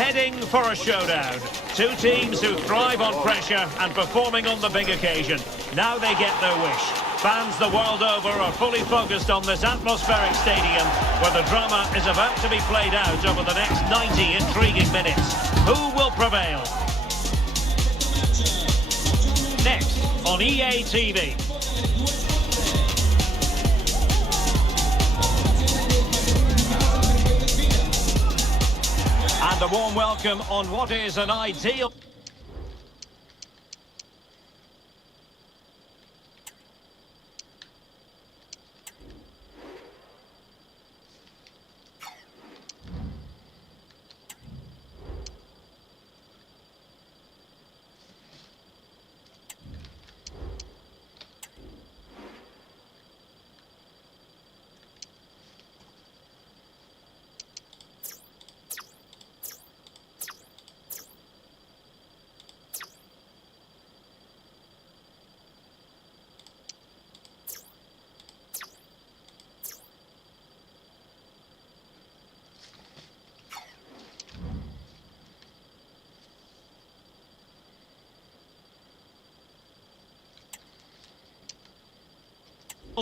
Heading for a showdown. Two teams who thrive on pressure and performing on the big occasion. Now they get their wish. Fans the world over are fully focused on this atmospheric stadium where the drama is about to be played out over the next 90 intriguing minutes. Who will prevail? Next on EA TV. And a warm welcome on what is an ideal...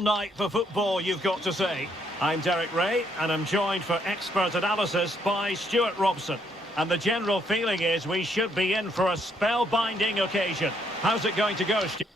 night for football, you've got to say. I'm Derek Ray, and I'm joined for expert analysis by Stuart Robson. And the general feeling is we should be in for a spellbinding occasion. How's it going to go, Stuart?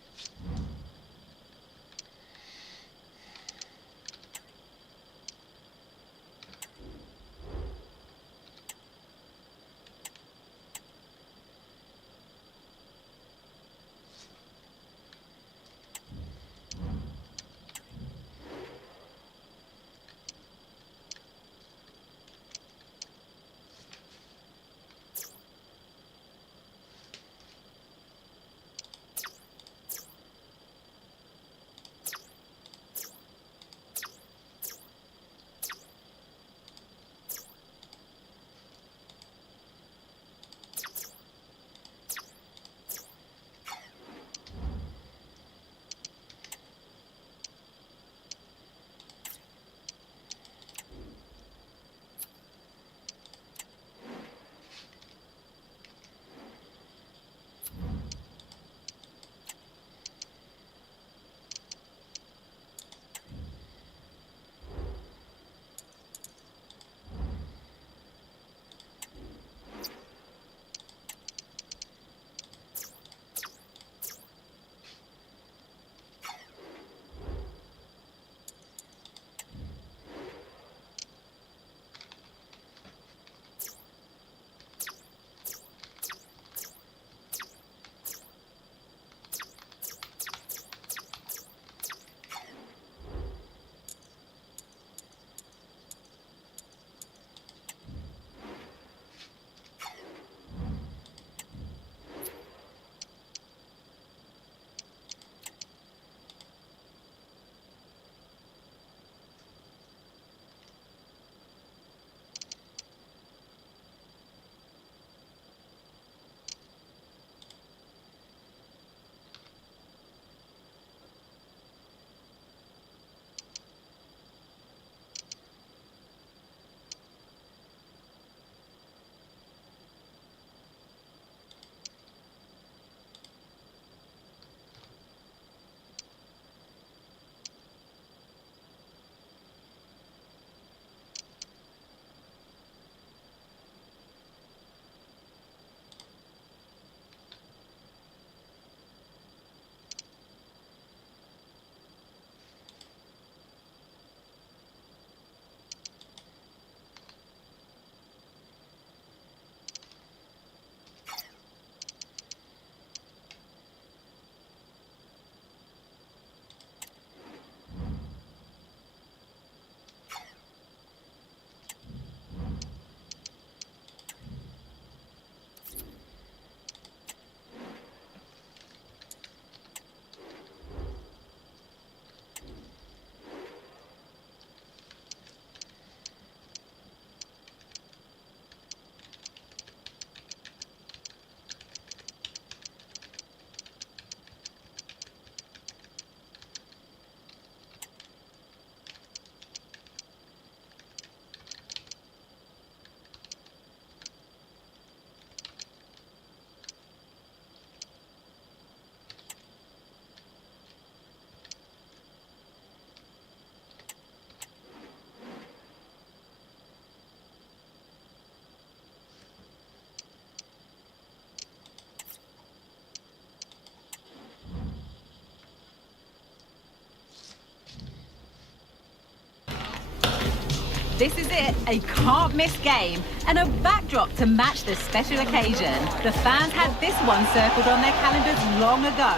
This is it, a can't-miss game and a backdrop to match the special occasion. The fans had this one circled on their calendars long ago,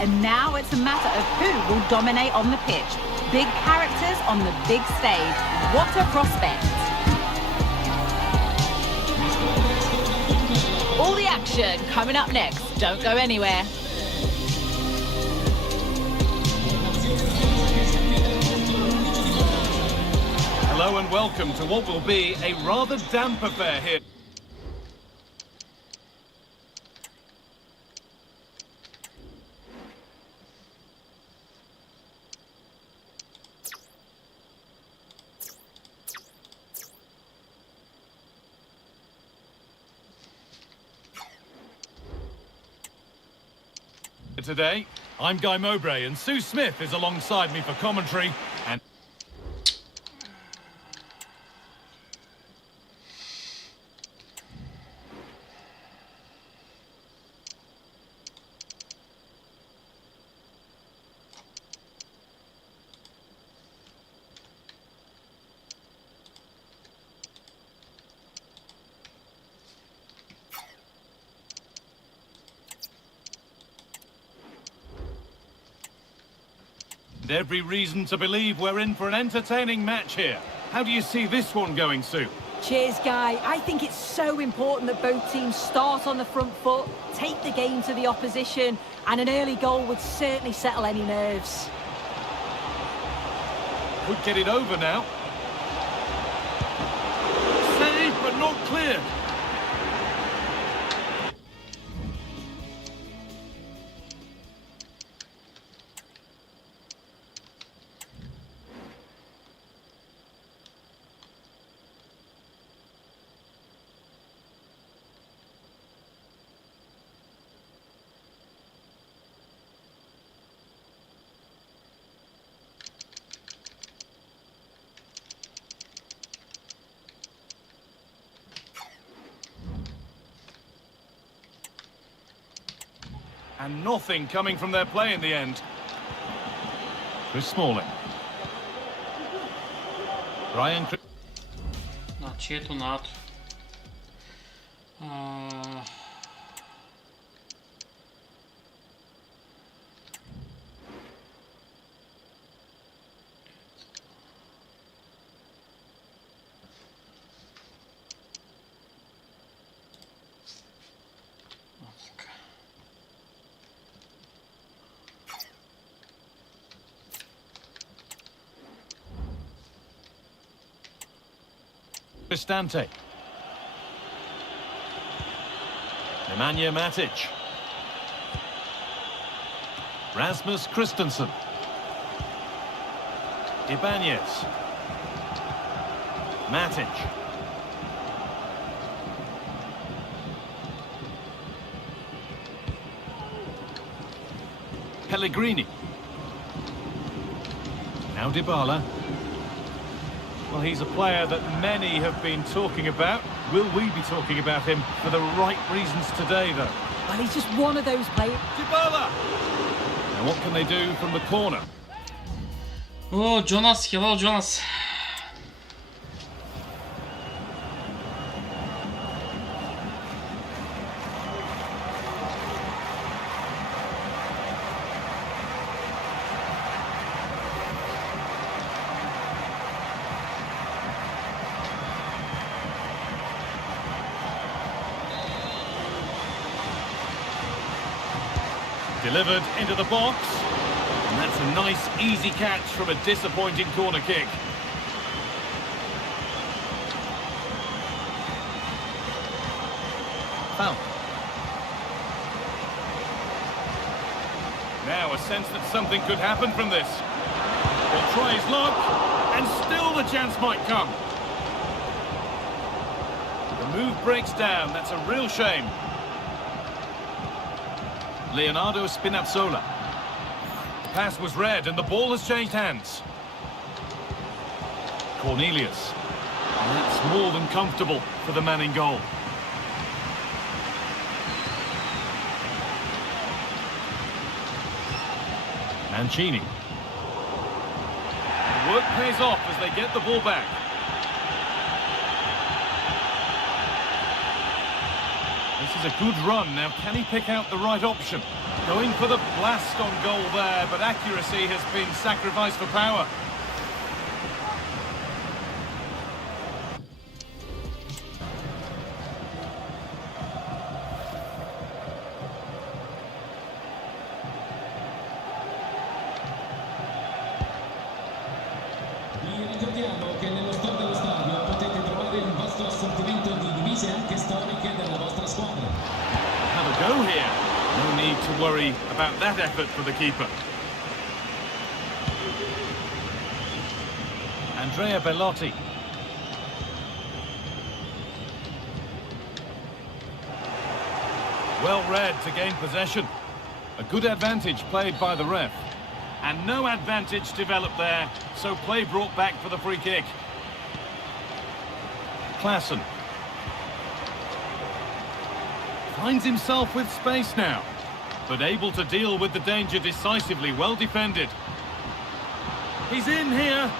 and now it's a matter of who will dominate on the pitch. Big characters on the big stage. What a prospect. All the action coming up next. Don't go anywhere. Hello and welcome to what will be a rather damp affair here. Today, I'm Guy Mowbray and Sue Smith is alongside me for commentary and every reason to believe we're in for an entertaining match here. How do you see this one going, Sue? Cheers, Guy. I think it's so important that both teams start on the front foot, take the game to the opposition, and an early goal would certainly settle any nerves. Could get it over now. Saved, but not cleared. And nothing coming from their play in the end. Chris Smalling. Ryan. Znači ето над. Cristante. Nemanja Matic. Rasmus Christensen. Ibanez. Matic. Pellegrini. Now Dybala. Well, he's a player that many have been talking about. Will we be talking about him for the right reasons today, though? Well, he's just one of those players. Dybala! Now, what can they do from the corner? Oh, Jonas, hello Jonas. Delivered into the box. And that's a nice, easy catch from a disappointing corner kick. Foul. Now a sense that something could happen from this. He'll try his luck, and still the chance might come. The move breaks down. That's a real shame. Leonardo Spinazzola. The pass was read and the ball has changed hands. Cornelius. And that's more than comfortable for the man in goal. Mancini. The work pays off as they get the ball back. This is a good run. Now, can he pick out the right option? Going for the blast on goal there, but accuracy has been sacrificed for power. Vi ricordiamo che nello store dello stadio potete trovare il vostro assortimento di divise anche storiche della vostra squadra. Have a go here. No need to worry about that effort for the keeper. Andrea Bellotti. Well read to gain possession. A good advantage played by the ref. And no advantage developed there, so play brought back for the free kick. Klaassen. Finds himself with space now, but able to deal with the danger decisively, well defended. He's in here.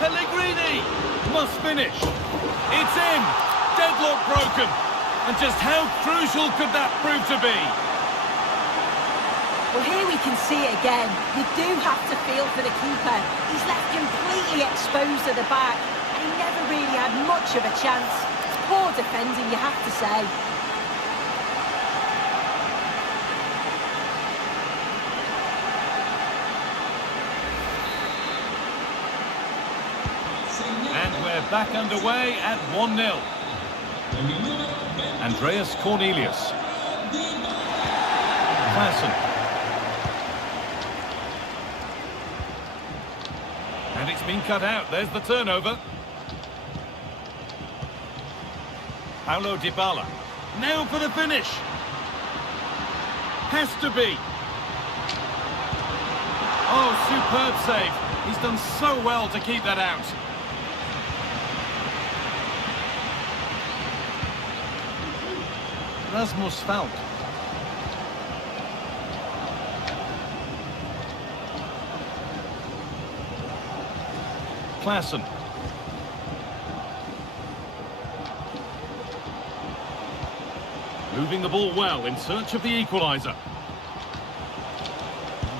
Pellegrini must finish. It's in. Deadlock broken. And just how crucial could that prove to be? Well, here we can see it again. You do have to feel for the keeper. He's left completely exposed at the back, and he never really had much of a chance. Poor defending, you have to say. And we're back underway at 1-0. Andreas Cornelius. Klaassen. And it's been cut out. There's the turnover. Paulo Dybala. Now for the finish. Has to be. Oh, superb save. He's done so well to keep that out. Rasmus Falk. Klaassen. Moving the ball well in search of the equaliser.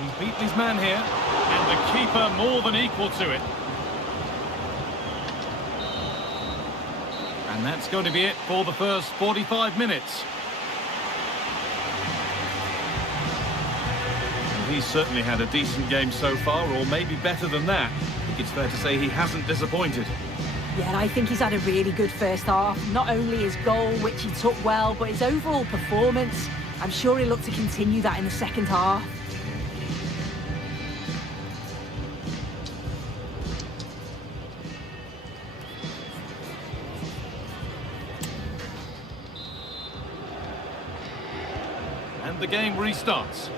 He's beaten his man here, and the keeper more than equal to it. And that's going to be it for the first 45 minutes. And he's certainly had a decent game so far, or maybe better than that. I think it's fair to say he hasn't disappointed. Yeah, I think he's had a really good first half. Not only his goal, which he took well, but his overall performance. I'm sure he'll look to continue that in the second half. And the game restarts.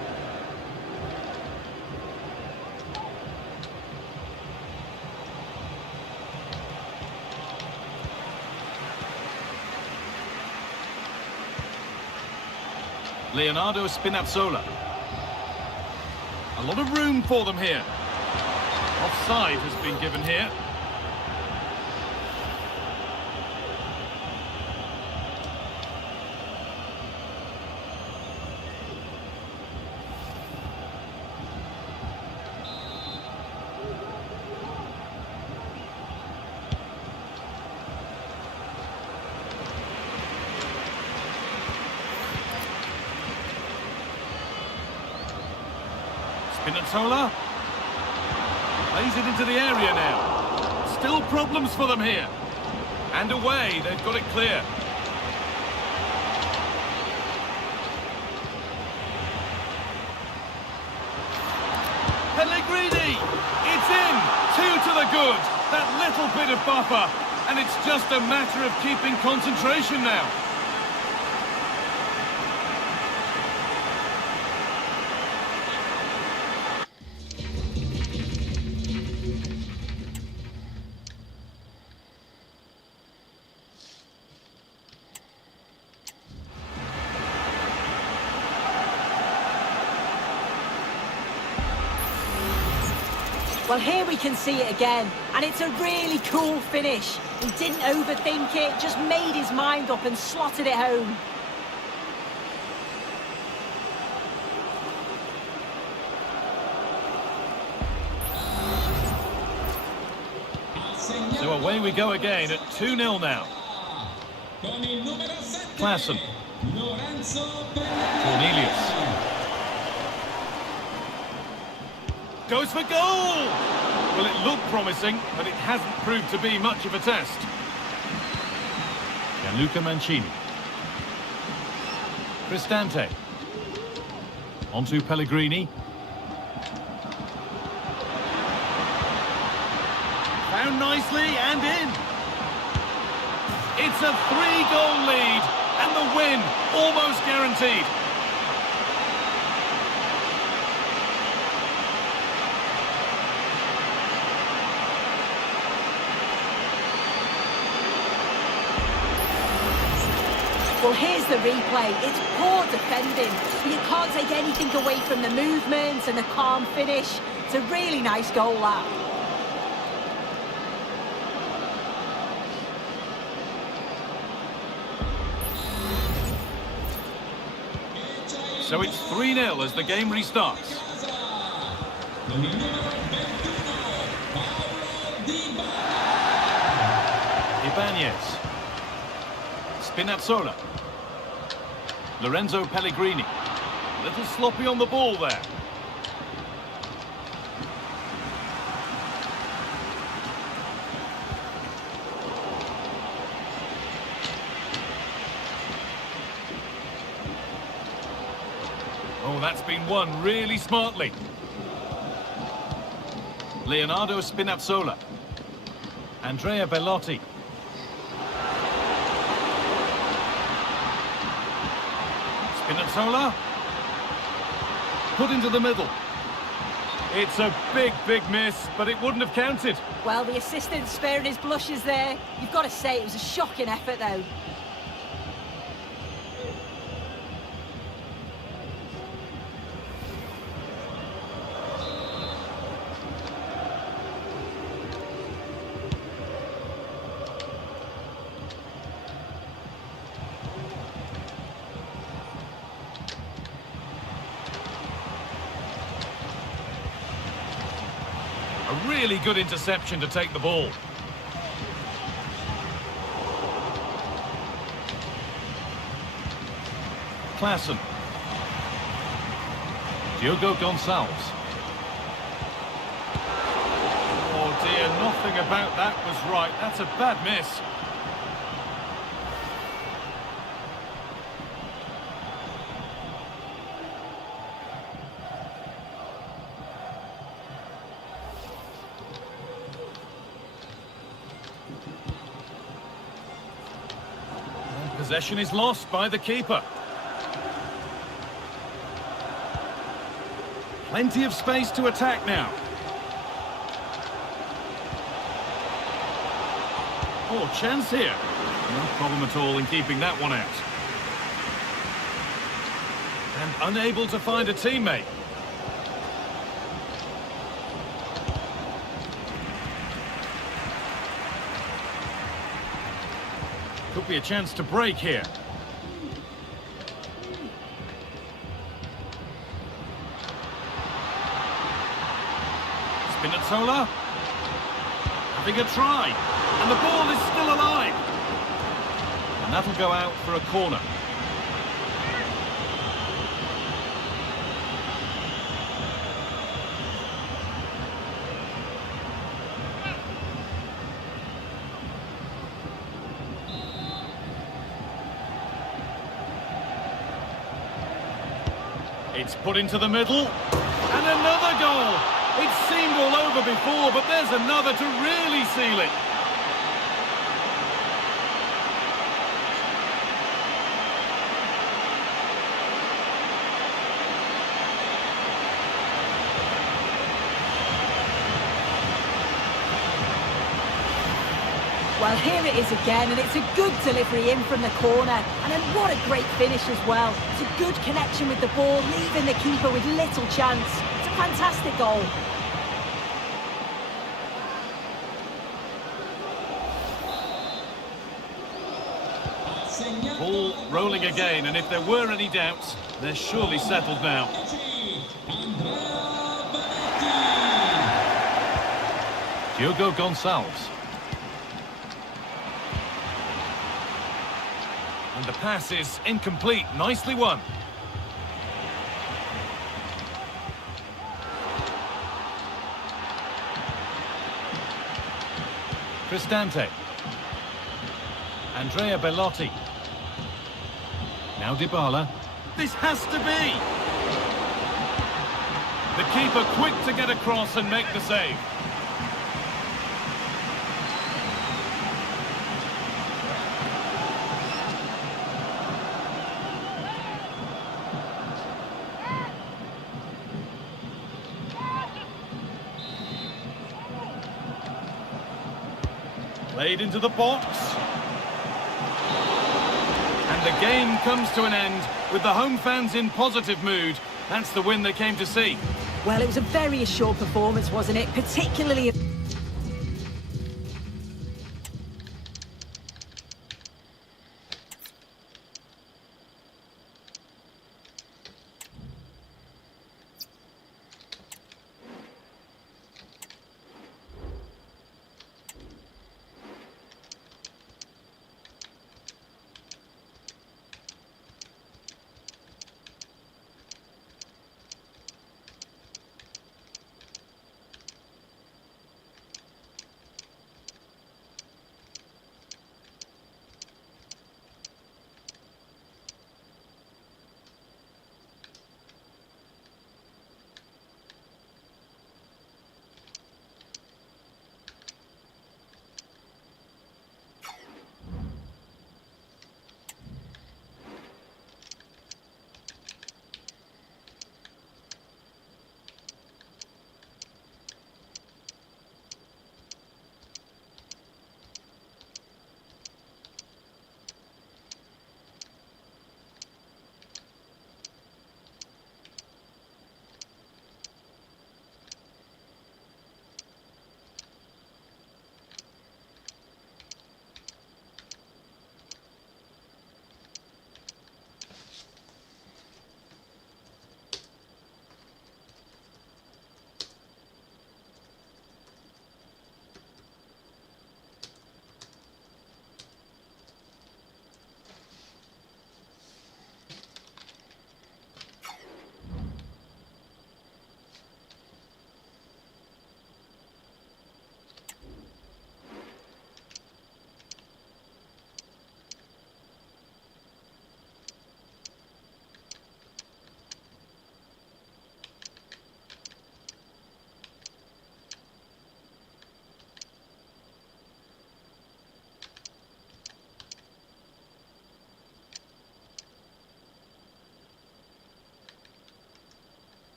Leonardo Spinazzola. A lot of room for them here. Offside has been given here. Spinazzola lays it into the area now. Still problems for them here. And away, they've got it clear. Pellegrini! It's in! 2 to the good. That little bit of buffer. And it's just a matter of keeping concentration now. Well, here we can see it again, and it's a really cool finish. He didn't overthink it, just made his mind up and slotted it home. So away we go again at 2-0 now. Klassen. Cornelius. Goes for goal! Well, it looked promising, but it hasn't proved to be much of a test. Gianluca Mancini. Cristante. Onto Pellegrini. Found nicely and in. It's a 3-goal lead and the win almost guaranteed. Well, here's the replay. It's poor defending, but you can't take anything away from the movement and the calm finish. It's a really nice goal, that. So it's 3-0 as the game restarts. Ibanez. Spinazzola. Lorenzo Pellegrini. A little sloppy on the ball there. Oh, that's been won really smartly. Leonardo Spinazzola. Andrea Bellotti. Spinazzola. Put into the middle. It's a big miss, but it wouldn't have counted. Well, the assistant's sparing his blushes there. You've got to say it was a shocking effort, though. A really good interception to take the ball. Klassen. Diogo Gonçalves. Oh dear, nothing about that was right. That's a bad miss. Possession is lost by the keeper. Plenty of space to attack now. Oh, chance here. No problem at all in keeping that one out. And unable to find a teammate. Could be a chance to break here. Spinazzola. Having a try. And the ball is still alive. And that'll go out for a corner. It's put into the middle, and another goal! It seemed all over before, but there's another to really seal it. Well, here it is again, and it's a good delivery in from the corner. And then what a great finish as well. It's a good connection with the ball, leaving the keeper with little chance. It's a fantastic goal. Ball rolling again, and if there were any doubts, they're surely settled now. Diogo Gonçalves. And the pass is incomplete. Nicely won. Cristante. Andrea Bellotti. Now Dybala. This has to be! The keeper quick to get across and make the save. Played into the box. And the game comes to an end with the home fans in positive mood. That's the win they came to see. Well, it was a very assured performance, wasn't it? Particularly...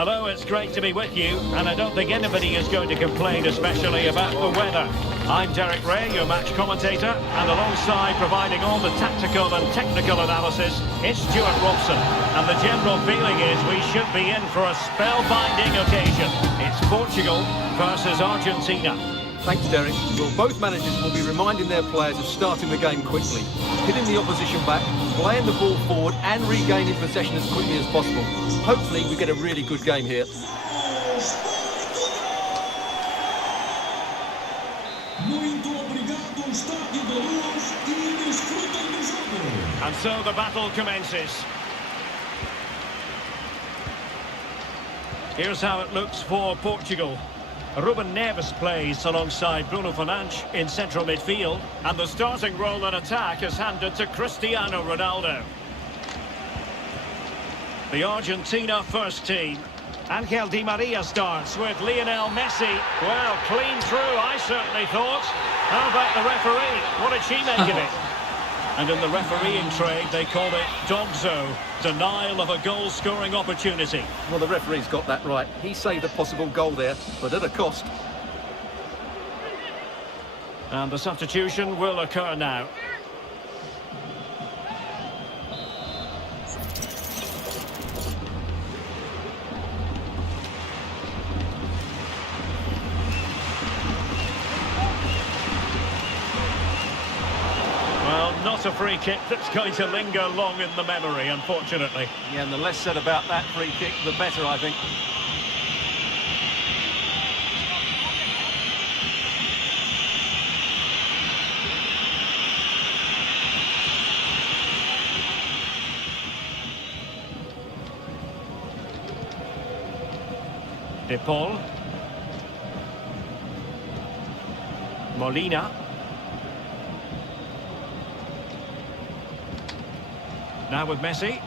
Hello, it's great to be with you, and I don't think anybody is going to complain, especially about the weather. I'm Derek Ray, your match commentator, and alongside providing all the tactical and technical analysis, it's Stuart Robson. And the general feeling is we should be in for a spellbinding occasion. It's Portugal versus Argentina. Thanks, Derek. Well, both managers will be reminding their players of starting the game quickly, hitting the opposition back, playing the ball forward and regaining possession as quickly as possible. Hopefully we get a really good game here. And so the battle commences. Here's how it looks for Portugal. Ruben Neves plays alongside Bruno Fernandes in central midfield, and the starting role in attack is handed to Cristiano Ronaldo. The Argentina first team. Angel Di Maria starts with Lionel Messi. Well, clean through, I certainly thought. How about the referee? What did she make of it? And in the refereeing trade, they call it dogzo, denial of a goal-scoring opportunity. Well, the referee's got that right. He saved a possible goal there, but at a cost. And the substitution will occur now. Well, not a free kick that's going to linger long in the memory, unfortunately. Yeah, and the less said about that free kick, the better, I think. De Paul. Molina. Now with Messi.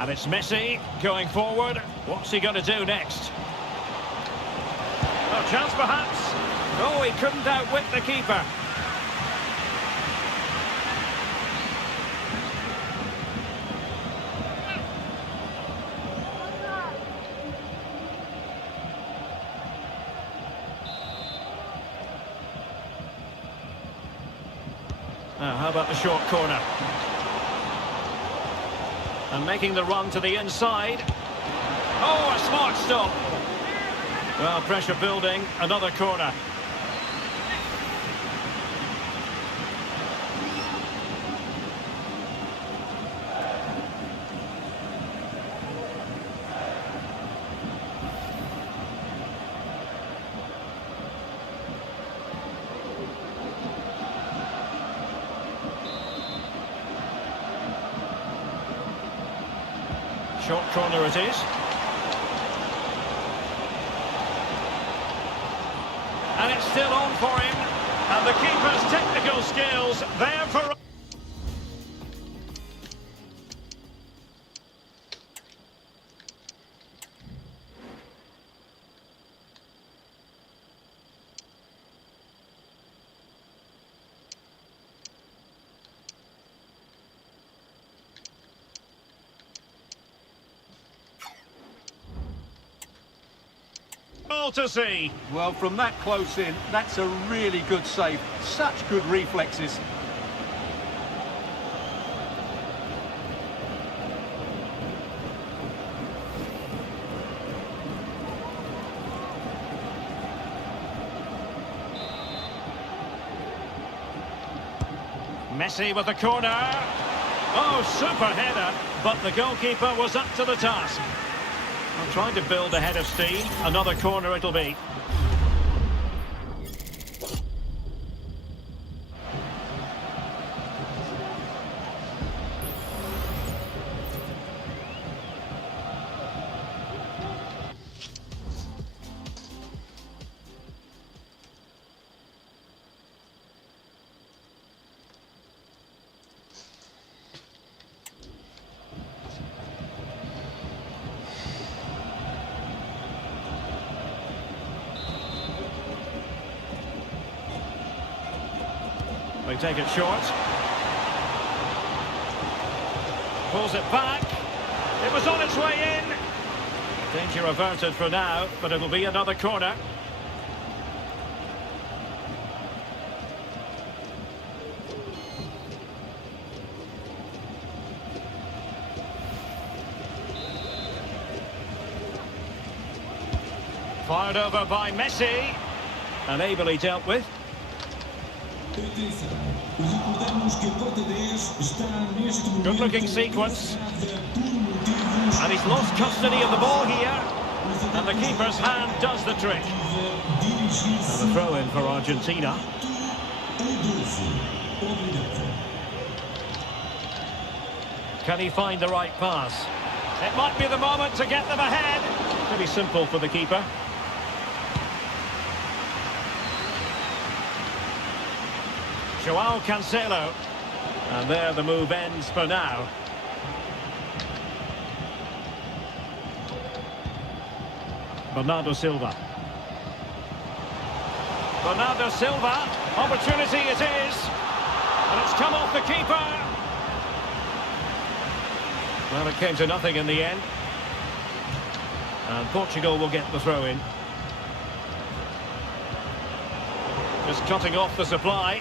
And it's Messi going forward. What's he going to do next? Oh, chance perhaps. Oh, he couldn't outwit the keeper. Now, how about the short corner? And making the run to the inside. Oh, a smart stop. Well, pressure building, another corner. Short corner it is. And it's still on for him. And the keeper's technical skills there for... to see. Well, from that close in, that's a really good save. Such good reflexes. Messi with the corner. Oh, super header, but the goalkeeper was up to the task. I'm trying to build a head of steam. Another corner it'll be. They take it short. Pulls it back. It was on its way in. Danger averted for now, but it'll be another corner. Fired over by Messi. And ably dealt with. Good looking sequence. And he's lost custody of the ball here. And the keeper's hand does the trick. And a throw in for Argentina. Can he find the right pass? It might be the moment to get them ahead. Pretty simple for the keeper. Joao Cancelo. And there the move ends for now. Bernardo Silva. Bernardo Silva. Opportunity it is. And it's come off the keeper. Well, it came to nothing in the end. And Portugal will get the throw in. Just cutting off the supply.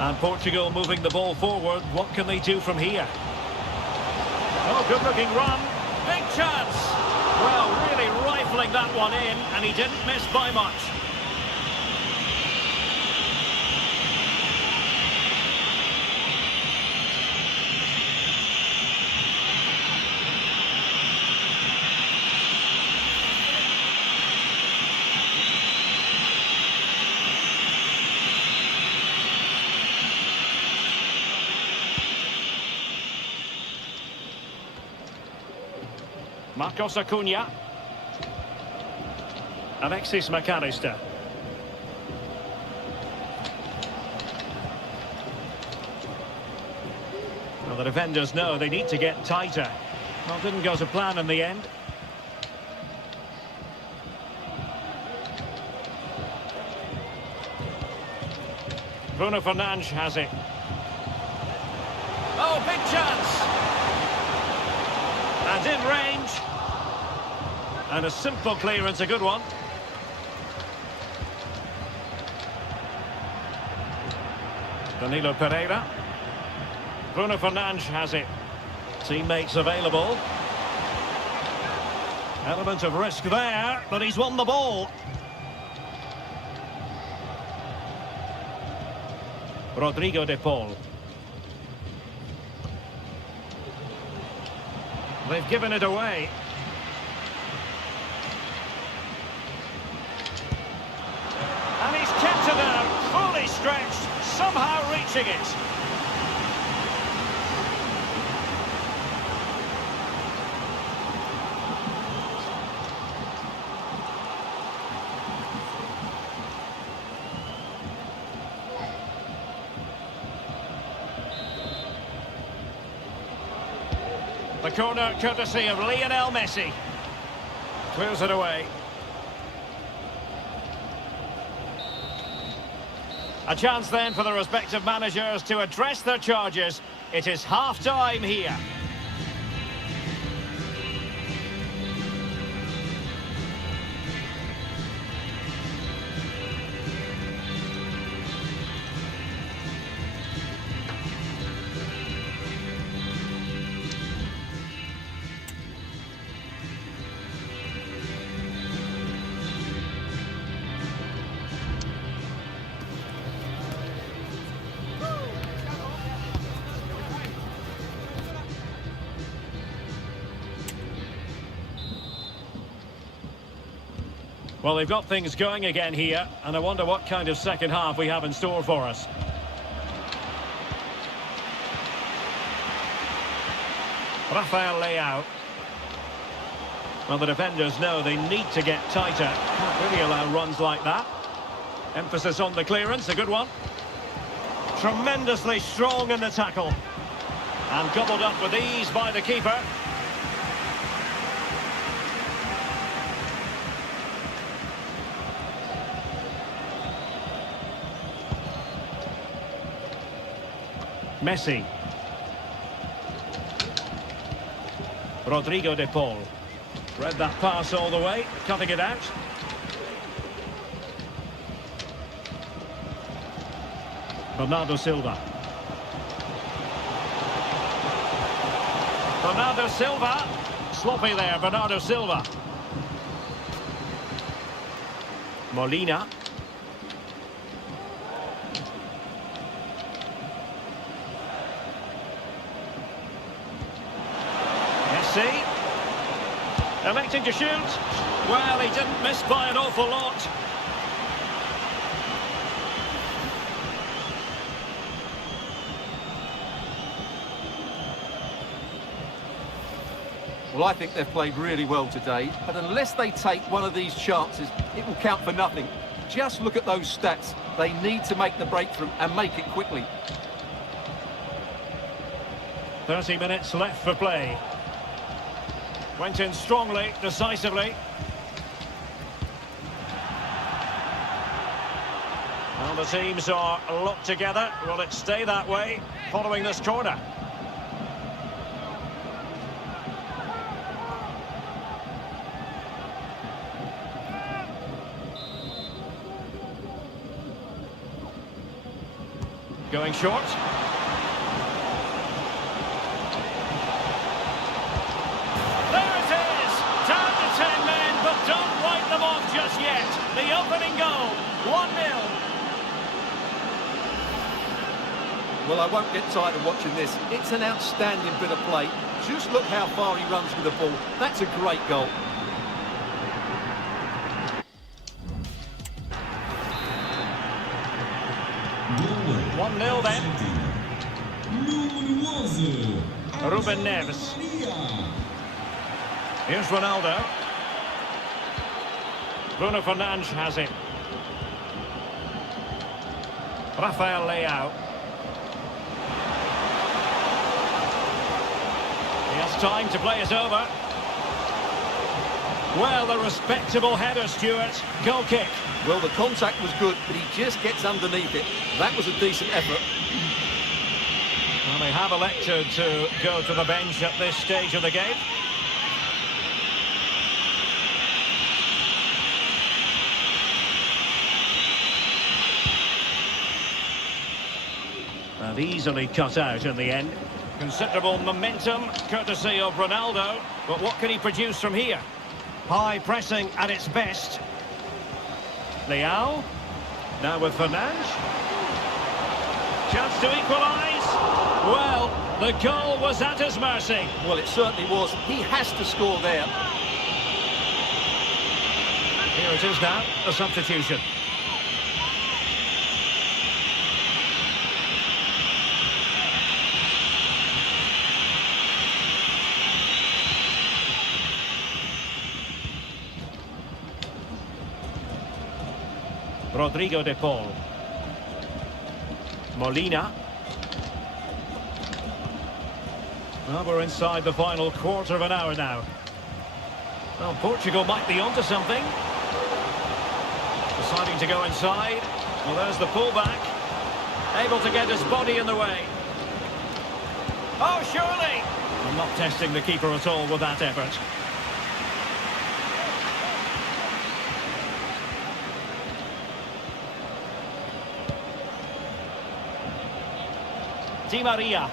And Portugal moving the ball forward. What can they do from here? Oh, good looking run. Big chance. Well, really rifling that one in, and he didn't miss by much. Marcos Acuna. Alexis McAllister. Well, the defenders know they need to get tighter. Well, didn't go to plan in the end. Bruno Fernandes has it. Oh, big chance! And in range. And a simple clearance, a good one. Danilo Pereira. Bruno Fernandes has it. Teammates available. Element of risk there, but he's won the ball. Rodrigo de Paul. They've given it away. And he's kept it out, fully stretched, somehow reaching it. The corner courtesy of Lionel Messi. Clears it away. A chance then for the respective managers to address their charges. It is half-time here. Well, they've got things going again here, and I wonder what kind of second half we have in store for us. Rafael Leao. Well, the defenders know they need to get tighter. Can't really allow runs like that. Emphasis on the clearance, a good one. Tremendously strong in the tackle. And gobbled up with ease by the keeper. Messi. Rodrigo de Paul. Read that pass all the way, cutting it out. Bernardo Silva. Bernardo Silva. Sloppy there, Bernardo Silva. Molina. Messi. Electing to shoot. Well, he didn't miss by an awful lot. Well, I think they've played really well today, but unless they take one of these chances, it will count for nothing. Just look at those stats. They need to make the breakthrough and make it quickly. 30 minutes left for play. Went in strongly, decisively. Well, the teams are locked together. Will it stay that way following this corner? Going short. There it is! Down to 10 men, but don't write them off just yet. The opening goal, 1-0. Well, I won't get tired of watching this. It's an outstanding bit of play. Just look how far he runs with the ball. That's a great goal. Gol. 1-0 then. Luminoso. Ruben Neves. Maria. Here's Ronaldo. Bruno Fernandes has it. Rafael Leao. He has time to play it over. Well, a respectable header, Stuart. Goal kick. Well, the contact was good, but he just gets underneath it. That was a decent effort. Well, they have elected to go to the bench at this stage of the game. And easily cut out in the end. Considerable momentum, courtesy of Ronaldo. But what can he produce from here? High pressing at its best. Leao. Now with Fernandes. Chance to equalise. Well, the goal was at his mercy. Well, it certainly was. He has to score there. Here it is now, a substitution. Rodrigo de Paul. Molina. Well, we're inside the final quarter of an hour now. Well, Portugal might be onto something. Deciding to go inside. Well, there's the pullback. Able to get his body in the way. Oh, surely! I'm not testing the keeper at all with that effort. Di Maria.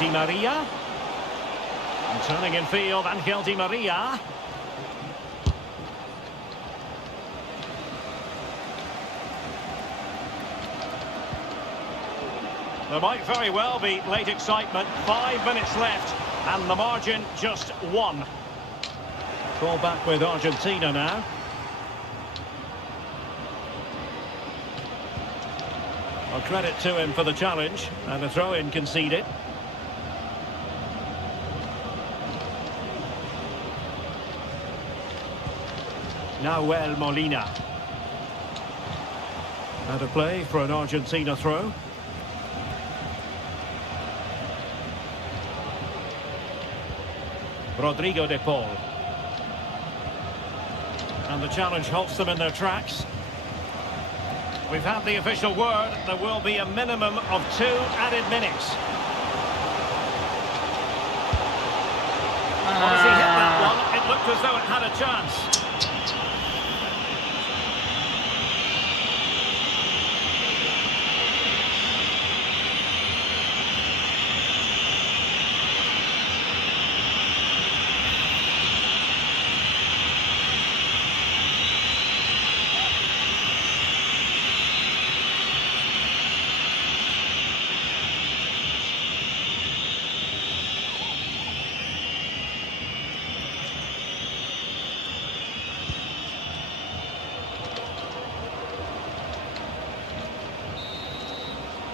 Di Maria. And turning in field, Angel Di Maria. There might very well be late excitement. 5 minutes left, and the margin just 1. Ball back with Argentina now. Well, credit to him for the challenge, and a throw-in conceded. Nahuel Molina. Out of play for an Argentina throw. Rodrigo de Paul. And the challenge halts them in their tracks. We've had the official word. There will be a minimum of 2 added minutes. Well, as he hit that one, it looked as though it had a chance.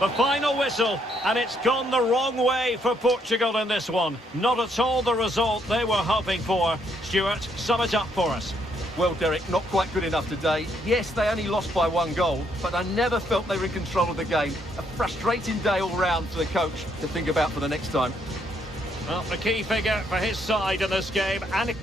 The final whistle, and it's gone the wrong way for Portugal in this one. Not at all the result they were hoping for. Stuart, sum it up for us. Well, Derek, not quite good enough today. Yes, they only lost by 1 goal, but I never felt they were in control of the game. A frustrating day all round for the coach to think about for the next time. Well, the key figure for his side in this game, and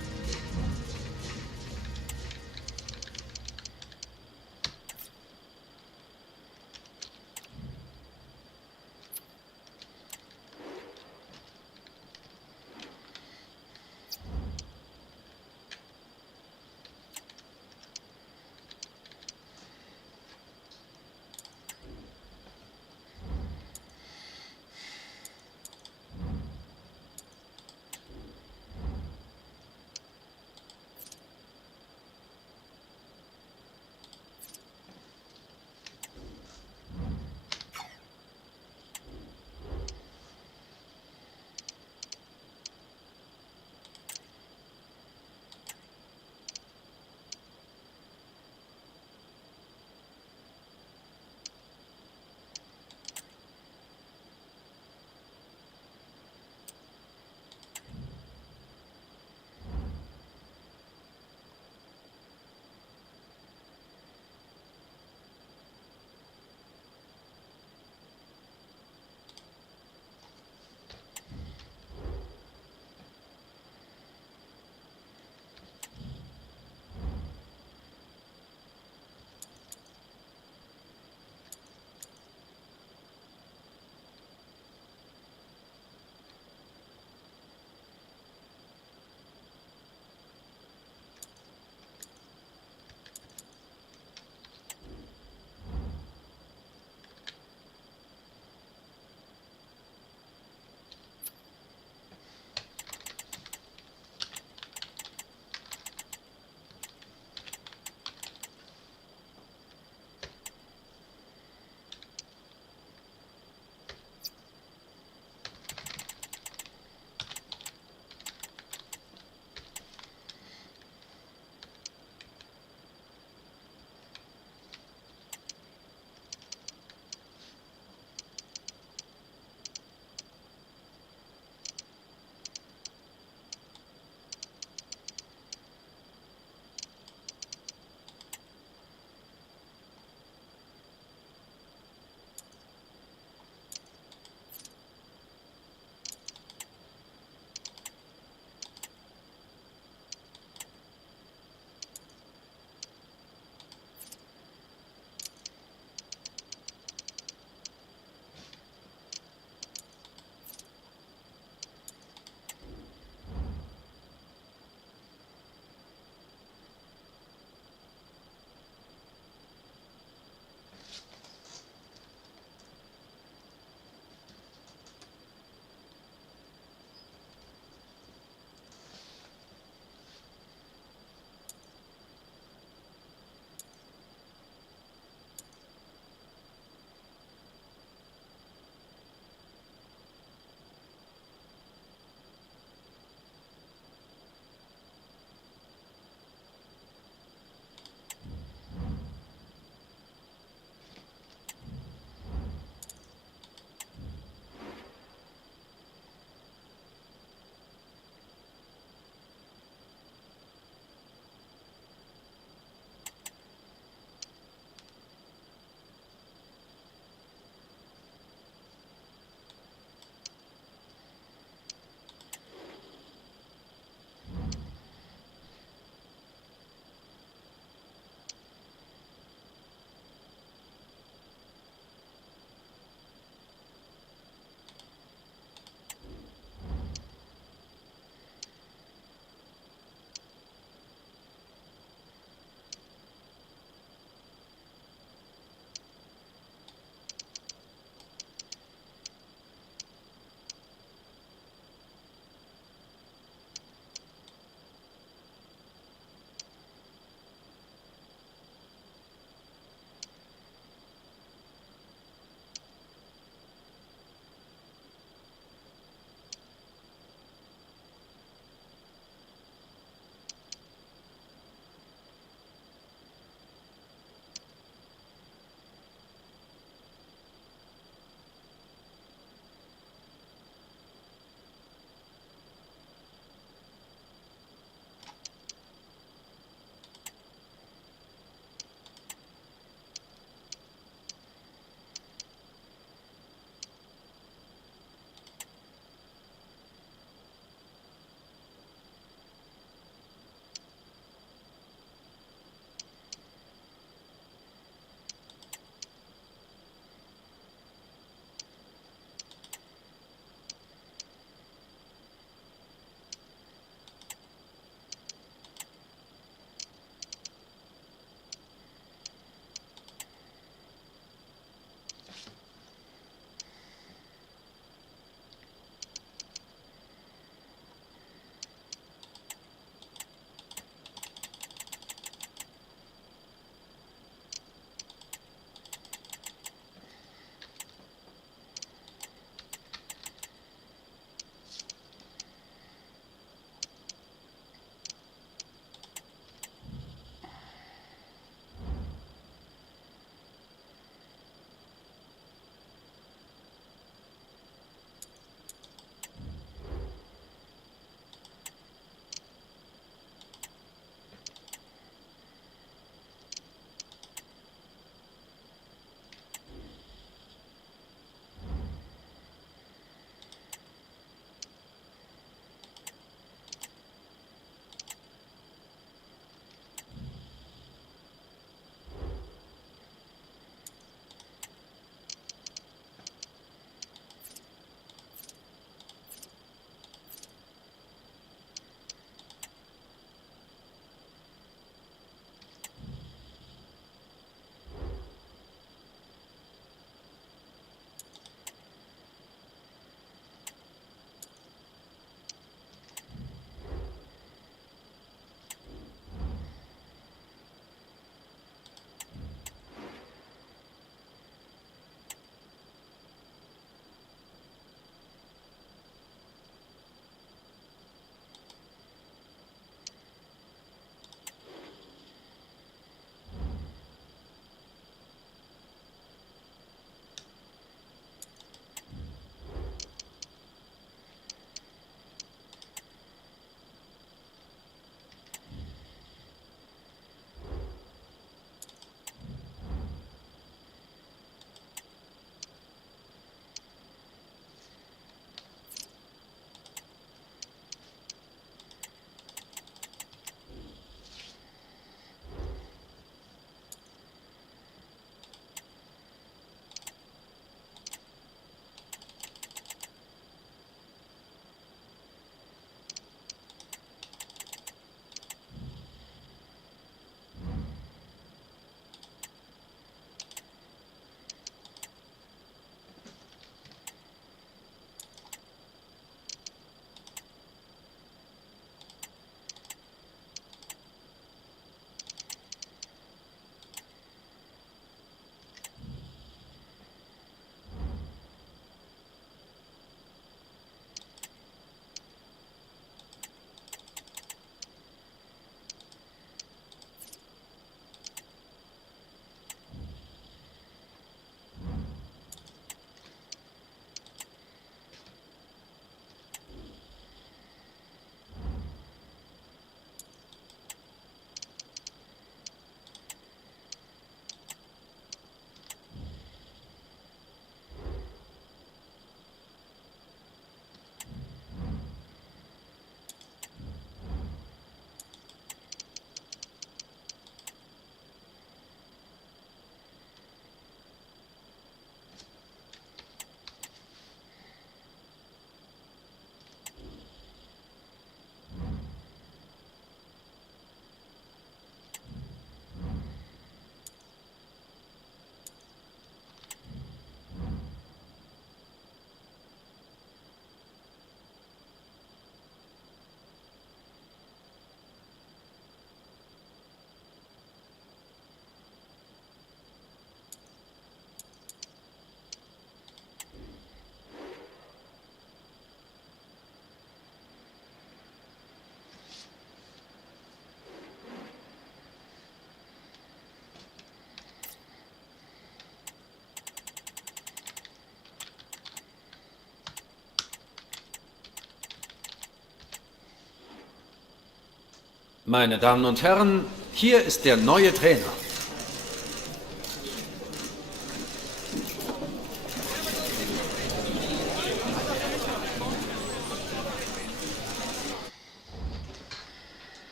Meine Damen und Herren, hier ist der neue Trainer.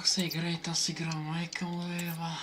Как се играе тази игра, майка му лева?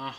А.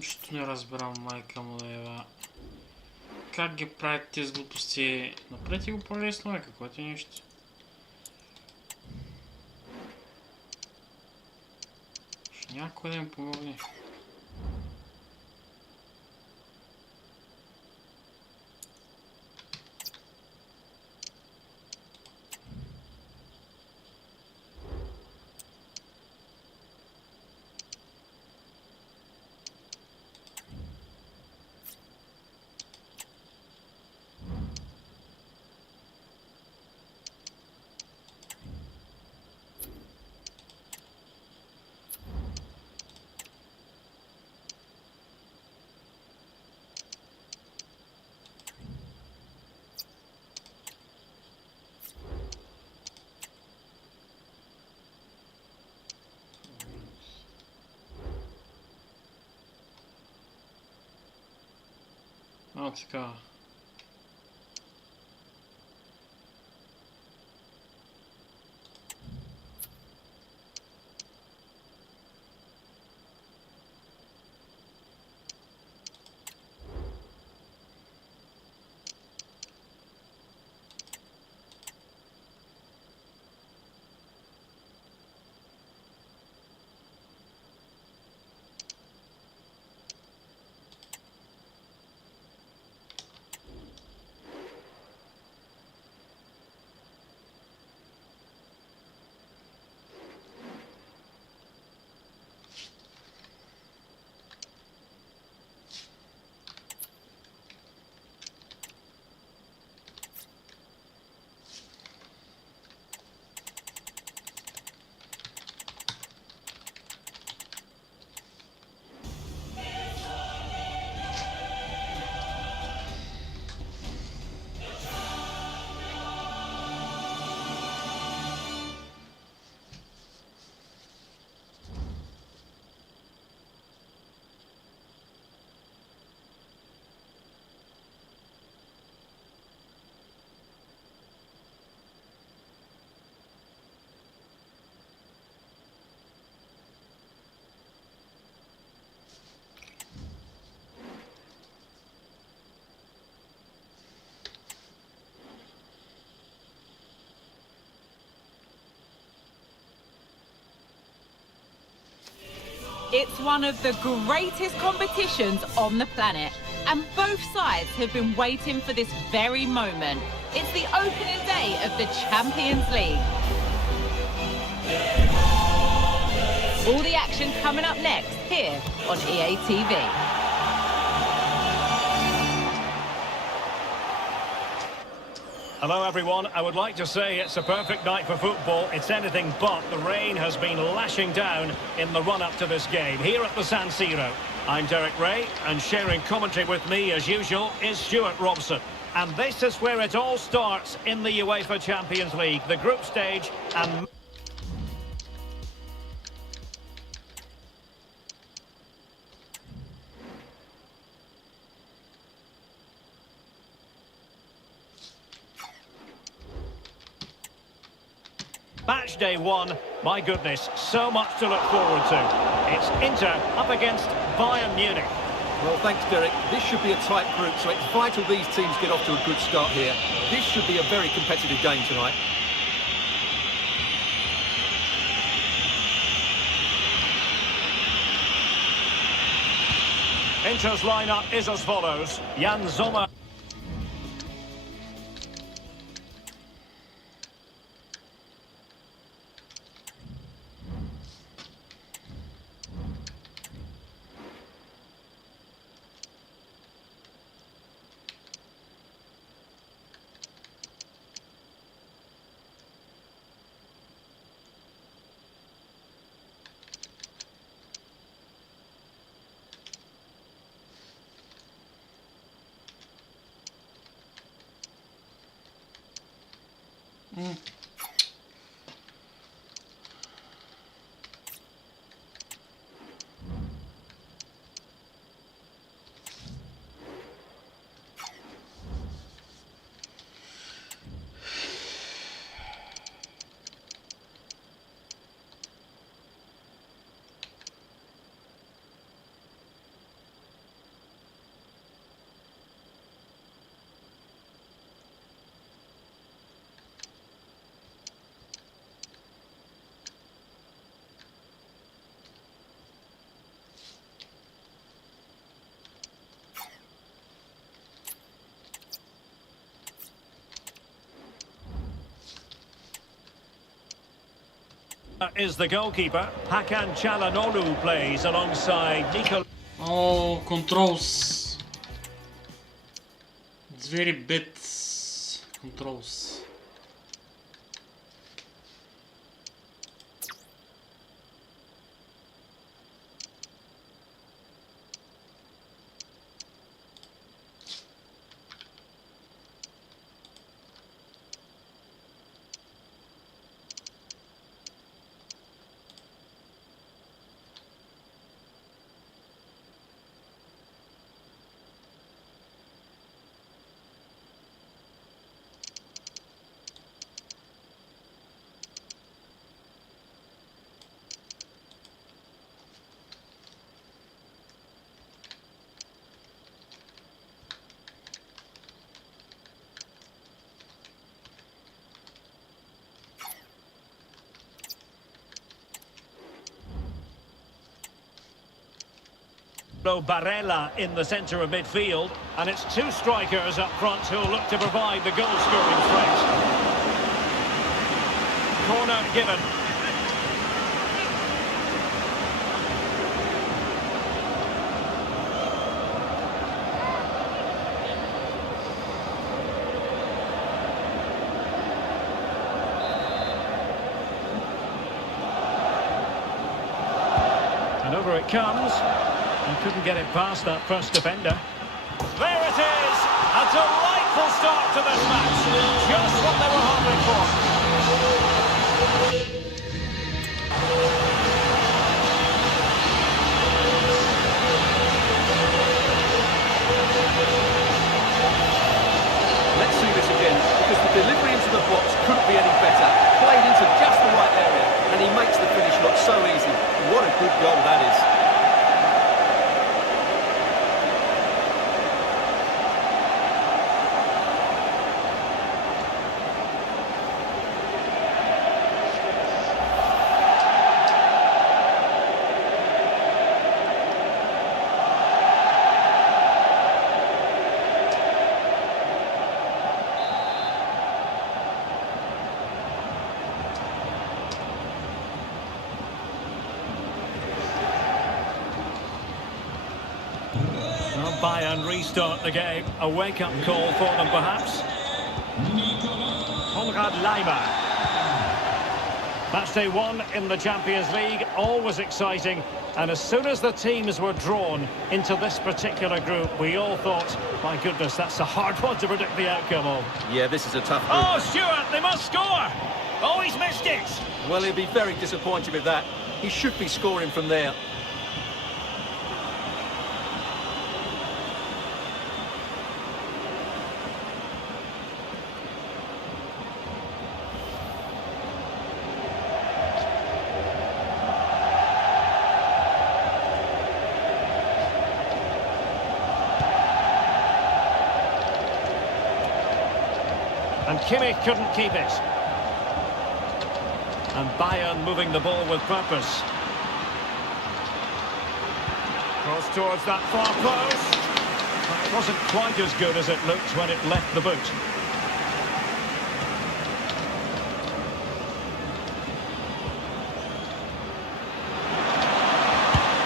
Нищо не разбирам, майка му лева. Как ги правят тези глупости? Напред и го по-лесно е, какво ти нещо? Ще някой да им помогне. А, така. It's one of the greatest competitions on the planet, and both sides have been waiting for this very moment. It's the opening day of the Champions League. All the action coming up next here on EA TV. Hello everyone, I would like to say it's a perfect night for football. It's anything but. The rain has been lashing down in the run-up to this game here at the San Siro. I'm Derek Ray, and sharing commentary with me as usual is Stuart Robson. And this is where it all starts in the UEFA Champions League, the group stage and... Match day one, my goodness, so much to look forward to. It's Inter up against Bayern Munich. Well, thanks, Derek. This should be a tight group, so it's vital these teams get off to a good start here. This should be a very competitive game tonight. Inter's lineup is as follows. Jan Sommer. Is the goalkeeper. Hakan Çalhanoğlu plays alongside Nico. Oh, controls. It's very bad controls. Barella in the centre of midfield, and it's two strikers up front who'll look to provide the goal-scoring threat. Corner given. And over it comes. He couldn't get it past that first defender. There it is! A delightful start to this match. Just what they were hoping for. Let's see this again, because the delivery into the box couldn't be any better. Played into just the right area, and he makes the finish look so easy. What a good goal that is. Bayern restart the game. A wake-up call for them, perhaps. Konrad Laimer. Match day 1 in the Champions League, always exciting. And as soon as the teams were drawn into this particular group, we all thought, my goodness, that's a hard one to predict the outcome of. Yeah, this is a tough group. Oh, Stuart, they must score! Oh, he's missed it! Well, he'll be very disappointed with that. He should be scoring from there. And Kimmich couldn't keep it. And Bayern moving the ball with purpose. Cross towards that far post. It wasn't quite as good as it looked when it left the boot.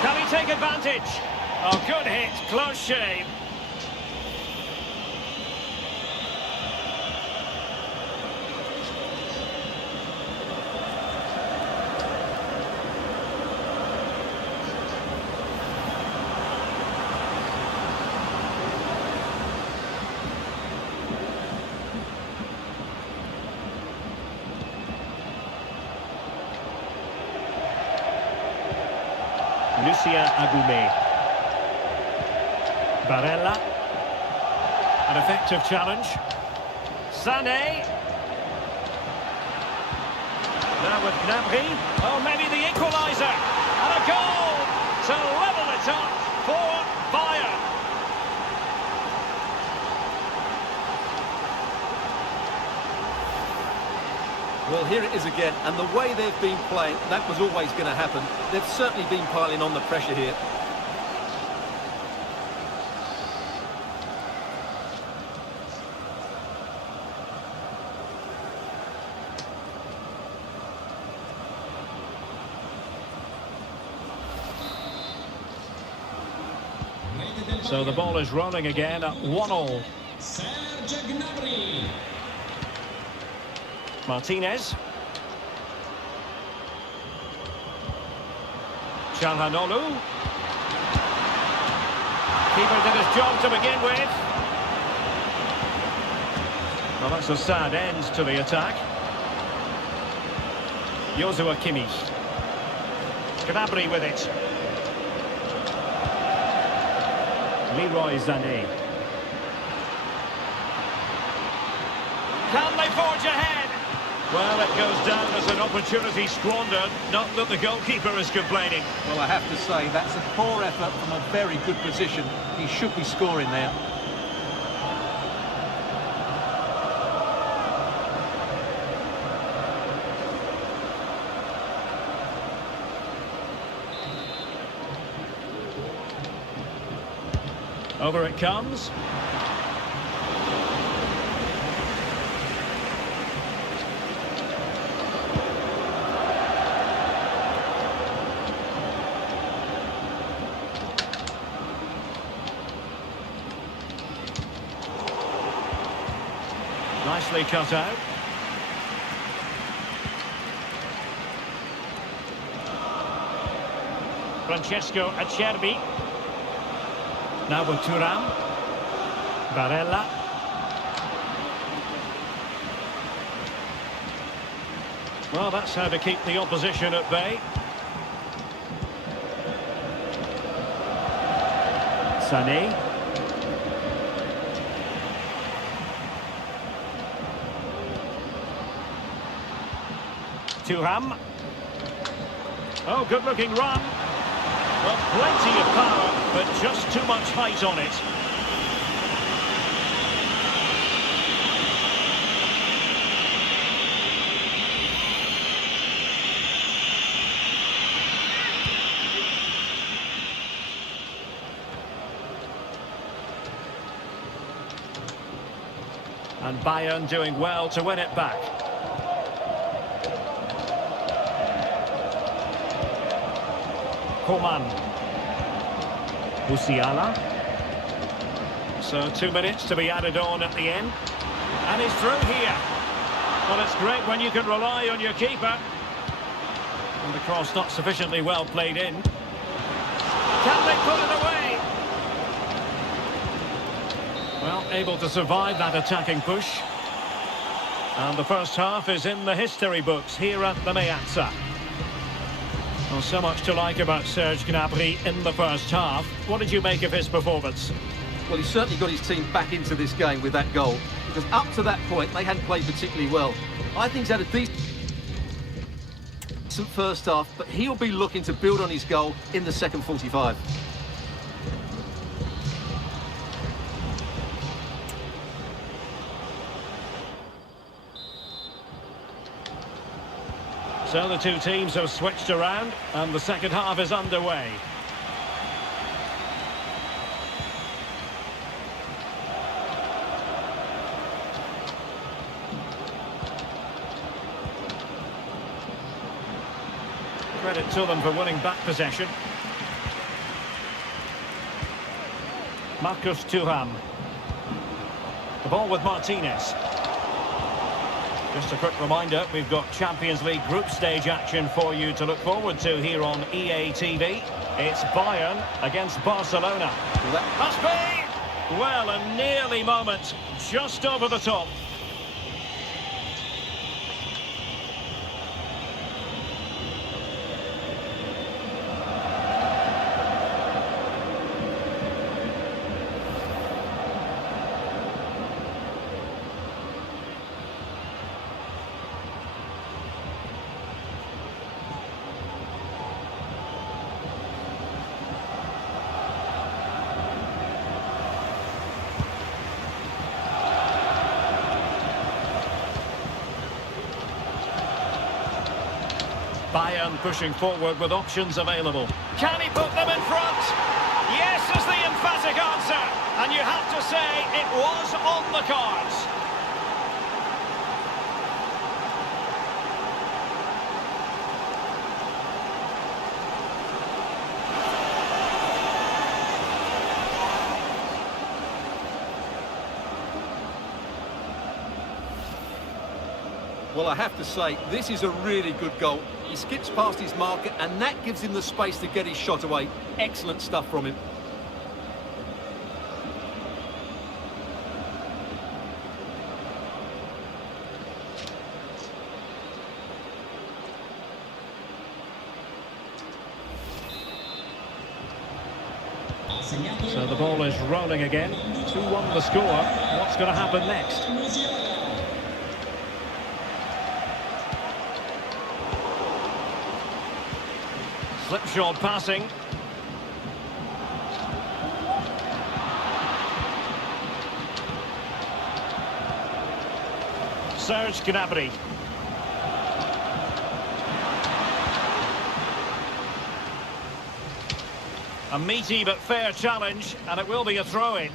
Can he take advantage? Oh, good hit, close shave. Lucien Agoumé. Barella. An effective challenge. Sané. Now with Gnabry. Oh, maybe the equaliser. And a goal to level it up for Bayern. Well, here it is again, and the way they've been playing, that was always going to happen. They've certainly been piling on the pressure here. So the ball is rolling again at 1-1. Serge Gnabry. Martinez. Çalhanoğlu. Keeper did his job to begin with. Well, that's a sad end to the attack. Joshua Kimmich. Gnabry with it. Leroy Sané. Can they forge ahead? Well, it goes down as an opportunity squandered. Not that the goalkeeper is complaining. Well, I have to say, that's a poor effort from a very good position. He should be scoring there. Over it comes. Nicely cut out. Francesco Acerbi. Now with Thuram. Barella. Well, that's how to keep the opposition at bay. Sané. Thuram. Oh, good-looking run. Well, plenty of power, but just too much height on it. And Bayern doing well to win it back. Coman. Musiala. So 2 minutes to be added on at the end. And he's through here. Well, it's great when you can rely on your keeper. And the cross not sufficiently well played in. Can they put it away? Well, able to survive that attacking push. And the first half is in the history books here at the Meazza. Well, so much to like about Serge Gnabry in the first half. What did you make of his performance? Well, he certainly got his team back into this game with that goal, because up to that point, they hadn't played particularly well. I think he's had a decent first half, but he'll be looking to build on his goal in the second 45. So the two teams have switched around and the second half is underway. Credit to them for winning back possession. Marcus Thuram. The ball with Martinez. Just a quick reminder, we've got Champions League group stage action for you to look forward to here on EA TV. It's Bayern against Barcelona. Must be! Well, a nearly moment, just over the top. Bayern pushing forward with options available. Can he put them in front? Yes is the emphatic answer. And you have to say it was on the cards. Well, I have to say, this is a really good goal. He skips past his marker, and that gives him the space to get his shot away. Excellent stuff from him. So the ball is rolling again. 2-1 the score. What's going to happen next? Slipshod passing. Serge Gnabry. A meaty but fair challenge, and it will be a throw-in.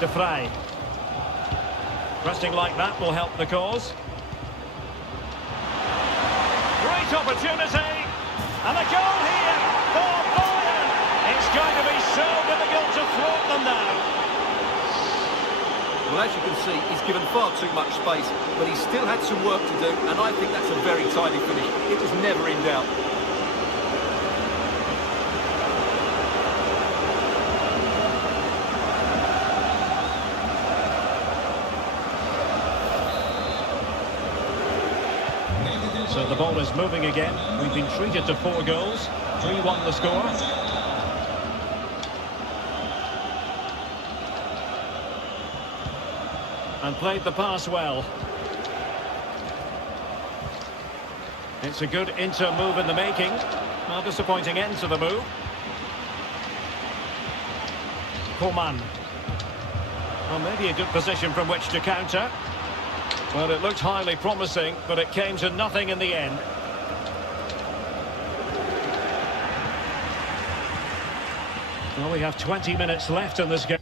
De Vrij. Pressing like that will help the cause. Great opportunity! And a goal here for Bayern! It's going to be so difficult to thwart them now. Well, as you can see, he's given far too much space, but he's still had some work to do, and I think that's a very tidy finish. It was never in doubt. So the ball is moving again. We've been treated to 4 goals. 3-1 the score. And played the pass well. It's a good Inter move in the making. A disappointing end to the move. Coman. Well, maybe a good position from which to counter. Well, it looked highly promising, but it came to nothing in the end. Well, we have 20 minutes left in this game.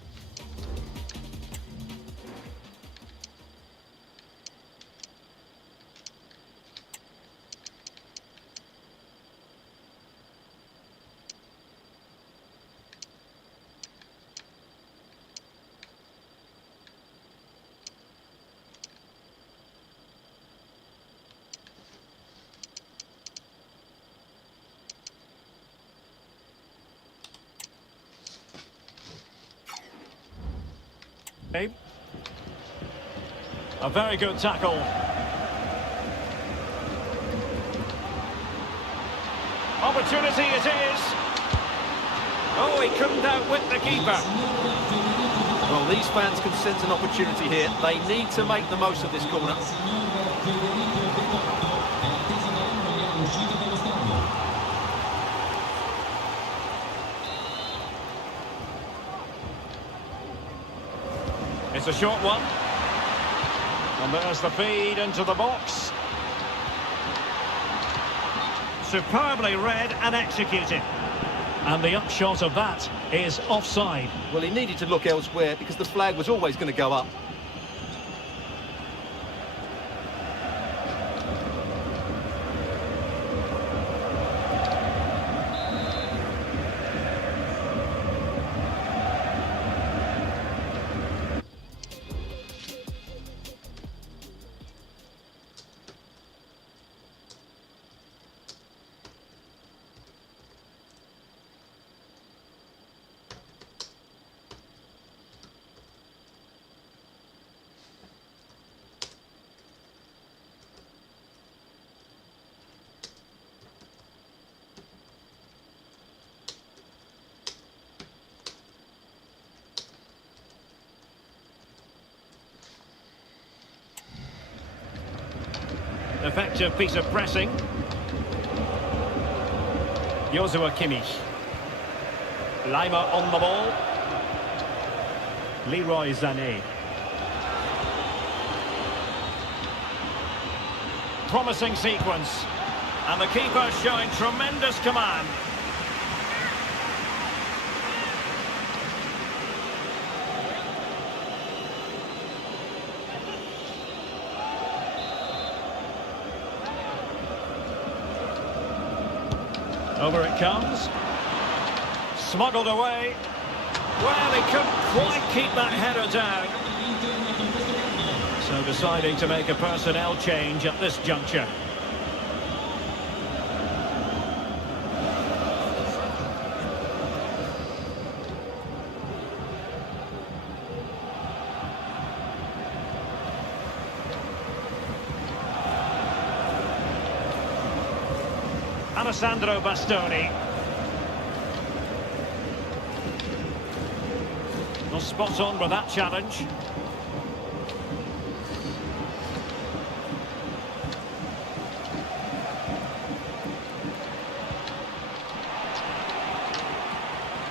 A very good tackle. Opportunity it is. Oh, he couldn't outwit the keeper. Well, these fans can sense an opportunity here. They need to make the most of this corner. It's a short one. And there's the feed into the box. Superbly read and executed. And the upshot of that is offside. Well, he needed to look elsewhere because the flag was always going to go up. Effective piece of pressing. Joshua Kimmich. Lima on the ball. Leroy Sané. Promising sequence. And the keeper showing tremendous command. Over it comes. Smuggled away. Well, he couldn't quite keep that header down. So deciding to make a personnel change at this juncture. Alessandro Bastoni. Well, spot on with that challenge.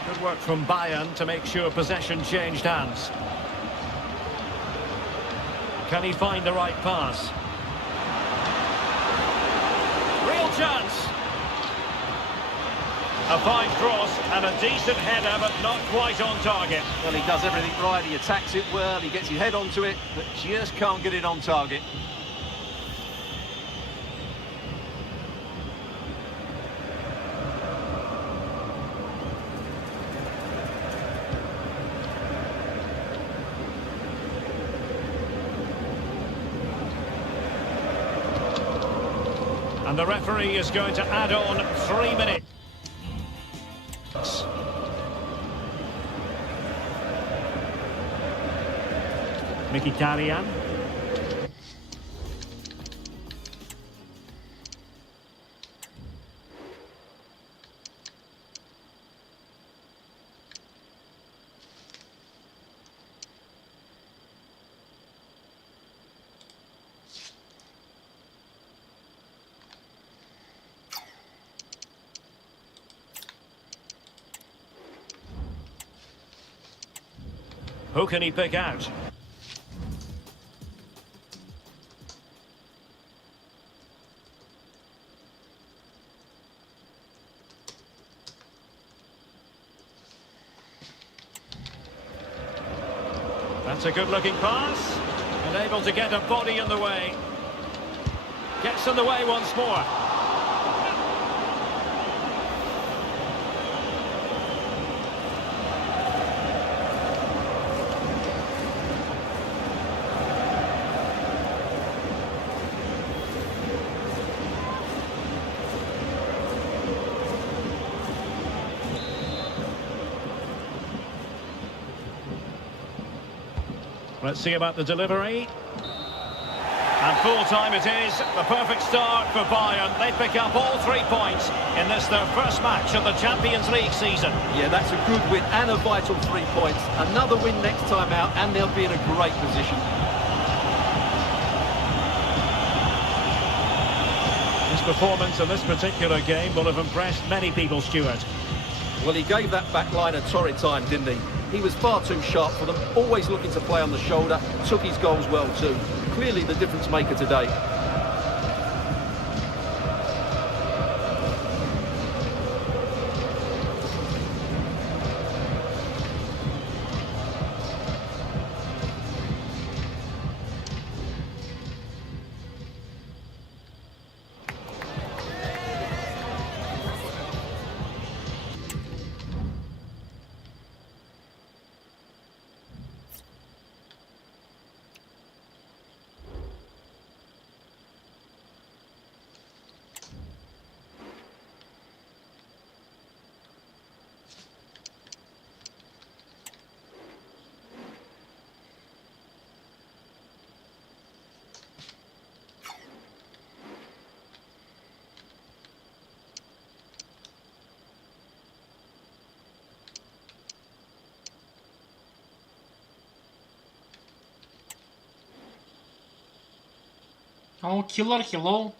Good work from Bayern to make sure possession changed hands. Can he find the right pass? Real chance. A fine cross and a decent header, but not quite on target. Well, he does everything right. He attacks it well. He gets his head onto it, but just can't get it on target. And the referee is going to add on 3 minutes. Mkhitaryan. Who can he pick out? That's a good-looking pass. And able to get a body in the way. Gets in the way once more. Let's see about the delivery. And full time it is. The perfect start for Bayern. They pick up all 3 points in this, their first match of the Champions League season. Yeah, that's a good win and a vital 3 points. Another win next time out and they'll be in a great position. His performance in this particular game will have impressed many people, Stuart. Well, he gave that back line a torrid time, didn't he? He was far too sharp for them, always looking to play on the shoulder, took his goals well too. Clearly the difference maker today. Oh, killer, hello.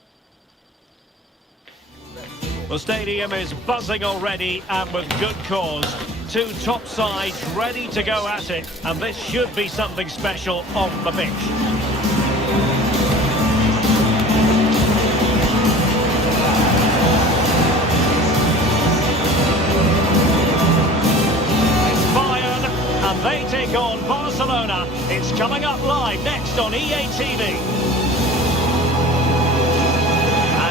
The stadium is buzzing already and with good cause. 2 top sides ready to go at it, and this should be something special on the pitch. It's Bayern, and they take on Barcelona. It's coming up live next on EA TV.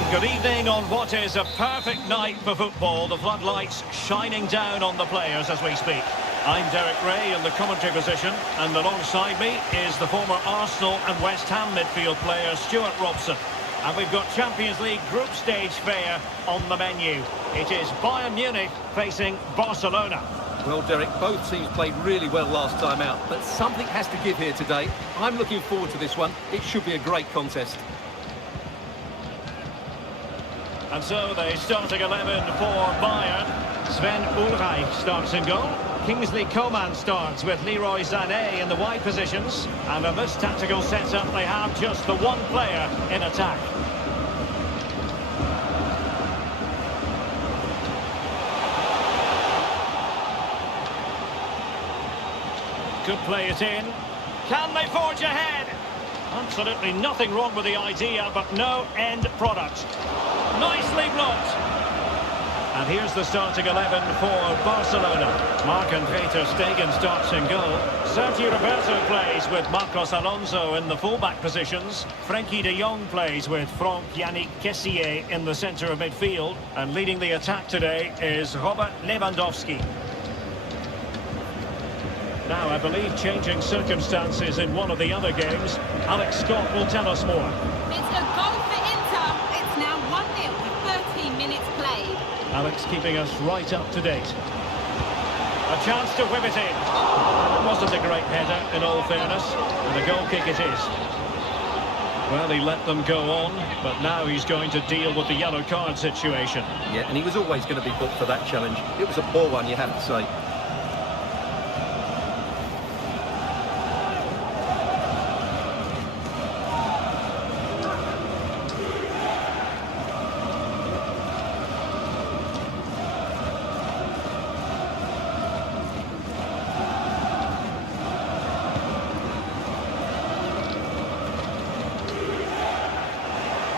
Good evening on what is a perfect night for football. The floodlights shining down on the players as we speak. I'm Derek Ray in the commentary position, and alongside me is the former Arsenal and West Ham midfield player Stuart Robson. And we've got Champions League group stage fare on the menu. It is Bayern Munich facing Barcelona. Well, Derek, both teams played really well last time out, but something has to give here today. I'm looking forward to this one. It should be a great contest. And so the starting 11 for Bayern. Sven Ulreich starts in goal. Kingsley Coman starts with Leroy Sané in the wide positions. And in this tactical setup, they have just the one player in attack. Could play it in. Can they forge ahead? Absolutely nothing wrong with the idea, but no end product. Nicely blocked. And here's the starting 11 for Barcelona. Marc-André ter Stegen starts in goal. Sergio Roberto plays with Marcos Alonso in the fullback positions. Frenkie de Jong plays with Franck Yannick Kessié in the centre of midfield. And leading the attack today is Robert Lewandowski. Now, I believe changing circumstances in one of the other games. Alex Scott will tell us more. It's a goal for Inter. It's now 1-0 with 13 minutes played. Alex keeping us right up to date. A chance to whip it in. It wasn't a great header, in all fairness. And a goal kick it is. Well, he let them go on, but now he's going to deal with the yellow card situation. Yeah, and he was always going to be booked for that challenge. It was a poor one, you have to say.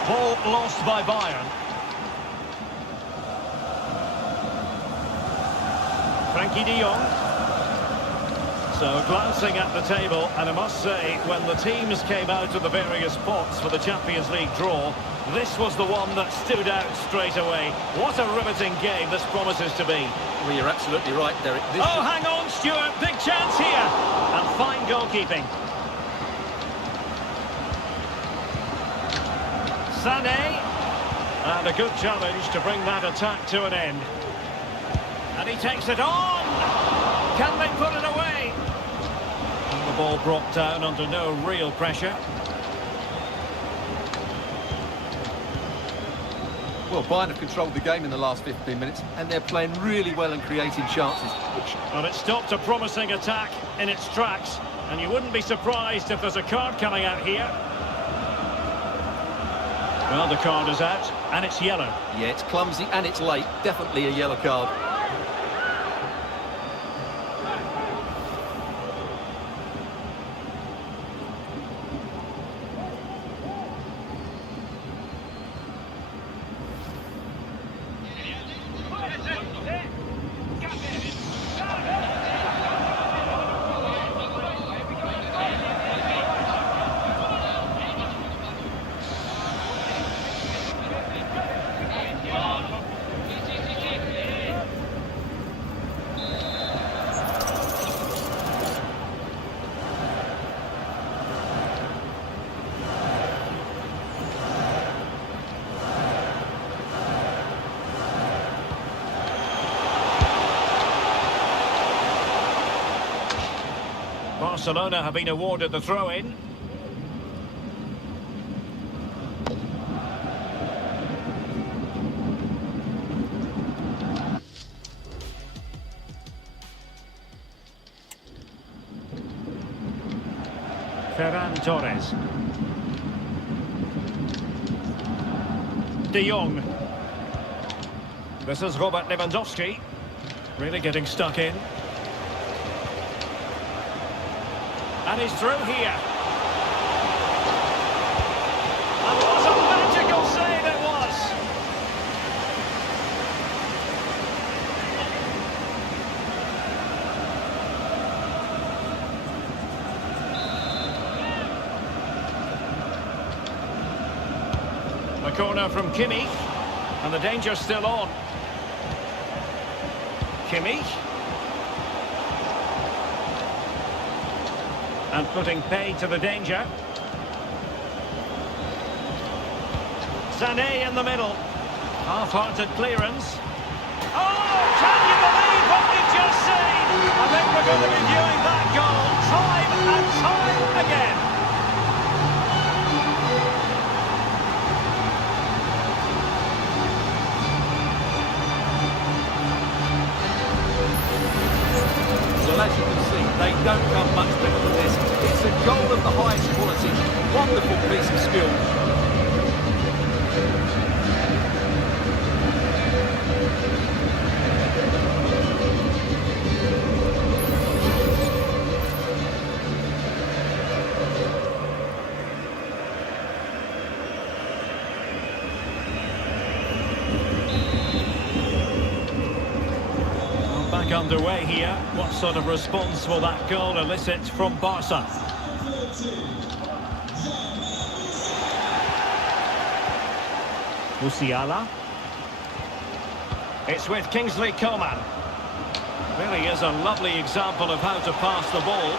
Ball lost by Bayern. Frenkie de Jong. So glancing at the table, and I must say, when the teams came out of the various pots for the Champions League draw, this was the one that stood out straight away. What a riveting game this promises to be. Well, you're absolutely right, Derek. Hang on, Stuart. Big chance here. And fine goalkeeping. Sané. And a good challenge to bring that attack to an end. And he takes it on. Can they put it away? And the ball brought down under no real pressure. Well, Bayern have controlled the game in the last 15 minutes, and they're playing really well and creating chances. Well, it stopped a promising attack in its tracks, and you wouldn't be surprised if there's a card coming out here. Well, the card is out, and it's yellow. Yeah, it's clumsy and it's late. Definitely a yellow card. Barcelona have been awarded the throw-in. Ferran Torres. De Jong. This is Robert Lewandowski. Really getting stuck in. And he's through here. And what a magical save it was! A corner from Kimmich. And the danger's still on. Kimmich. And putting paid to the danger. Sané in the middle. Half-hearted clearance. Oh, can you believe what we've just seen? I think we're going to be viewing that goal time and time again. Well, as you can see, they don't come much better than this. It's a goal of the highest quality. Wonderful piece of skill. Back underway here. What sort of response will that goal elicit from Barca? Musiala. It's with Kingsley Coman. Really is a lovely example of how to pass the ball.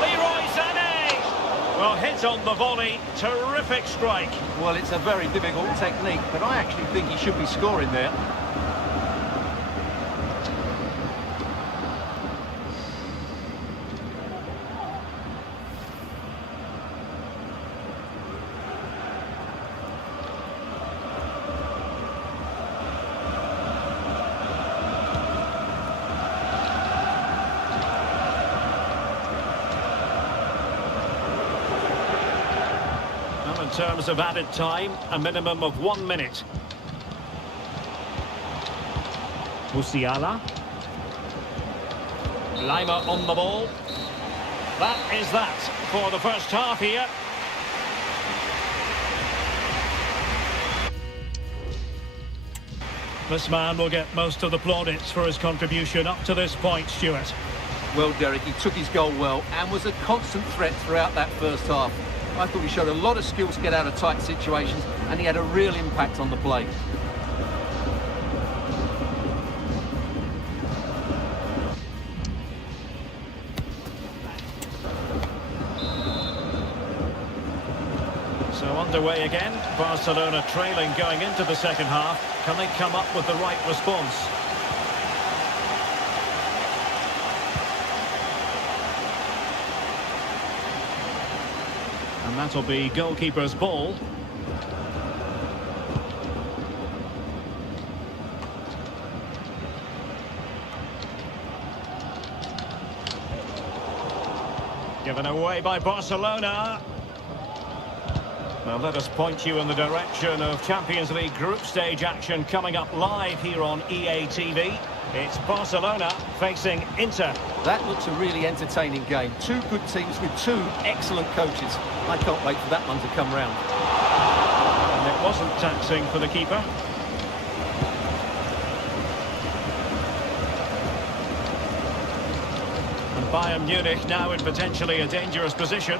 Leroy Sané! Well, hit on the volley. Terrific strike. Well, it's a very difficult technique, but I actually think he should be scoring there. In terms of added time, a minimum of 1 minute. Musiala. Lima on the ball. That is that for the first half here. This man will get most of the plaudits for his contribution up to this point, Stuart. Well, Derek, he took his goal well and was a constant threat throughout that first half. I thought he showed a lot of skill to get out of tight situations, and he had a real impact on the play. So underway again, Barcelona trailing going into the second half. Can they come up with the right response? And that'll be goalkeeper's ball. Given away by Barcelona. Well, let us point you in the direction of Champions League group stage action coming up live here on EA TV. It's Barcelona facing Inter. That looks a really entertaining game. Two good teams with two excellent coaches. I can't wait for that one to come round. And it wasn't taxing for the keeper. And Bayern Munich now in potentially a dangerous position.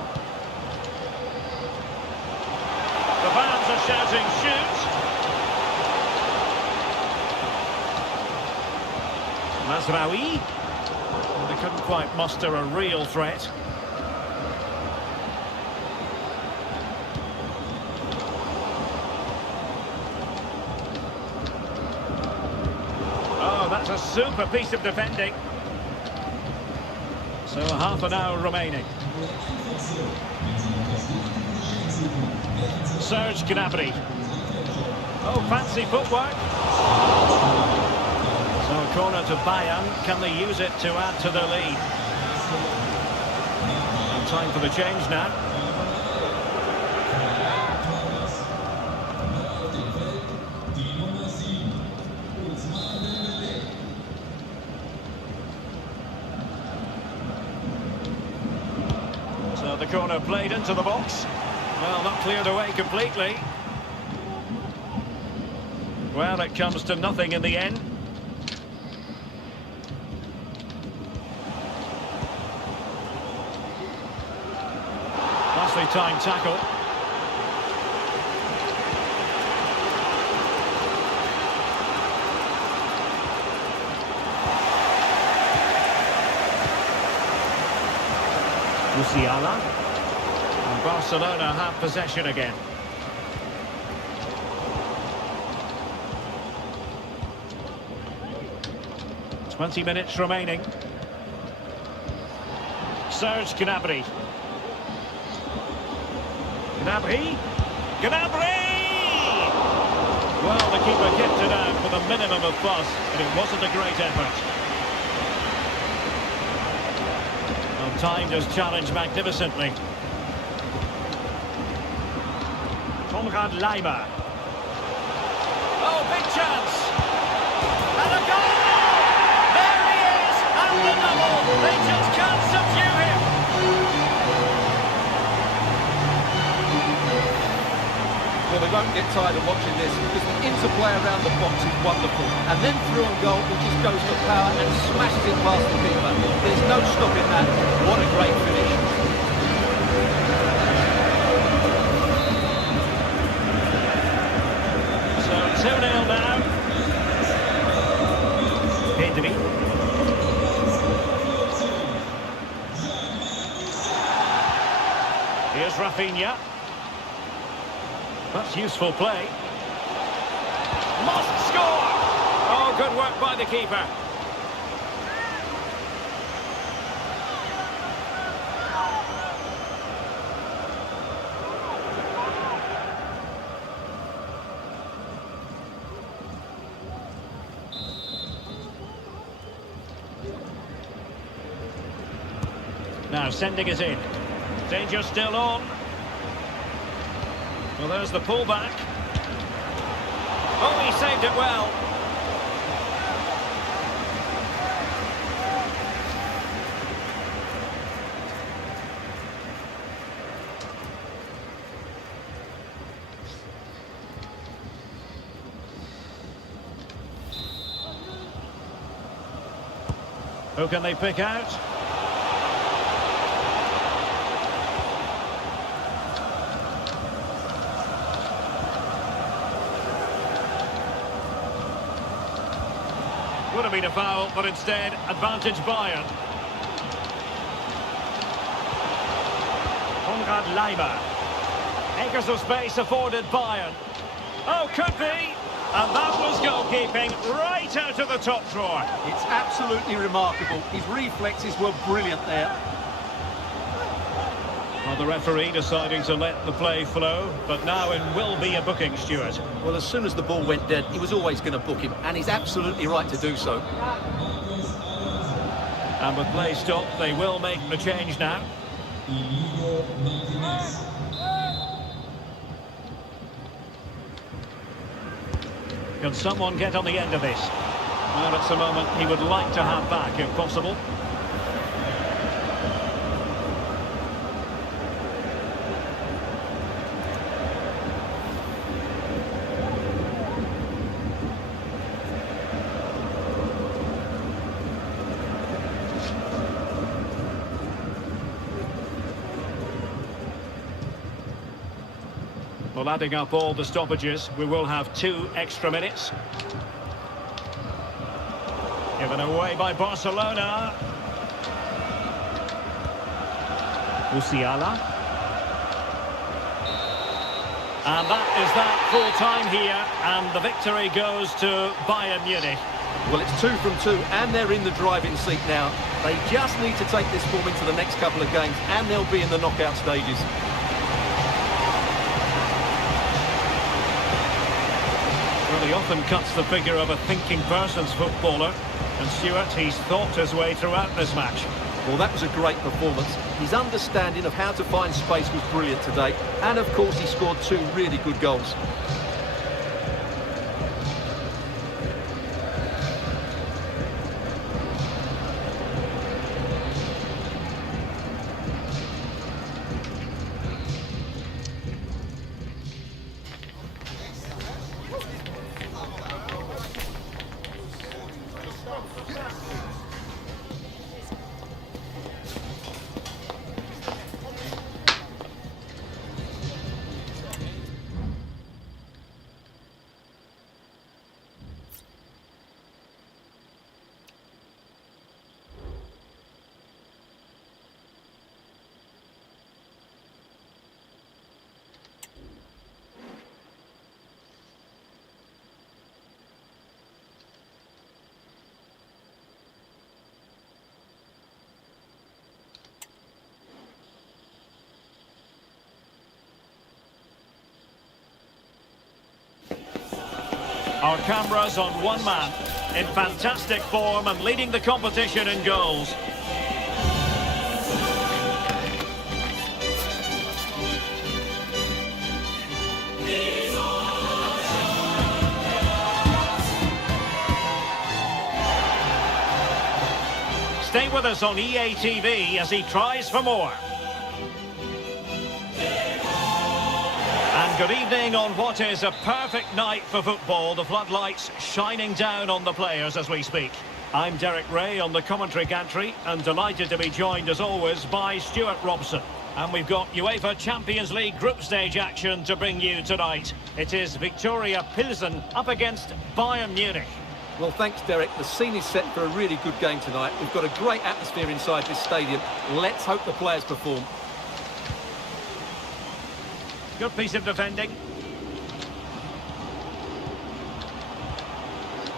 The fans are shouting, shoot! Mazraoui. Well, they couldn't quite muster a real threat. Oh, that's a super piece of defending. So half an hour remaining. Serge Gnabry. Oh, fancy footwork. So a corner to Bayern. Can they use it to add to their lead? And time for the change now. So the corner played into the box. Well, not cleared away completely. Well, it comes to nothing in the end. Nicely timed tackle. Musiala. And Barcelona have possession again. Twenty minutes remaining. Serge Gnabry. Gnabry! Well, the keeper kept it out with a minimum of fuss, but it wasn't a great effort. Well, timed his challenge magnificently. Konrad Laimer. Oh, big chance! And a goal! There he is! And the double! They just can't subdue him! Well, we won't get tired of watching this because the interplay around the box is wonderful. And then through on goal, he just goes for power and smashes it past the keeper. There's no stopping that. What a great finish. So 2-0 now. Pedri. Here's Rafinha. That's useful play. Must score! Oh, good work by the keeper. Now sending it in. Danger still on. Well, there's the pullback. Oh, he saved it well. Who can they pick out? Would have been a foul, but instead, advantage Bayern. Konrad Laimer. Acres of space afforded Bayern. Oh, could be! And that was goalkeeping right out of the top drawer. It's absolutely remarkable. His reflexes were brilliant there. Well, the referee deciding to let the play flow, but now it will be a booking, Stuart. Well, as soon as the ball went dead, he was always going to book him, and he's absolutely right to do so. And with play stopped, they will make the change now. Can someone get on the end of this? Well, it's a moment he would like to have back, if possible. Well, adding up all the stoppages, we will have 2 extra minutes. Given away by Barcelona. Musiala. And that is that full time here, and the victory goes to Bayern Munich. Well, it's 2 from 2, and they're in the driving seat now. They just need to take this form into the next couple of games, and they'll be in the knockout stages. Well, he often cuts the figure of a thinking person's footballer, and Stuart, he's thought his way throughout this match. Well, that was a great performance. His understanding of how to find space was brilliant today, and of course he scored 2 really good goals. Our cameras on one man, in fantastic form and leading the competition in goals. Stay with us on EA TV as he tries for more. And good evening on what is a perfect night for football. The floodlights shining down on the players as we speak. I'm Derek Ray on the commentary gantry and delighted to be joined as always by Stuart Robson. And we've got UEFA Champions League group stage action to bring you tonight. It is Victoria Pilsen up against Bayern Munich. Well, thanks, Derek. The scene is set for a really good game tonight. We've got a great atmosphere inside this stadium. Let's hope the players perform. Good piece of defending.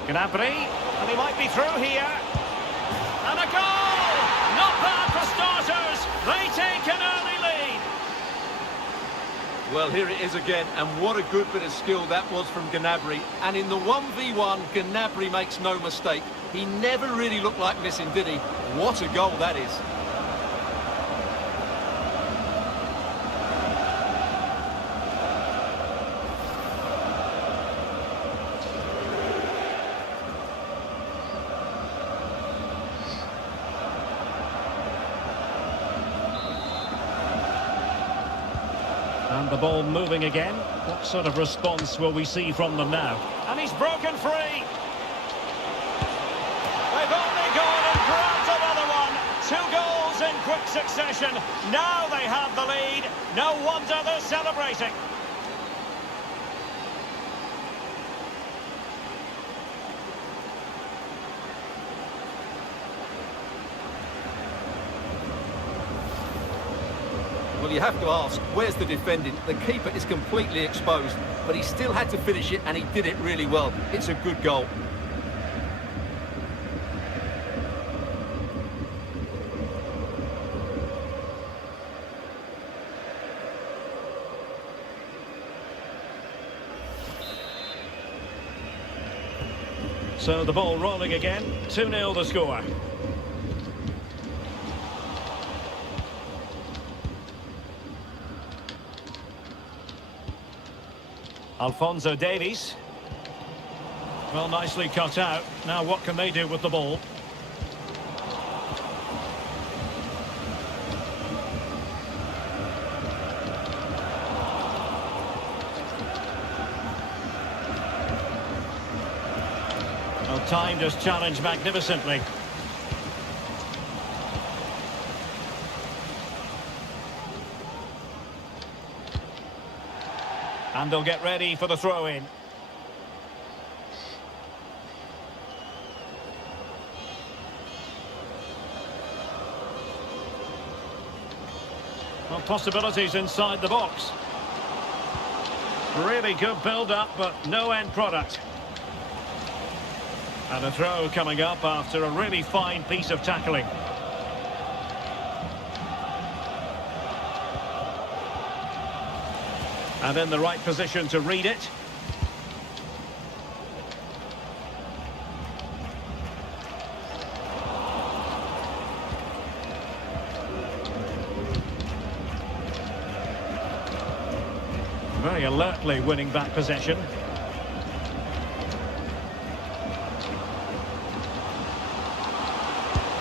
Gnabry, and he might be through here. And a goal! Not bad for starters. They take an early lead. Well, here it is again, and what a good bit of skill that was from Gnabry. And in the 1v1, Gnabry makes no mistake. He never really looked like missing, did he? What a goal that is. And the ball moving again. What sort of response will we see from them now? And he's broken free. They've only gone and grabbed another one. 2 goals in quick succession. Now they have the lead. No wonder they're celebrating. Well, you have to ask, where's the defending? The keeper is completely exposed, but he still had to finish it, and he did it really well. It's a good goal. So the ball rolling again. 2-0 the score. Alphonso Davies. Well, nicely cut out. Now what can they do with the ball? Well, timed his challenge magnificently. And they'll get ready for the throw-in. Well, possibilities inside the box. Really good build-up, but no end product. And a throw coming up after a really fine piece of tackling. And in the right position to read it. Very alertly winning back possession.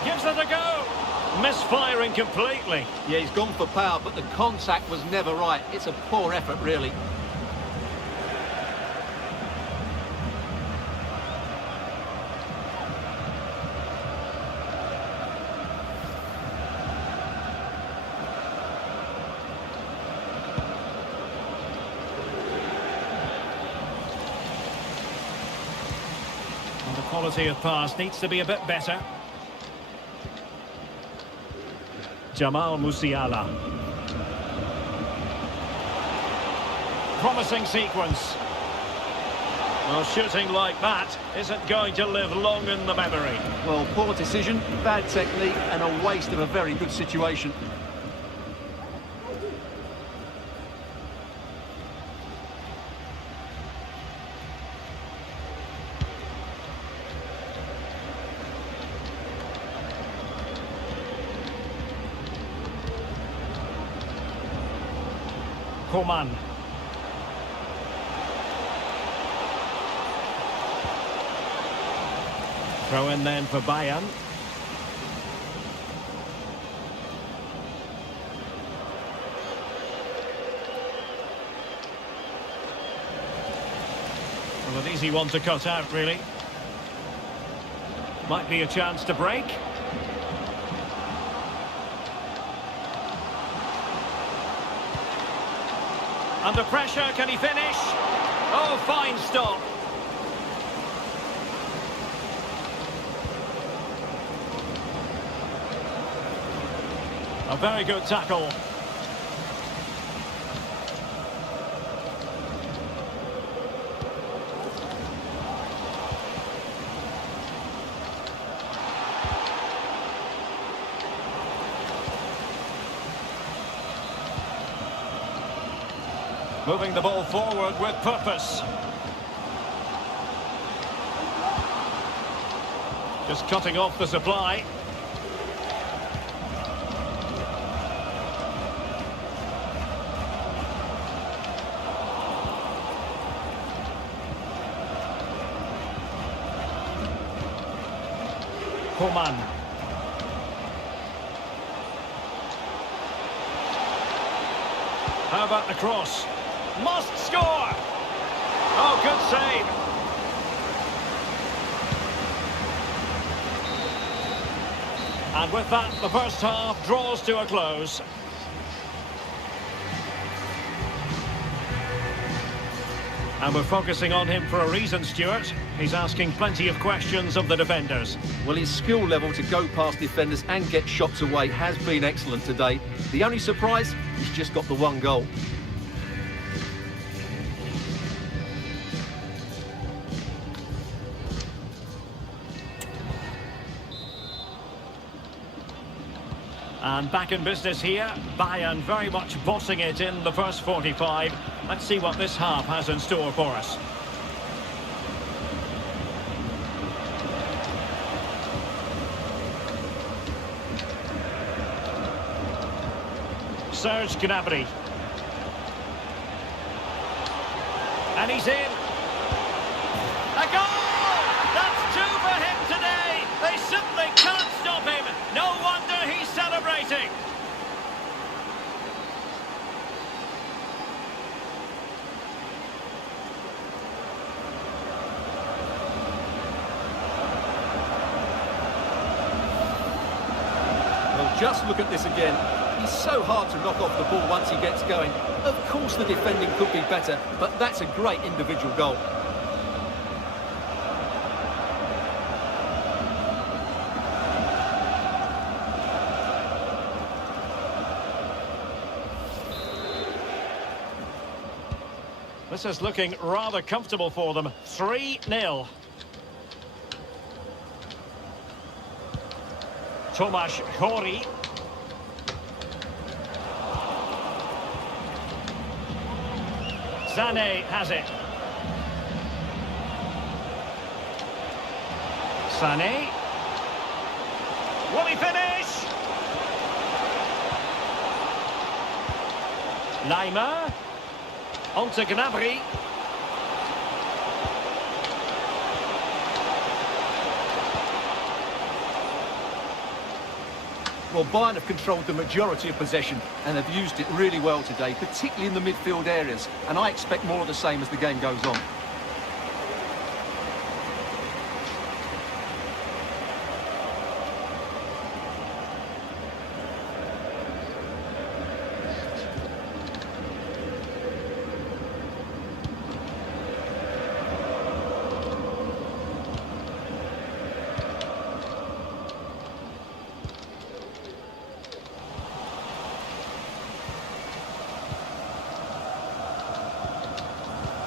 Gives it a go. Misfiring completely. Yeah, he's gone for power, but the contact was never right. It's a poor effort, really. And the quality of pass needs to be a bit better. Jamal Musiala. Promising sequence. Well, shooting like that isn't going to live long in the memory. Well, poor decision, bad technique, and a waste of a very good situation. Coman. Throw in then for Bayern. Well, an easy one to cut out, really. Might be a chance to break. Under pressure, can he finish? Oh, fine stop. A very good tackle. Moving the ball forward with purpose. Just cutting off the supply. Coman. How about the cross? Must score! Oh, good save. And with that, the first half draws to a close. And we're focusing on him for a reason, Stuart. He's asking plenty of questions of the defenders. Well, his skill level to go past defenders and get shots away has been excellent today. The only surprise, he's just got the one goal. And back in business here, Bayern very much bossing it in the first 45. Let's see what this half has in store for us. Serge Gnabry. And he's in. A goal! That's two for him today! They simply can't stop him! No wonder he's celebrating! Well, just look at this again. He's so hard to knock off the ball once he gets going. Of course the defending could be better, but that's a great individual goal. This is looking rather comfortable for them. 3-0. Tomasz Chori. Sané has it. Sané. Will he finish? Laimer. On to Gnabry. Well, Bayern have controlled the majority of possession and have used it really well today, particularly in the midfield areas. And I expect more of the same as the game goes on.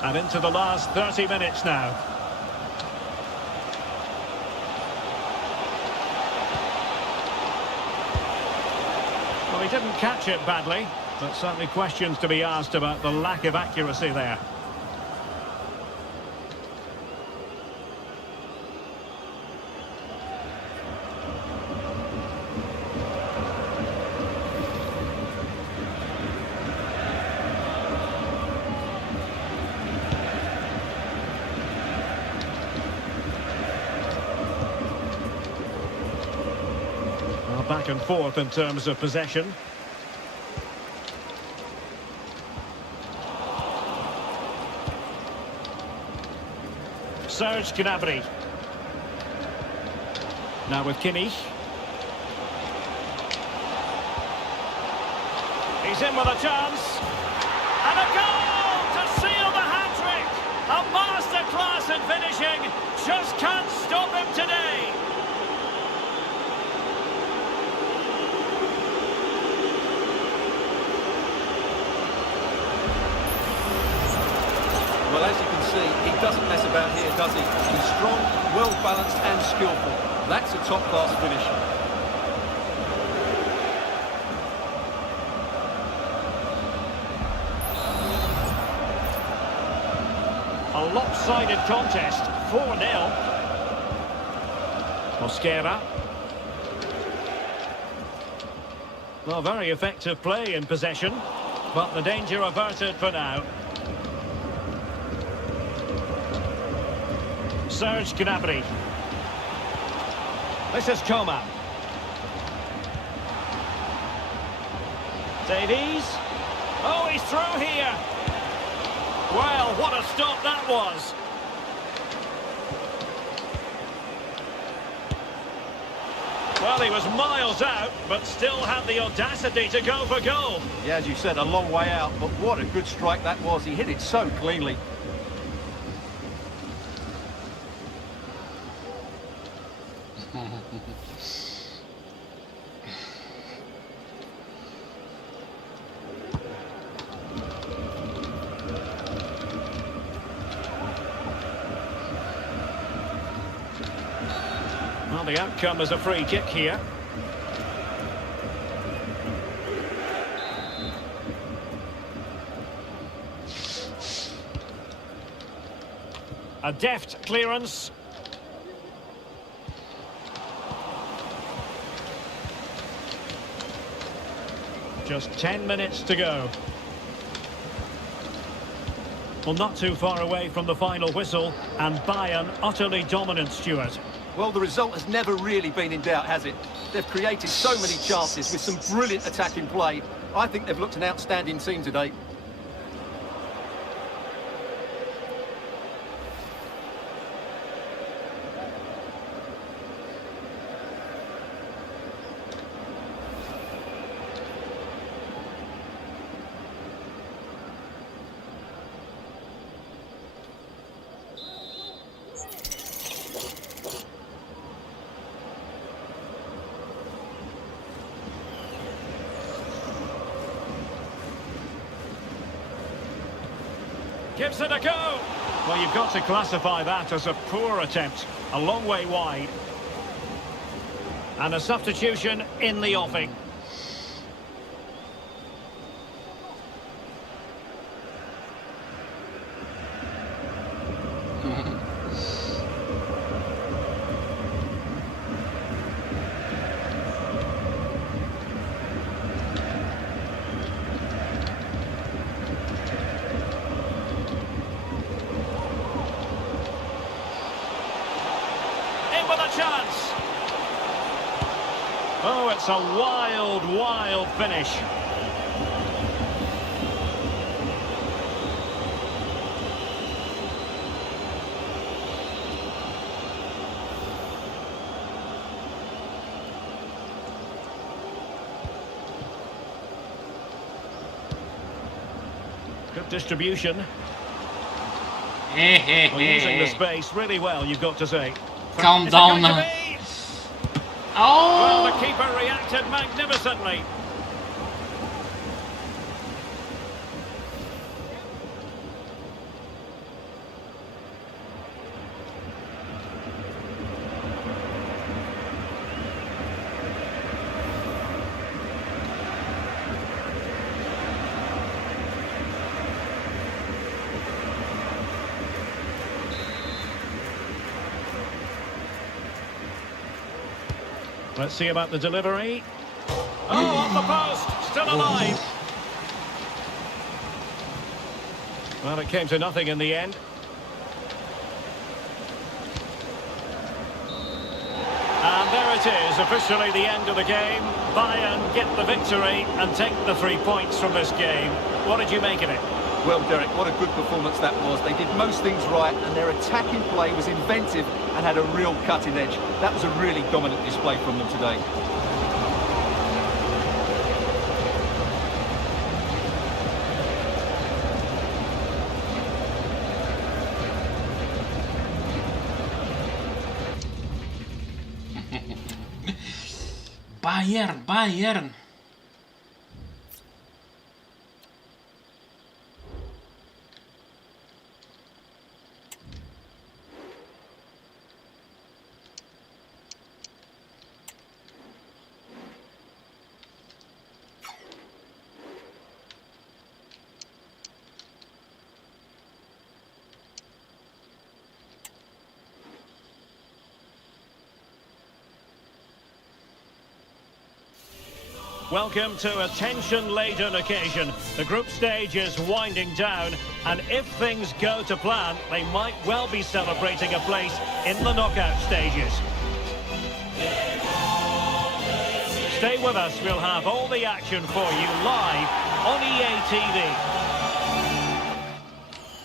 And into the last 30 minutes now. Well, he didn't catch it badly, but certainly questions to be asked about the lack of accuracy there. back and forth in terms of possession. Serge Gnabry. Now with Kimmich. He's in with a chance. And a goal to seal the hat-trick. A masterclass in finishing. Just can't stop him today. Well, as you can see, he doesn't mess about here, does he? He's strong, well-balanced and skillful. That's a top-class finish. A lopsided contest, 4-0. Mosquera. Well, very effective play in possession, but the danger averted for now. Serge Gnabry. This is Coman. Davies. Oh, he's through here. Well, what a stop that was. Well, he was miles out, but still had the audacity to go for goal. Yeah, as you said, a long way out, but what a good strike that was. He hit it so cleanly. Well, the outcome is a free kick here. A deft clearance. Just 10 minutes to go. Well, not too far away from the final whistle, and Bayern utterly dominant, Stuart. Well, the result has never really been in doubt, has it? They've created so many chances with some brilliant attacking play. I think they've looked an outstanding team today. Gives it a go. Well, you've got to classify that as a poor attempt. A long way wide. And a substitution in the offing. Chance. Oh, it's a wild, wild finish. Good distribution. Well, using the space really well, you've got to say. Calm down now. Well, the keeper reacted magnificently. Let's see about the delivery. Oh, off the post, still alive. Well, it came to nothing in the end. And there it it is officially the end of the game. Bayern get the victory and take the 3 points from this game. What did you make of it? Well, Derek, what a good performance that was. They did most things right, and their attacking play was inventive and had a real cutting edge. That was a really dominant display from them today. Bayern. Welcome to a tension-laden occasion. The group stage is winding down, and if things go to plan, they might well be celebrating a place in the knockout stages. Stay with us, we'll have all the action for you live on EA TV.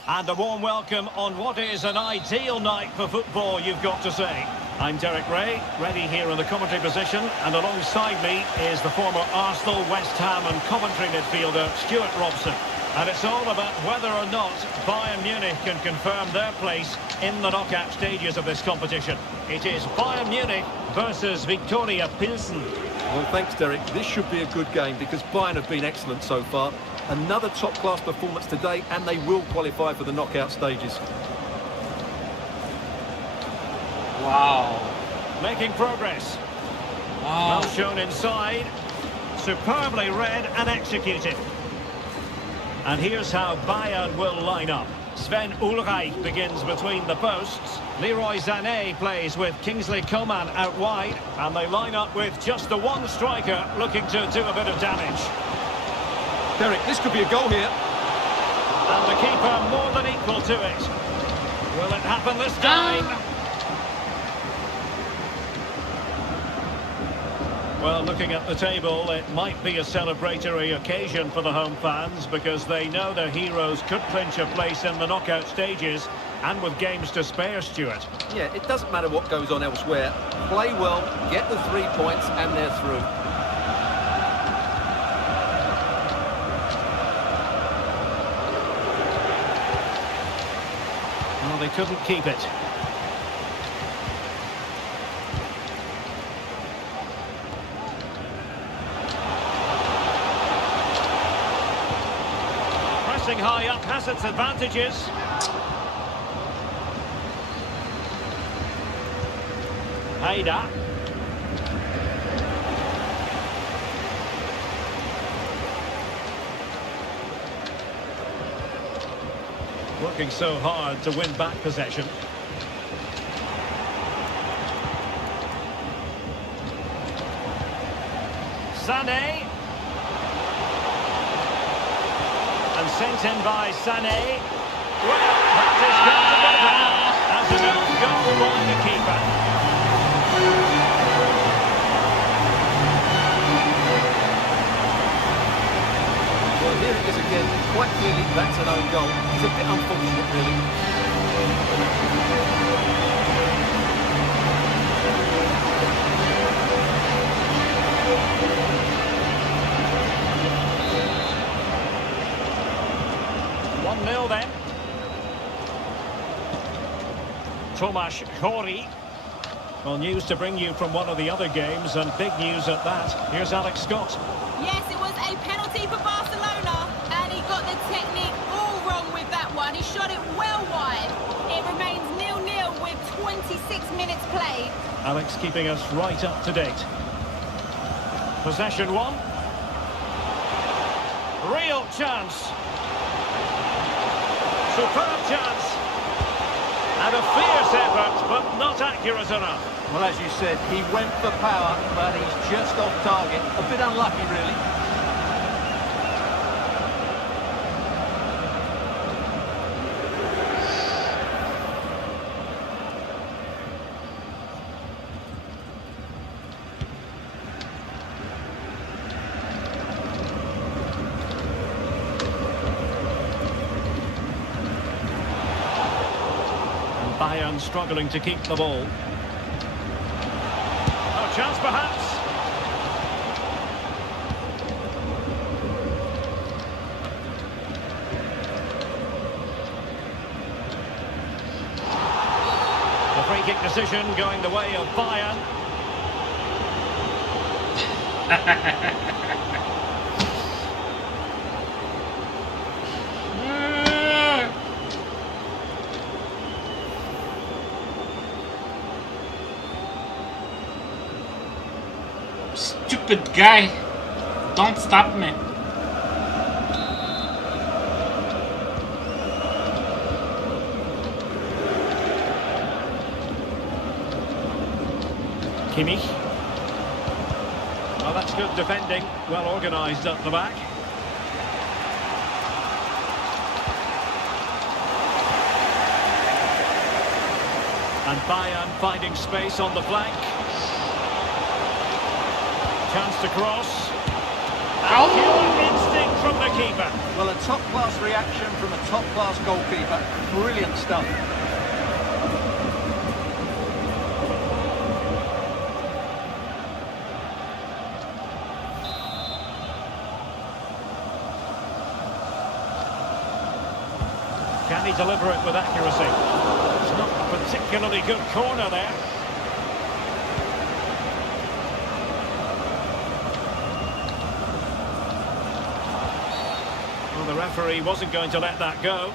And a warm welcome on what is an ideal night for football, you've got to say. I'm Derek Ray, ready here in the commentary position, and alongside me is the former Arsenal, West Ham and Coventry midfielder, Stuart Robson. And it's all about whether or not Bayern Munich can confirm their place in the knockout stages of this competition. It is Bayern Munich versus Viktoria Pilsen. Well, thanks, Derek. This should be a good game because Bayern have been excellent so far. Another top-class performance today, and they will qualify for the knockout stages. Wow. Making progress. Wow. Well shown inside. Superbly read and executed. And here's how Bayern will line up. Sven Ulreich begins between the posts. Leroy Sané plays with Kingsley Coman out wide. And they line up with just the one striker looking to do a bit of damage. Derek, this could be a goal here. And the keeper more than equal to it. Will it happen this time? Well, looking at the table, it might be a celebratory occasion for the home fans because they know their heroes could clinch a place in the knockout stages and with games to spare, Stuart. Yeah, it doesn't matter what goes on elsewhere. Play well, get the 3 points, and they're through. Well, they couldn't keep it. Pressing high up has its advantages. Haida. Working so hard to win back possession. Sané. And sent in by Sané. Well, that is going to be down. That's an own goal by the keeper. Well, here it is again. Quite clearly, that's an own goal. It's a bit unfortunate, really. Then. Tomasz Chori. Well, news to bring you from one of the other games, and big news at that. Here's Alex Scott. Yes, it was a penalty for Barcelona, and he got the technique all wrong with that one. He shot it well wide. It remains 0-0 with 26 minutes played. Alex keeping us right up to date. Possession one. Real chance. Superb chance. And a fierce effort, but not accurate enough. Well, as you said, he went for power, but he's just off target. A bit unlucky, really. Bayern struggling to keep the ball. Oh, chance perhaps. The free kick decision going the way of Bayern. Stupid guy, don't stop me. Kimmich. Well, that's good defending, well organised up the back. And Bayern finding space on the flank. Chance to cross. And pure instinct from the keeper. Well, a top-class reaction from a top-class goalkeeper. Brilliant stuff. Can he deliver it with accuracy? It's not a particularly good corner there. Well, the referee wasn't going to let that go.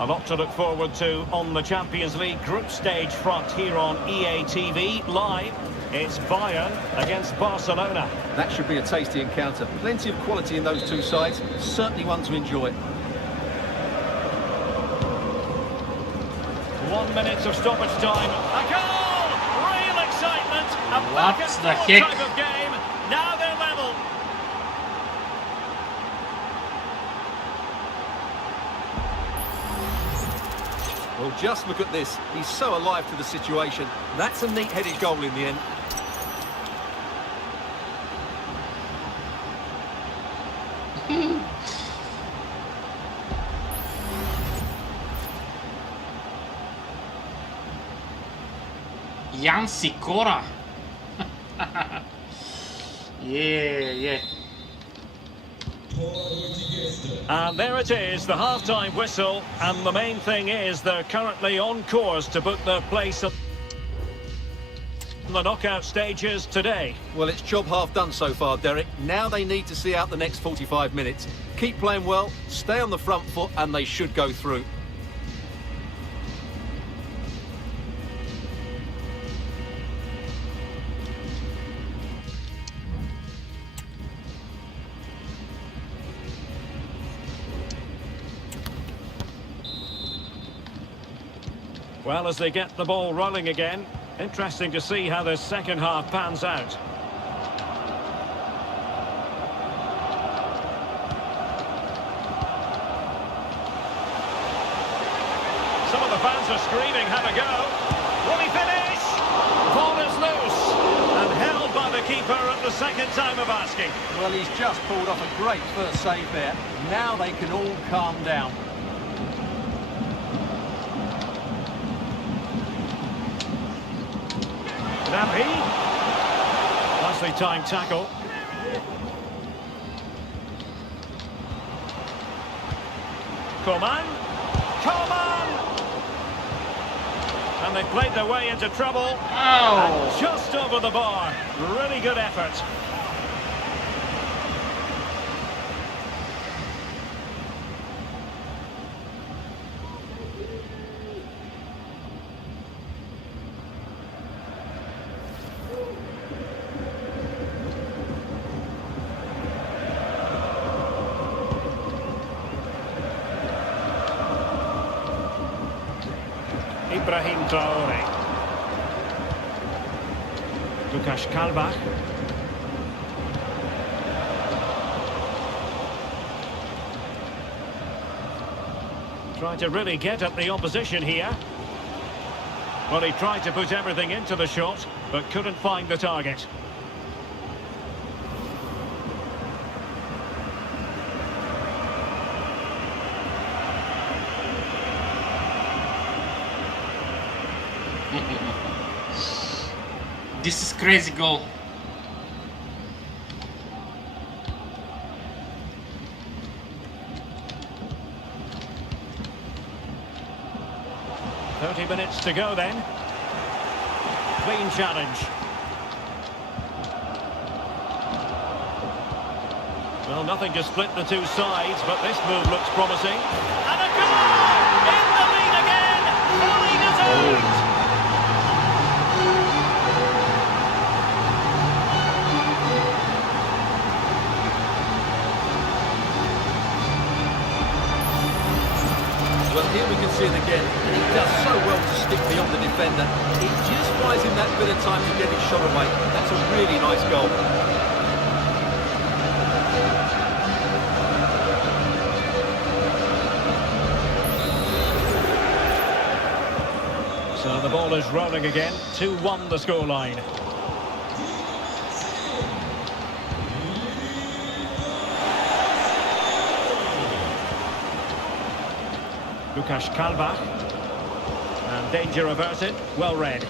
A lot to look forward to on the Champions League group stage front here on EA TV Live. It's Bayern against Barcelona. That should be a tasty encounter. Plenty of quality in those two sides. Certainly one to enjoy. 1 minute of stoppage time. A goal! Real excitement. A What back and the forth heck? type of game. Now they're level. Well, just look at this. He's so alive to the situation. That's a neat-headed goal in the end. Jan Sikora. Yeah. And there it is, the half-time whistle. And the main thing is they're currently on course to book their place in the knockout stages today. Well, it's job half done so far, Derek. Now they need to see out the next 45 minutes. Keep playing well, stay on the front foot, and they should go through. Well, as they get the ball rolling again, interesting to see how the second half pans out. Some of the fans are screaming, have a go. Will he finish? Ball is loose and held by the keeper at the second time of asking. Well, he's just pulled off a great first save there. Now they can all calm down. Nappy. Nicely timed tackle. Coman. And they played their way into trouble. Oh. And just over the bar. Really good effort. Ibrahim Traore. Lukasz Kalbach. Trying to really get at the opposition here. Well, he tried to put everything into the shot, but couldn't find the target. This is crazy goal. Minutes to go then. Clean challenge. Well, nothing to split the two sides, but this move looks promising. And a goal! In the lead again! Fully deserved! Well, here we can see it again, and he does so well to stick beyond the defender. It just buys him that bit of time to get his shot away. That's a really nice goal. So the ball is rolling again. 2-1 the scoreline. Łukasz Kalbach, and danger averted, well read.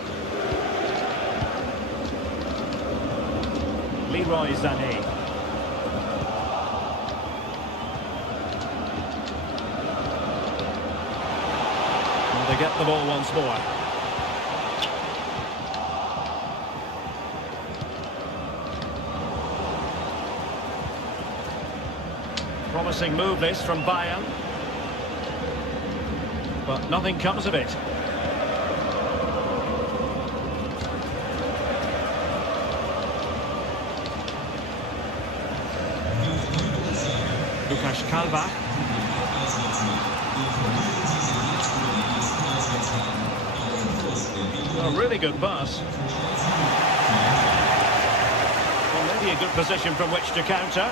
Leroy Sané. And they get the ball once more. Promising move this from Bayern. But nothing comes of it. Łukasz Kalbach. A really good pass. Well, maybe a good position from which to counter.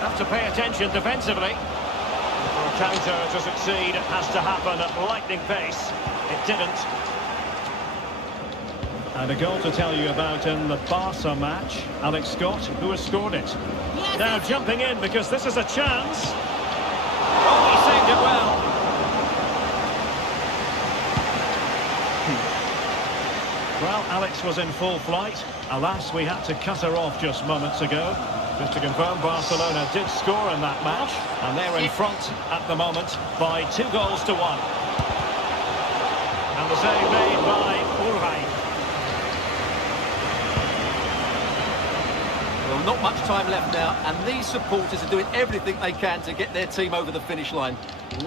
Have to pay attention defensively. For a counter to succeed, it has to happen at lightning pace. It didn't. And a goal to tell you about in the Barca match. Alex Scott, who has scored it. Yes, Now jumping in because this is a chance. Oh, he saved it well. Well, Alex was in full flight. Alas, we had to cut her off just moments ago. Just to confirm, Barcelona did score in that match, and they're in front at the moment by 2-1. And the save made by Urhay. Well, not much time left now, and these supporters are doing everything they can to get their team over the finish line.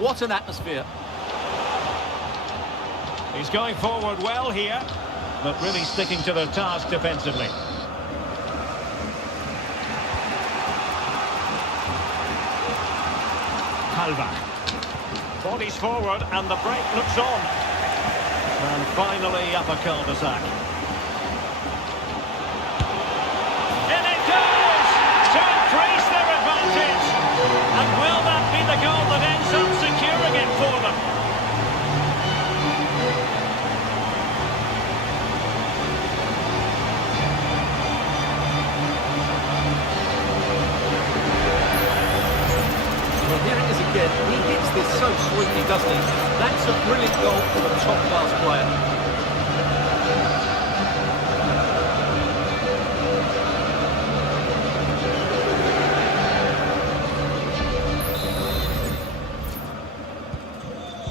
What an atmosphere. He's going forward well here, but really sticking to the task defensively. Kalbach. Bodies forward and the break looks on. And finally up a cul-de-sac. In it goes! To increase their advantage. And will that be the goal that ends up securing it for them? Well, here it is again. He hits this so sweetly, doesn't he? That's a brilliant goal from a top-class player.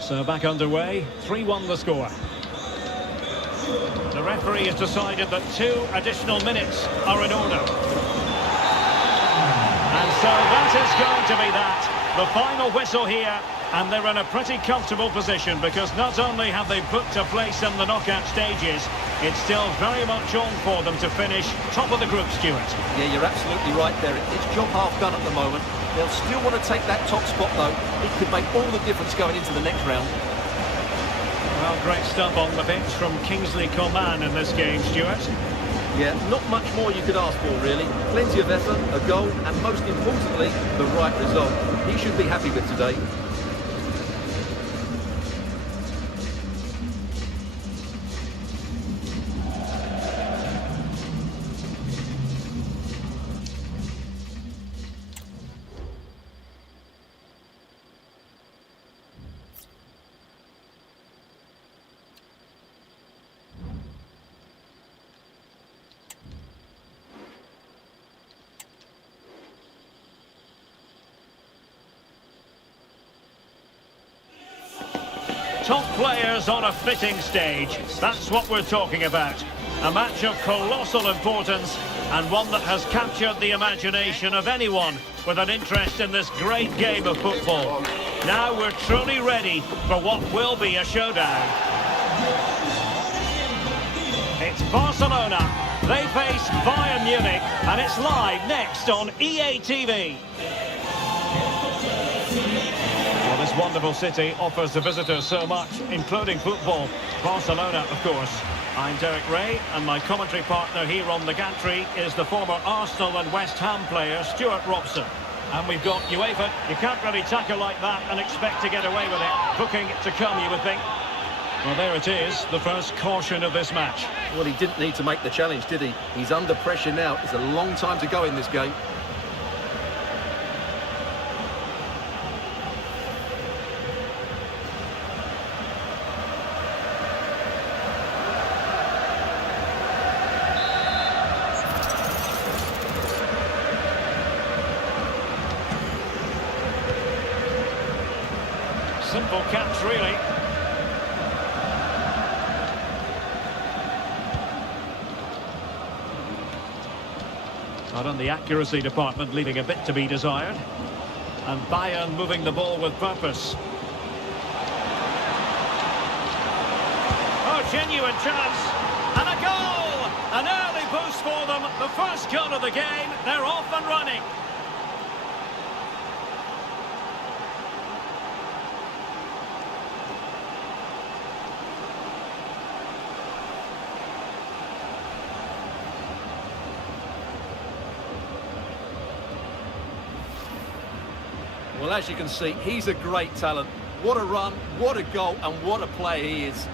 So back underway, 3-1 the score. The referee has decided that 2 additional minutes are in order. And so that is going to be that. The final whistle here, and they're in a pretty comfortable position because not only have they booked a place in the knockout stages, it's still very much on for them to finish top of the group, Stuart. Yeah, you're absolutely right there. It's job half done at the moment. They'll still want to take that top spot, though. It could make all the difference going into the next round. Well, great stuff on the pitch from Kingsley Coman in this game, Stuart. Yeah, not much more you could ask for, really. Plenty of effort, a goal, and most importantly, the right result. He should be happy with today. Top players on a fitting stage. That's what we're talking about. A match of colossal importance and one that has captured the imagination of anyone with an interest in this great game of football. Now we're truly ready for what will be a showdown. It's Barcelona. They face Bayern Munich, and it's live next on EA TV. Well, this wonderful city offers the visitors so much, including football. Barcelona, of course. I'm Derek Ray, and my commentary partner here on the gantry is the former Arsenal and West Ham player, Stuart Robson. And we've got UEFA. You can't really tackle like that and expect to get away with it. Booking to come, you would think. Well, there it is, the first caution of this match. Well, he didn't need to make the challenge, did he? He's under pressure now. It's a long time to go in this game. Simple catch, really. But on the accuracy department, leaving a bit to be desired. And Bayern moving the ball with purpose. Oh, genuine chance. And a goal! An early boost for them. The first goal of the game. They're off and running. Well, as you can see, he's a great talent. What a run, what a goal, and what a player he is.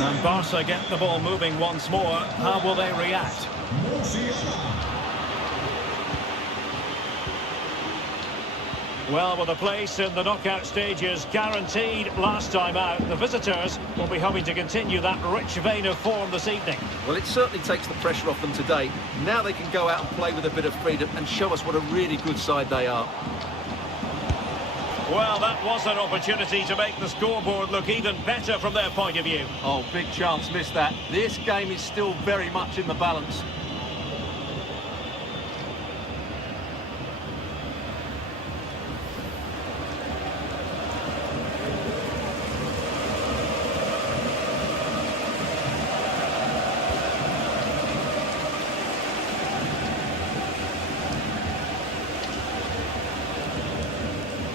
And Barca get the ball moving once more. How will they react? Well, with a place in the knockout stages guaranteed last time out, the visitors will be hoping to continue that rich vein of form this evening. Well, it certainly takes the pressure off them today. Now they can go out and play with a bit of freedom and show us what a really good side they are. Well, that was an opportunity to make the scoreboard look even better from their point of view. Oh, big chance, missed that. This game is still very much in the balance.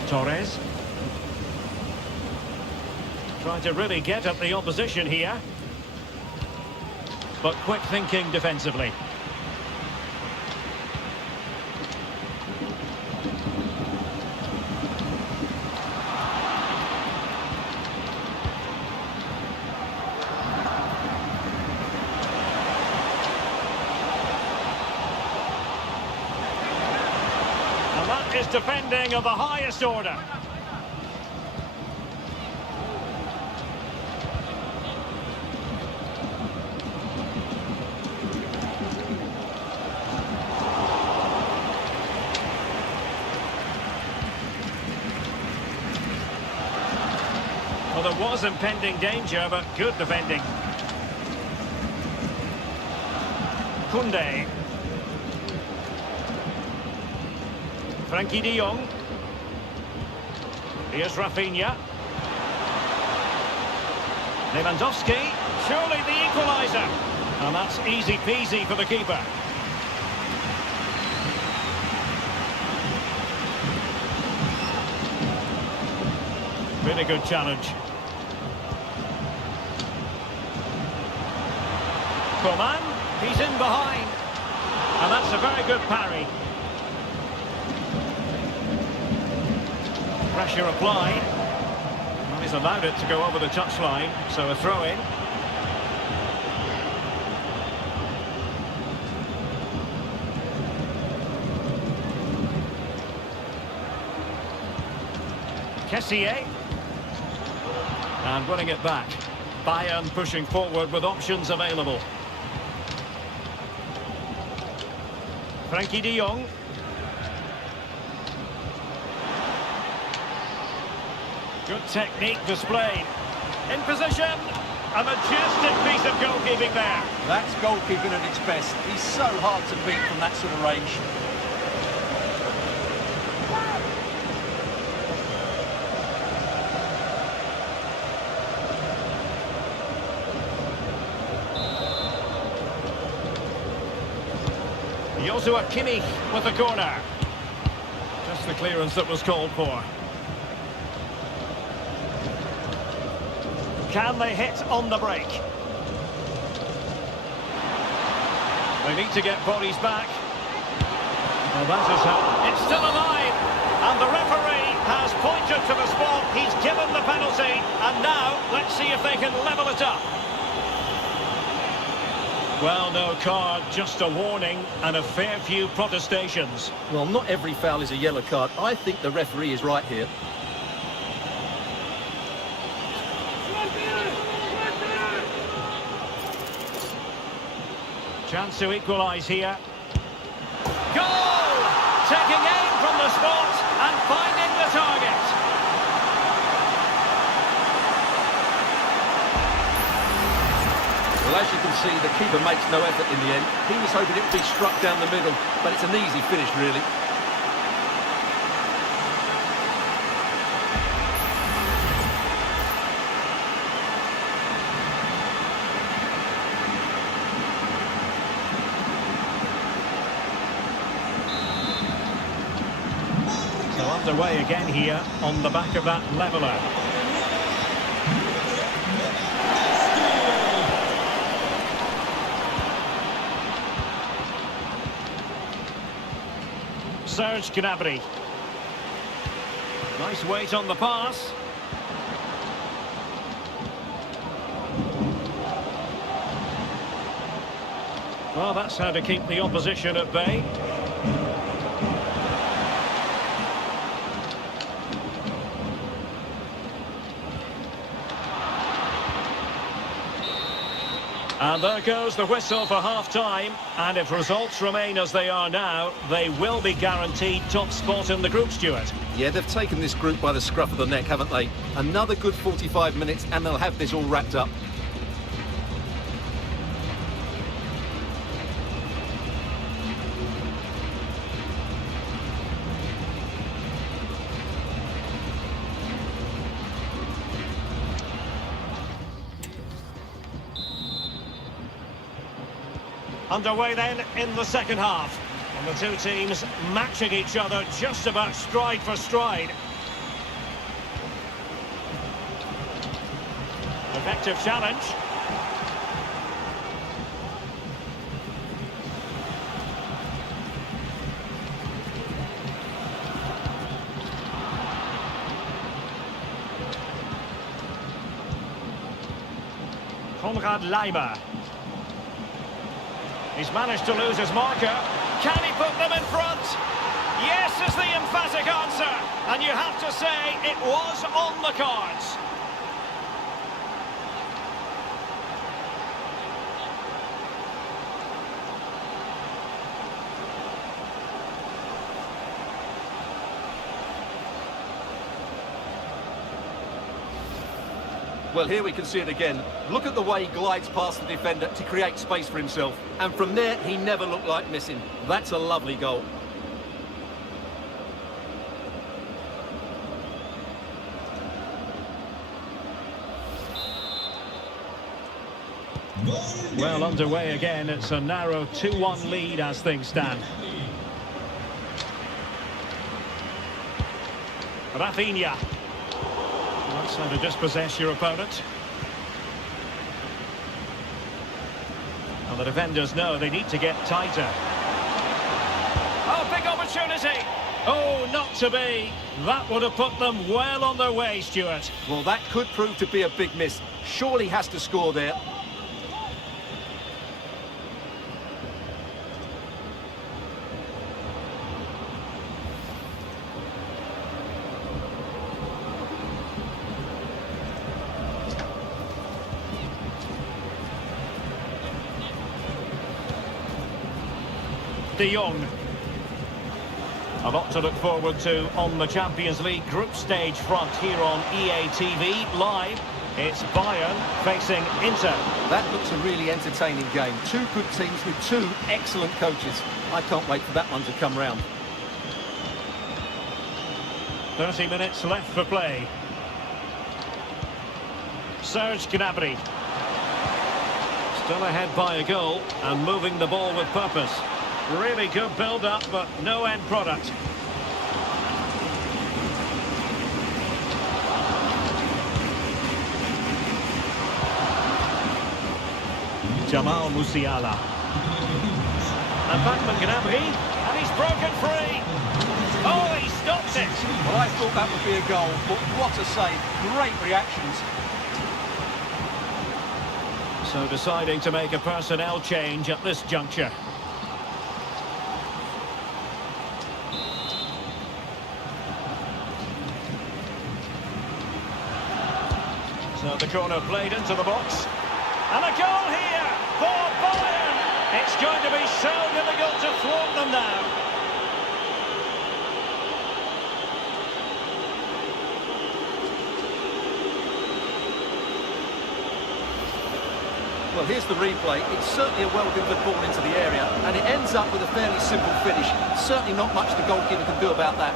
Torres. Trying to really get at the opposition here. But quick thinking defensively. And that is defending of the highest order. Well, there was impending danger, but good defending. Koundé. Frankie de Jong. Here's Rafinha. Lewandowski. Surely the equaliser. And that's easy peasy for the keeper. Really good challenge. Coman, he's in behind. And that's a very good parry. Pressure applied. Well, he's allowed it to go over the touchline, so a throw-in. Kessier. And winning it back. Bayern pushing forward with options available. Frankie de Jong. Good technique displayed. In position. A majestic piece of goalkeeping there. That's goalkeeping at its best. He's so hard to beat from that sort of range. Joshua Kimmich with the corner. Just the clearance that was called for. Can they hit on the break? They need to get bodies back. Well, that is how. It's still alive. And the referee has pointed to the spot. He's given the penalty. And now, let's see if they can level it up. Well, no card, just a warning and a fair few protestations. Well, not every foul is a yellow card. I think the referee is right here. Chance to equalise here. Goal! Taking aim from the spot and finding the target. Well, as you can see, the keeper makes no effort in the end. He was hoping it would be struck down the middle, but it's an easy finish, really. So underway again here on the back of that leveller. Serge Gnabry. Nice weight on the pass. Well, that's how to keep the opposition at bay. And there goes the whistle for half-time. And if results remain as they are now, they will be guaranteed top spot in the group, Stuart. Yeah, they've taken this group by the scruff of the neck, haven't they? Another good 45 minutes and they'll have this all wrapped up. Underway then in the second half. And the two teams matching each other just about stride for stride. Effective challenge. Konrad Leimer. He's managed to lose his marker. Can he put them in front? Yes is the emphatic answer. And you have to say it was on the cards. Well, here we can see it again. Look at the way he glides past the defender to create space for himself. And from there, he never looked like missing. That's a lovely goal. Well, underway again. It's a narrow 2-1 lead as things stand. Rafinha. That's how to dispossess your opponent. And the defenders know they need to get tighter. Oh, big opportunity! Oh, not to be. That would have put them well on their way, Stuart. Well, that could prove to be a big miss. Surely has to score there. de Jong. A lot to look forward to on the Champions League group stage front here on EA TV Live. It's Bayern facing Inter. That looks a really entertaining game. Two good teams with two excellent coaches. I can't wait for that one to come round. 30 minutes left for play. Serge Gnabry. Still ahead by a goal and moving the ball with purpose. Really good build-up, but no end product. Jamal Musiala. And back from Gnabry, and he's broken free. Oh, he stops it. Well, I thought that would be a goal, but what a save. Great reactions. So deciding to make a personnel change at this juncture. So the corner played into the box. And a goal here for Bayern. It's going to be so difficult to thwart them now. Well, here's the replay. It's certainly a well-delivered ball into the area, and it ends up with a fairly simple finish. Certainly not much the goalkeeper can do about that.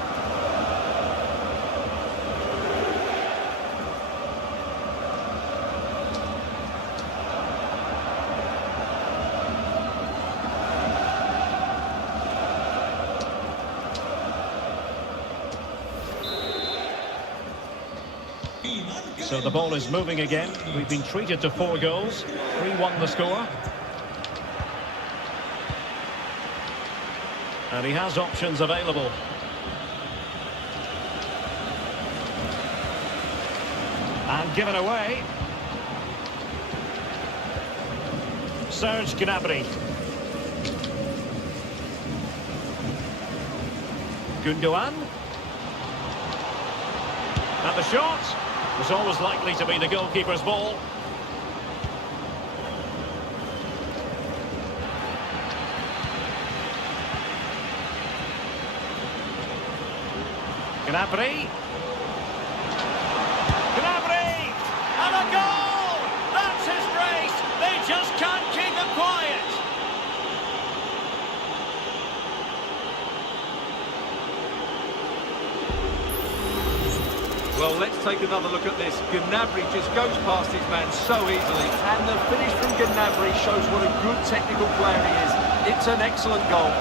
So the ball is moving again. We've been treated to 4 goals. 3-1 the score. And he has options available. And given away. Serge Gnabry. Gundogan. And the shot was always likely to be the goalkeeper's ball. Gnabry. Gnabry! And a goal! That's his brace! They just can't keep him quiet! Well, let's take another look at this. Gnabry just goes past his man so easily, and the finish from Gnabry shows what a good technical player he is. It's an excellent goal.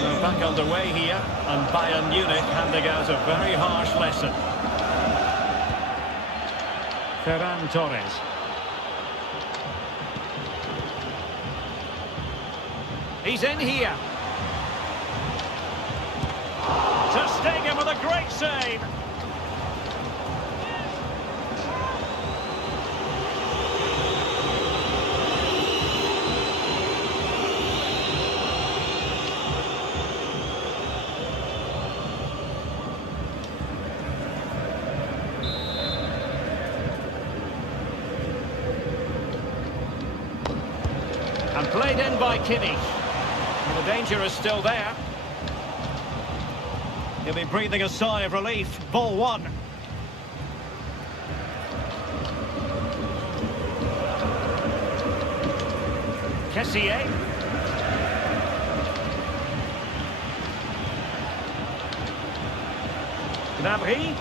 So back underway here, and Bayern Munich handing out a very harsh lesson. Ferran Torres. He's in here. Ter Stegen with a great save. And played in by Kimmich. The danger is still there. He'll be breathing a sigh of relief. Ball one. Kessié. Gnabry.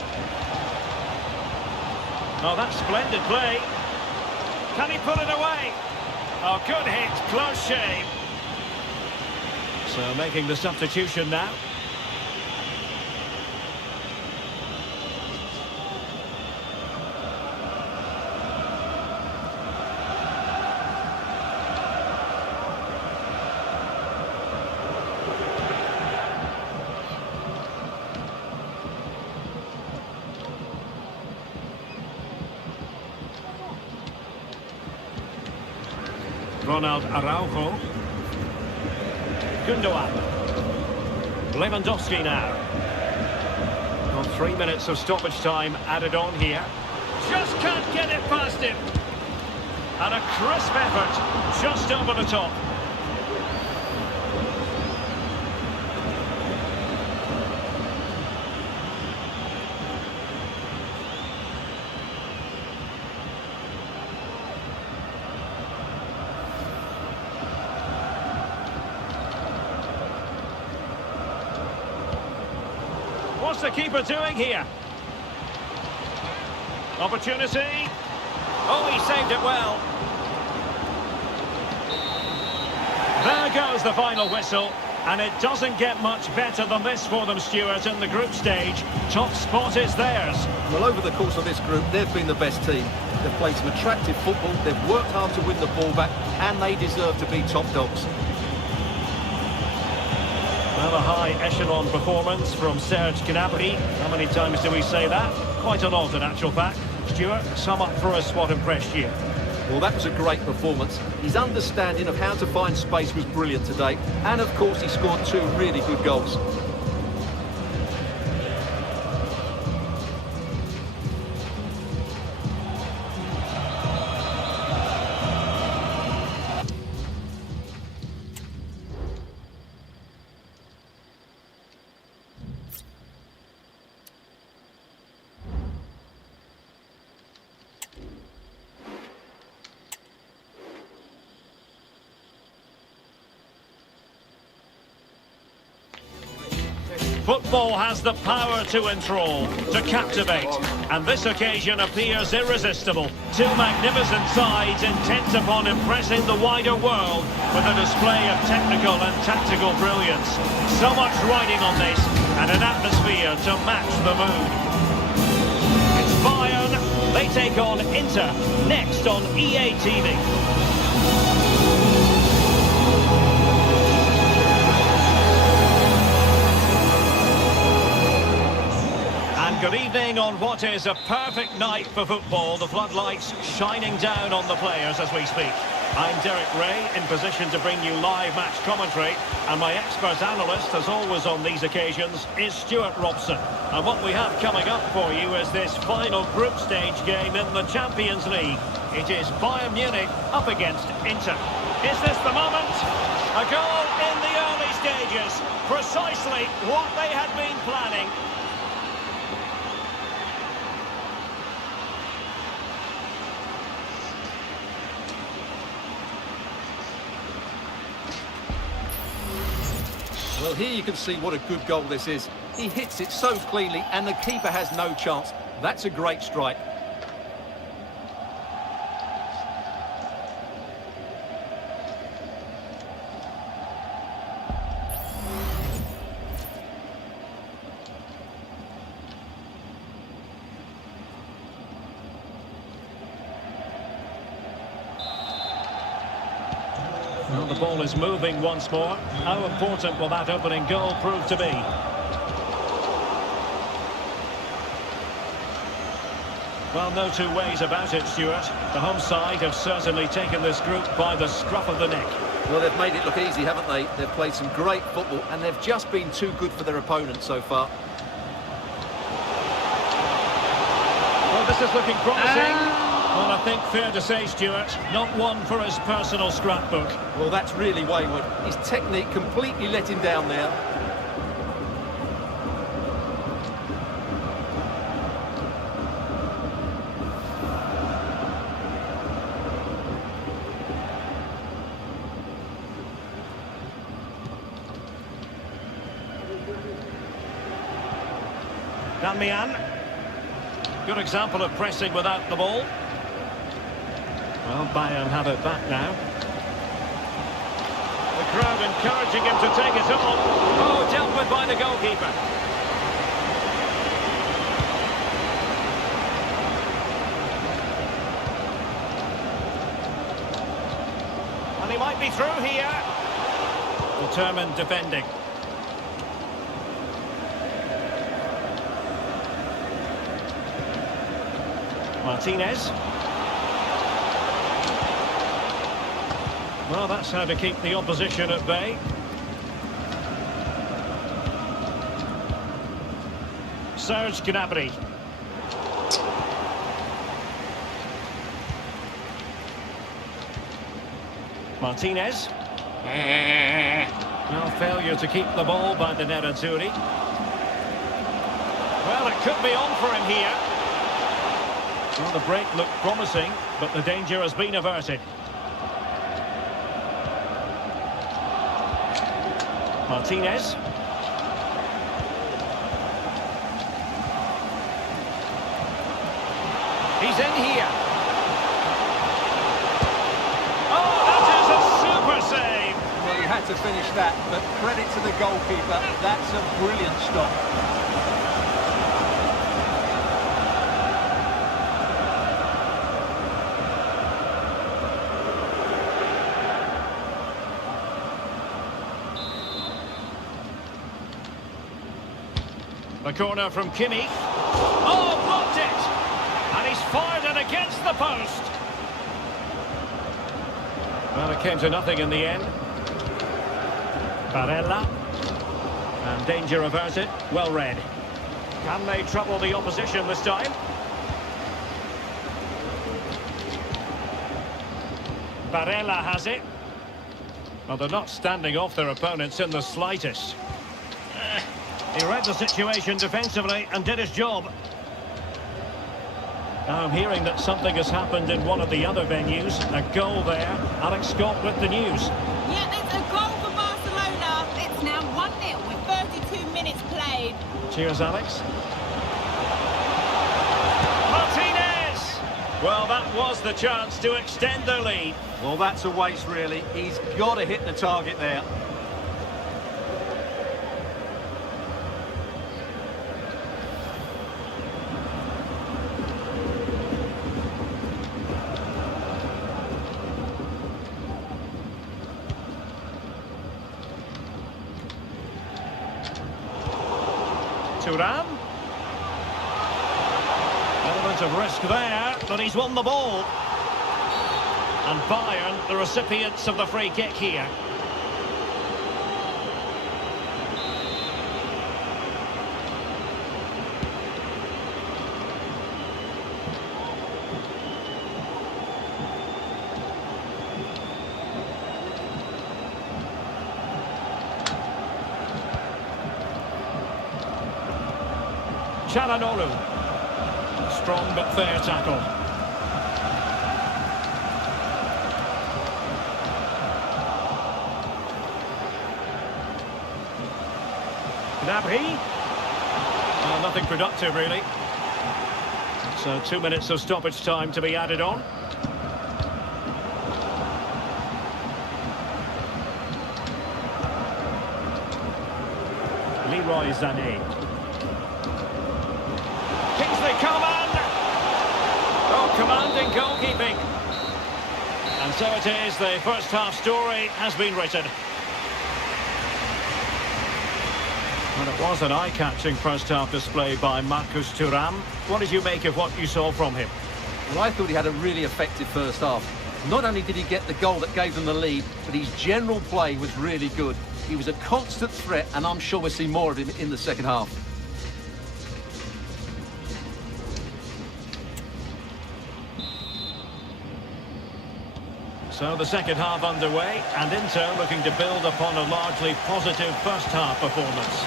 Oh, that's splendid play. Can he put it away? Oh, good hit. Close shave. So making the substitution now. Ronald Araujo. Gundogan. Lewandowski now. Well, 3 minutes of stoppage time added on here. Just can't get it past him. And a crisp effort, just over the top. What's the keeper doing here? Opportunity. Oh, he saved it well. There goes the final whistle. And it doesn't get much better than this for them, Stuart, in the group stage. Top spot is theirs. Well, over the course of this group, they've been the best team. They've played some attractive football, they've worked hard to win the ball back, and they deserve to be top dogs. Well, a high echelon performance from Serge Gnabry. How many times do we say that? Quite a lot in actual fact. Stuart, sum up for us what impressed you. Well, that was a great performance. His understanding of how to find space was brilliant today. And, of course, he scored 2 really good goals. Football has the power to enthrall, to captivate, and this occasion appears irresistible. 2 magnificent sides intent upon impressing the wider world with a display of technical and tactical brilliance. So much riding on this, and an atmosphere to match the mood. It's Bayern, they take on Inter, next on EA TV. Good evening on what is a perfect night for football. The floodlights shining down on the players as we speak. I'm Derek Ray, in position to bring you live match commentary, and my expert analyst, as always on these occasions, is Stuart Robson. And what we have coming up for you is this final group stage game in the Champions League. It is Bayern Munich up against Inter. Is this the moment? A goal in the early stages. Precisely what they had been planning. Well, here you can see what a good goal this is. He hits it so cleanly and the keeper has no chance. That's a great strike. Well, the ball is moving once more. How important will that opening goal prove to be? Well, no 2 ways about it, Stuart. The home side have certainly taken this group by the scruff of the neck. Well, they've made it look easy, haven't they? They've played some great football and they've just been too good for their opponents so far. Well, this is looking promising. Well, I think fair to say, Stuart, not one for his personal scrapbook. Well, that's really wayward. His technique completely let him down there. Damian. Good example of pressing without the ball. Well, Bayern have it back now. The crowd encouraging him to take it on. Oh, dealt with by the goalkeeper. And he might be through here. Determined defending. Martinez. Well, that's how to keep the opposition at bay. Serge Gnabry. Martinez. Well, failure to keep the ball by the Nerazzurri. Well, it could be on for him here. Well, the break looked promising, but the danger has been averted. Martinez. He's in here. Oh, that is a super save. Well, he had to finish that, but credit to the goalkeeper. That's a brilliant stop. The corner from Kimmich. Oh, blocked it! And he's fired it against the post. Well, it came to nothing in the end. Barella. And danger averted. Well read. Can they trouble the opposition this time? Barella has it. Well, they're not standing off their opponents in the slightest. He read the situation defensively and did his job. Now I'm hearing that something has happened in one of the other venues. A goal there. Alex Scott with the news. Yeah, it's a goal for Barcelona. It's now 1-0 with 32 minutes played. Cheers, Alex. Martinez! Well, that was the chance to extend their lead. Well, that's a waste, really. He's got to hit the target there. Thuram. Element of risk there, but he's won the ball. And Bayern, the recipients of the free kick here. Çalhanoğlu. Strong but fair tackle. Gnabry. Well, nothing productive, really. So 2 minutes of stoppage time to be added on. Leroy Sané. Oh, commanding goalkeeping. And so it is, the first half story has been written. And it was an eye-catching first half display by Marcus Thuram. What did you make of what you saw from him? Well, I thought he had a really effective first half. Not only did he get the goal that gave them the lead, but his general play was really good. He was a constant threat, and I'm sure we'll see more of him in the second half. So the second half underway, and Inter looking to build upon a largely positive first half performance.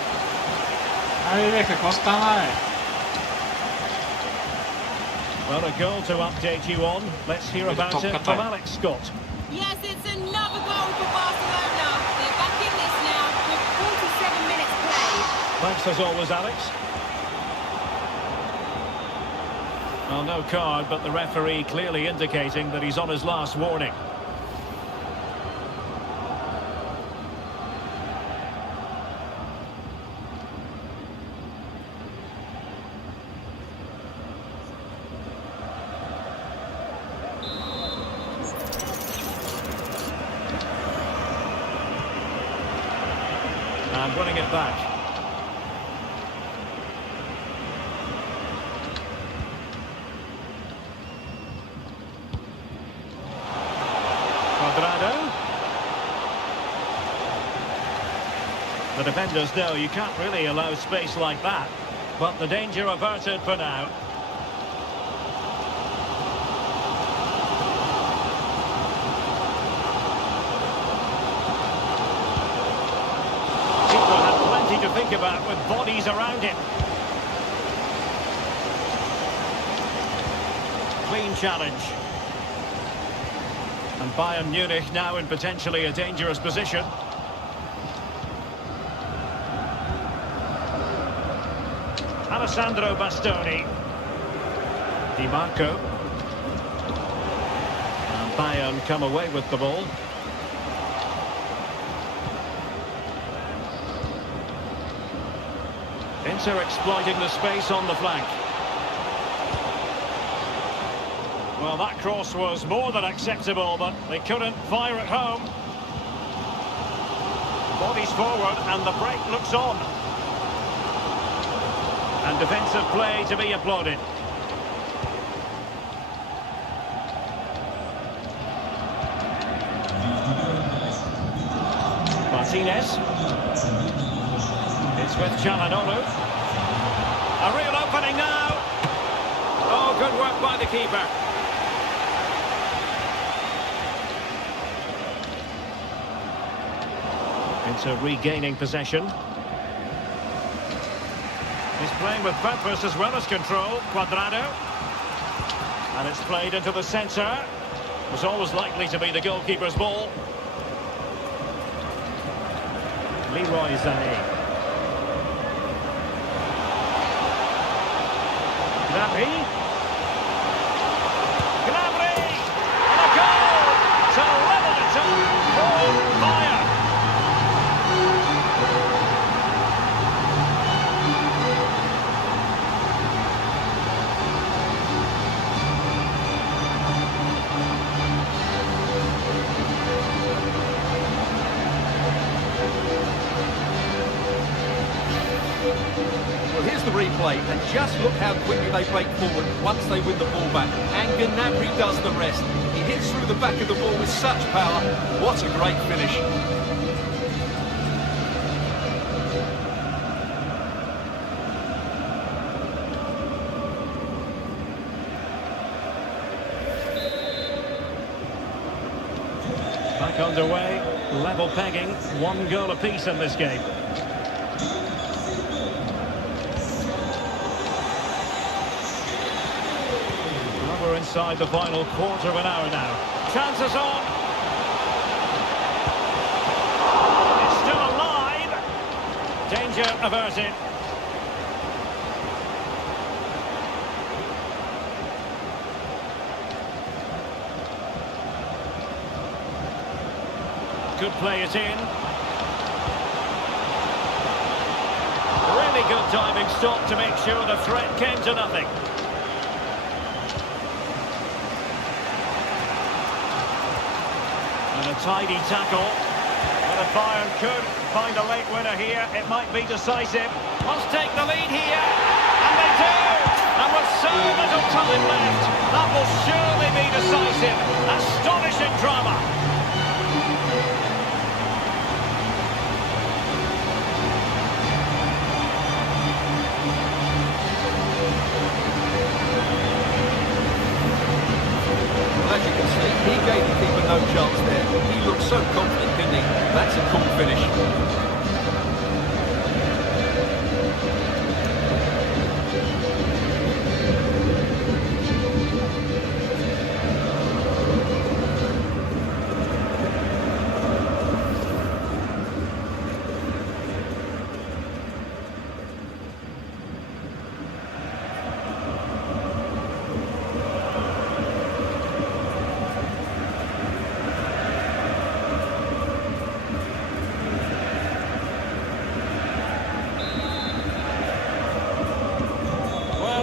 Well, a goal to update you on. Let's hear about it from Alex Scott. Yes, it's another goal for Barcelona. They're back in this now with 47 minutes played. Thanks as always, Alex. Well, no card, but the referee clearly indicating that he's on his last warning. And winning it back. The defenders know you can't really allow space like that, but the danger averted for now. speak about with bodies around him. Clean challenge. And Bayern Munich now in potentially a dangerous position. Alessandro Bastoni. Di Marco. And Bayern come away with the ball. Inter exploiting the space on the flank. Well, that cross was more than acceptable, but they couldn't fire it home. Bodies forward and the break looks on. And defensive play to be applauded. Martinez. It's with Çalhanoğlu. A real opening now. Oh, good work by the keeper. Into regaining possession. He's playing with purpose as well as control. Cuadrado. And it's played into the centre. It was always likely to be the goalkeeper's ball. Leroy Sané. Gnabry. Gnabry! And a goal to level it up for Bayern. Well, here's the replay, and just look how quickly they break forward once they win the ball back. And Gnabry does the rest. He hits through the back of the ball with such power. What a great finish. Back underway, level pegging, 1 goal apiece in this game. We're inside the final quarter of an hour now. Chances on. It's still alive. Danger averted. Could play it in. Really good diving stop to make sure the threat came to nothing. And a tidy tackle. Well, if Bayern could find a late winner here, it might be decisive. Must take the lead here. And they do! And with so little time left, that will surely be decisive. Astonishing drama. As you can see, he gave the keeper no chance there. He looked so confident, didn't he? That's a cool finish.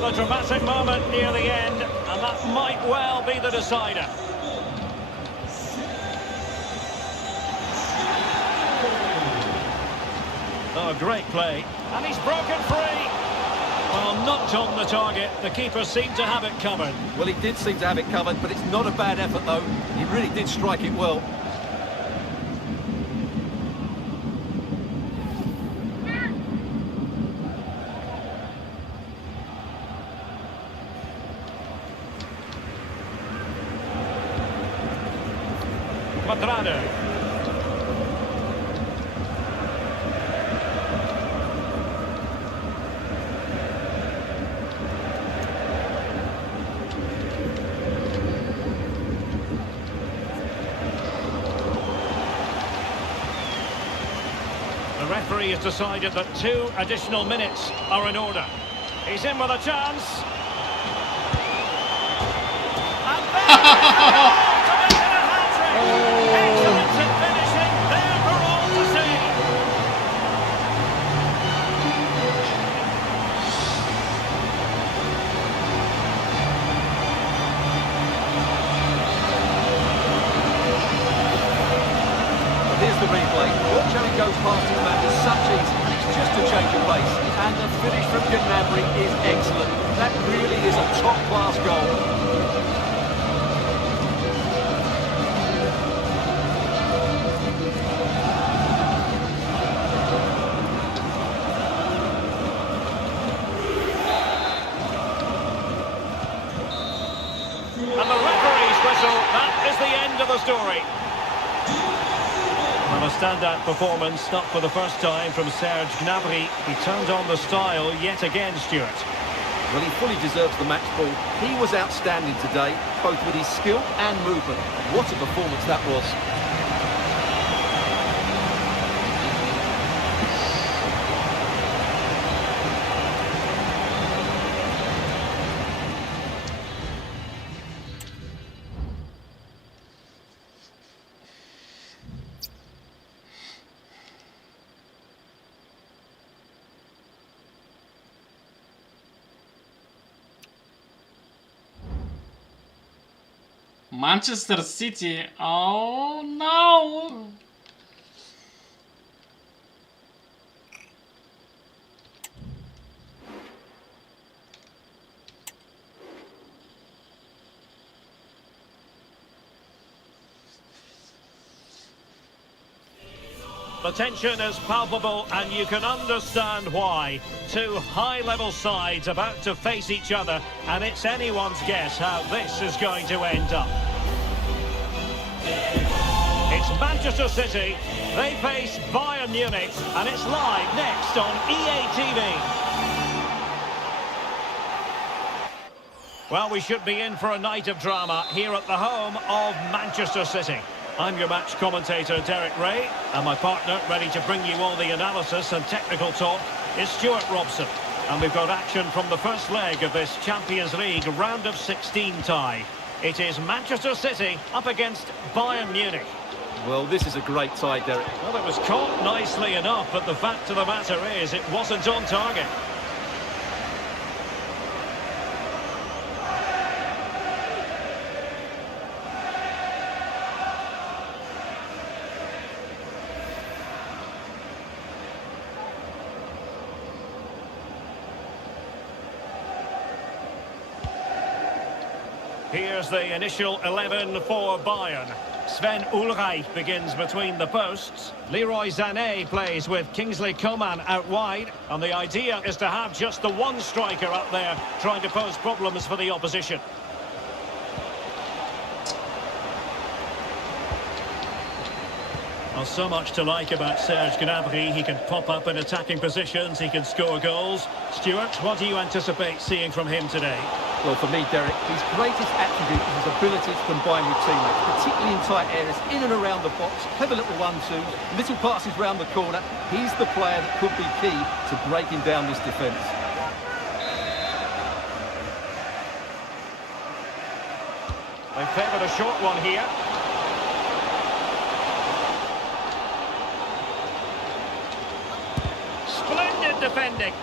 A dramatic moment near the end, and that might well be the decider. Oh, great play. And he's broken free. Well, not on the target. The keeper seemed to have it covered. Well, he did seem to have it covered, but it's not a bad effort, though. He really did strike it well. Cuadrado. referee has decided that 2 additional minutes are in order. He's in with a chance. And there it is! To make it a hat-trick! Excellent in finishing, there for all to see. Here's the replay. Watch how he goes past his man with such ease, and it's just a change of pace. And the finish from Gnabry is excellent. That really is a top-class goal. And the referee's whistle, that is the end of the story. Well, a standout performance, not for the first time from Serge Gnabry. He turned on the style yet again, Stuart. Well, he fully deserves the match ball. He was outstanding today, both with his skill and movement. What a performance that was. Manchester City. Oh no! The tension is palpable and you can understand why. 2 high-level sides about to face each other, and it's anyone's guess how this is going to end up. It's Manchester City, they face Bayern Munich, and it's live next on EA TV. Well, we should be in for a night of drama here at the home of Manchester City. I'm your match commentator, Derek Ray, and my partner, ready to bring you all the analysis and technical talk, is Stuart Robson. And we've got action from the first leg of this Champions League round of 16 tie. It is Manchester City up against Bayern Munich. Well, this is a great tie, Derek. Well, it was caught nicely enough, but the fact of the matter is it wasn't on target. Here's the initial 11 for Bayern. Sven Ulreich begins between the posts. Leroy Sané plays with Kingsley Coman out wide. And the idea is to have just the one striker up there trying to pose problems for the opposition. Well, so much to like about Serge Gnabry. He can pop up in attacking positions, he can score goals. Stuart, what do you anticipate seeing from him today? Well, for me, Derek, his greatest attribute is his ability to combine with teammates, particularly in tight areas, in and around the box, clever little 1-2, little passes round the corner. He's the player that could be key to breaking down this defence. They favoured a short one here. Splendid defending.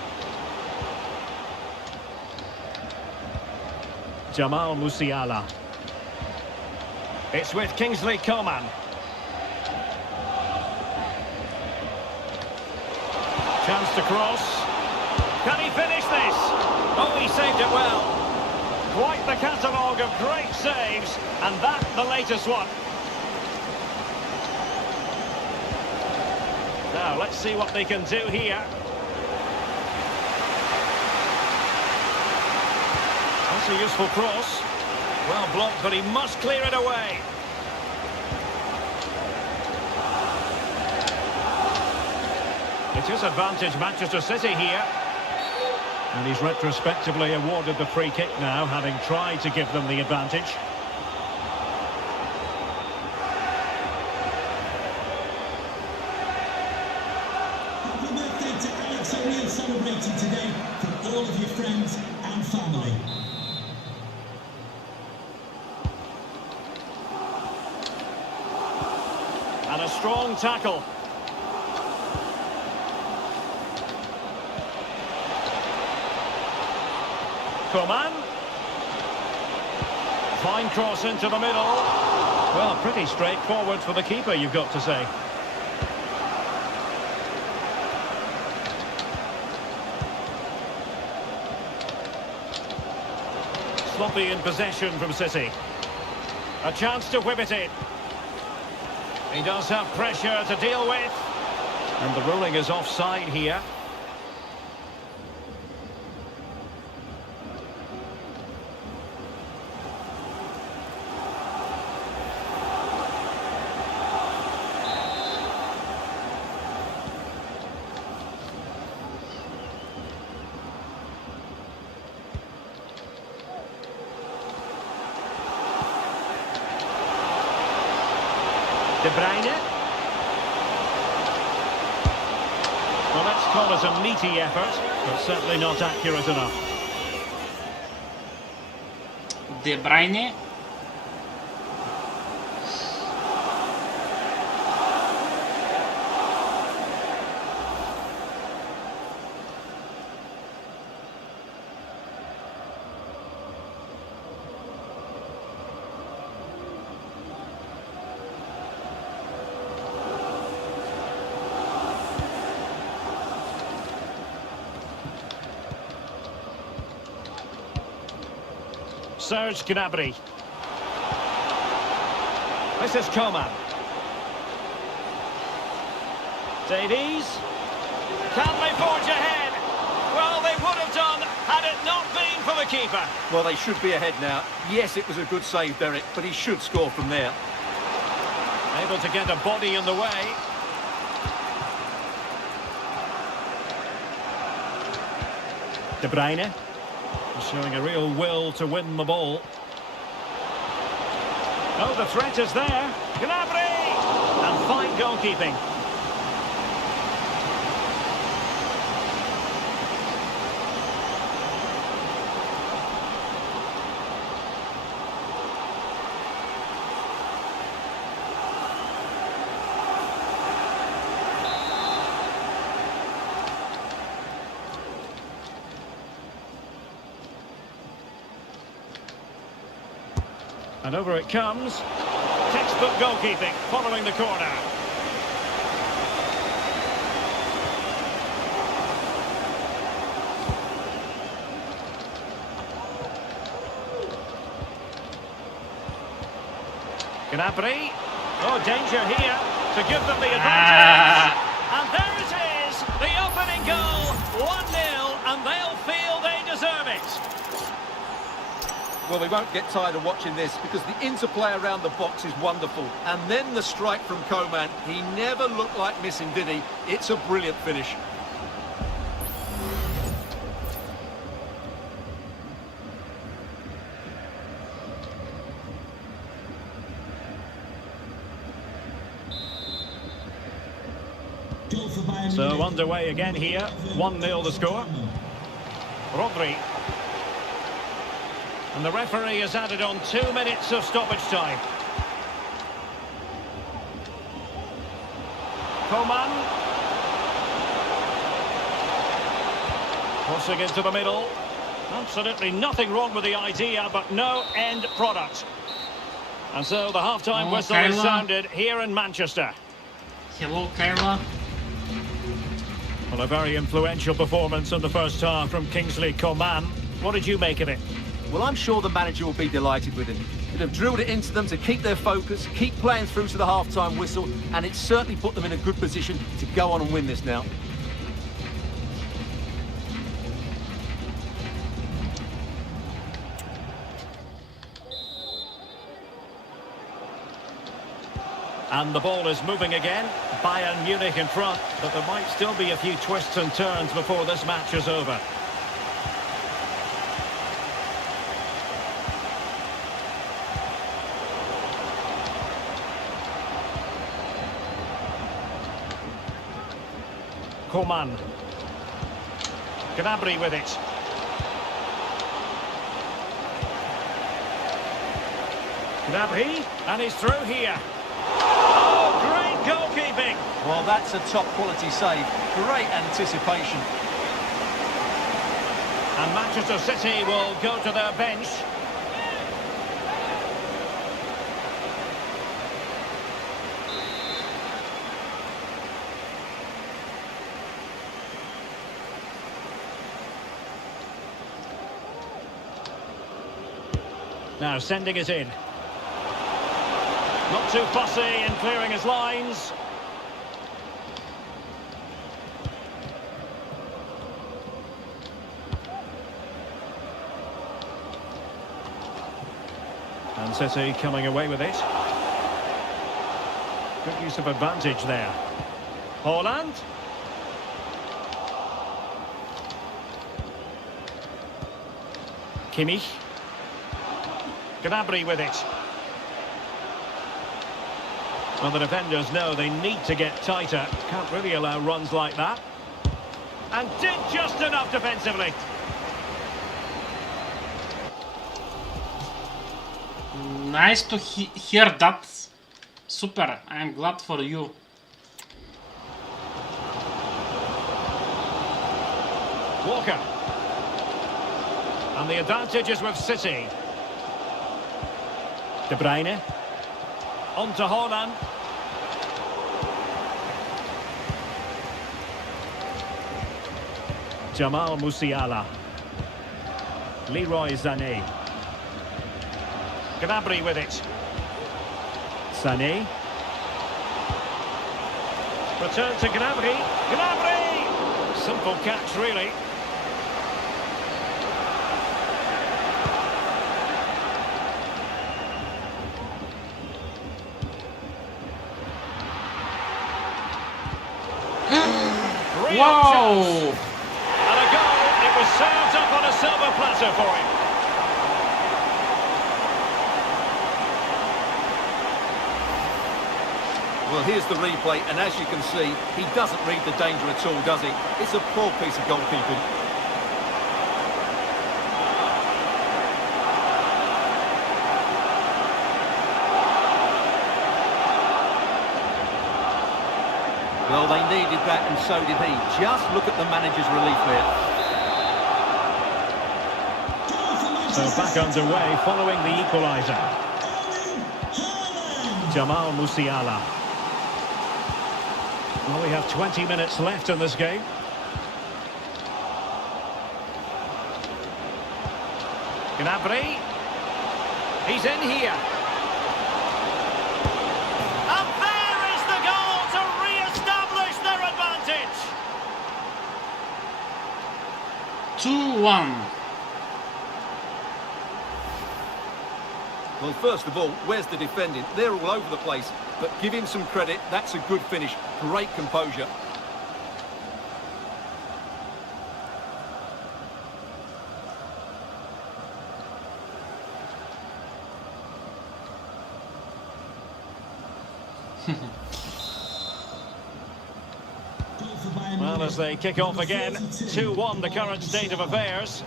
Jamal Musiala. It's with Kingsley Coman. Chance to cross. Can he finish this? Oh, he saved it well. Quite the catalogue of great saves, and that the latest one. Now, let's see what they can do here. That's a useful cross. Well blocked, but he must clear it away. It is advantage Manchester City here. And he's retrospectively awarded the free kick now, having tried to give them the advantage. family. And a strong tackle. Coman. Fine cross into the middle. Well, pretty straightforward for the keeper, you've got to say. Sloppy in possession from City. A chance to whip it in. He does have pressure to deal with. And the ruling is offside here. De Bruyne. Well, let's call it a meaty effort, but certainly not accurate enough. De Bruyne. Serge Gnabry. This is Coman. Davies. Can they forge ahead? Well, they would have done had it not been for the keeper. Well, they should be ahead now. Yes, it was a good save, Derek, but he should score from there. Able to get a body in the way. De Bruyne. Showing a real will to win the ball. Oh, the threat is there. Gnabry! And fine goalkeeping. And over it comes. Textbook goalkeeping following the corner. Gnabry. Oh, danger here to give them the advantage. And there it is, the opening goal. 1-0, and they'll feel they deserve it. Well, we won't get tired of watching this because the interplay around the box is wonderful. And then the strike from Coman. He never looked like missing, did he? It's a brilliant finish. So underway again here. 1-0 the score. Rodri. And the referee has added on 2 minutes of stoppage time. Coman. Crossing into the middle. Absolutely nothing wrong with the idea, but no end product. And so the half-time whistle is sounded here in Manchester. Hello, Kyla. Well, a very influential performance in the first half from Kingsley Coman. What did you make of it? Well, I'm sure the manager will be delighted with him. He'd have drilled it into them to keep their focus, keep playing through to the half-time whistle, and it certainly put them in a good position to go on and win this now. And the ball is moving again. Bayern Munich in front, but there might still be a few twists and turns before this match is over. Coman. Gnabry with it. Gnabry, and he's through here. Oh, great goalkeeping. Well, that's a top quality save. Great anticipation. And Manchester City will go to their bench. Now sending it in. Not too fussy in clearing his lines. And City coming away with it. Good use of advantage there. Haaland. Kimmich. Gnabry with it. Well, the defenders know they need to get tighter. Can't really allow runs like that. And did just enough defensively. Nice to hear that. Super, I am glad for you. Walker. And the advantage is with City. De Bruyne. On to Haaland. Jamal Musiala. Leroy Sané. Gnabry with it. Sané. Return to Gnabry. Gnabry! Simple catch, really. Wow! And a goal. It was served up on a silver platter for him. Well, here's the replay, and as you can see, he doesn't read the danger at all, does he? It's a poor piece of goalkeeping. Well, they needed that, and so did he. Just look at the manager's relief there. So back underway following the equaliser. Jamal Musiala. Well, we have 20 minutes left in this game. Gnabry. He's in here. And there is the goal to re-establish their advantage. 2-1. Well, first of all, where's the defending? They're all over the place. But give him some credit, that's a good finish. Great composure. Well, as they kick off again, 2-1 the current state of affairs.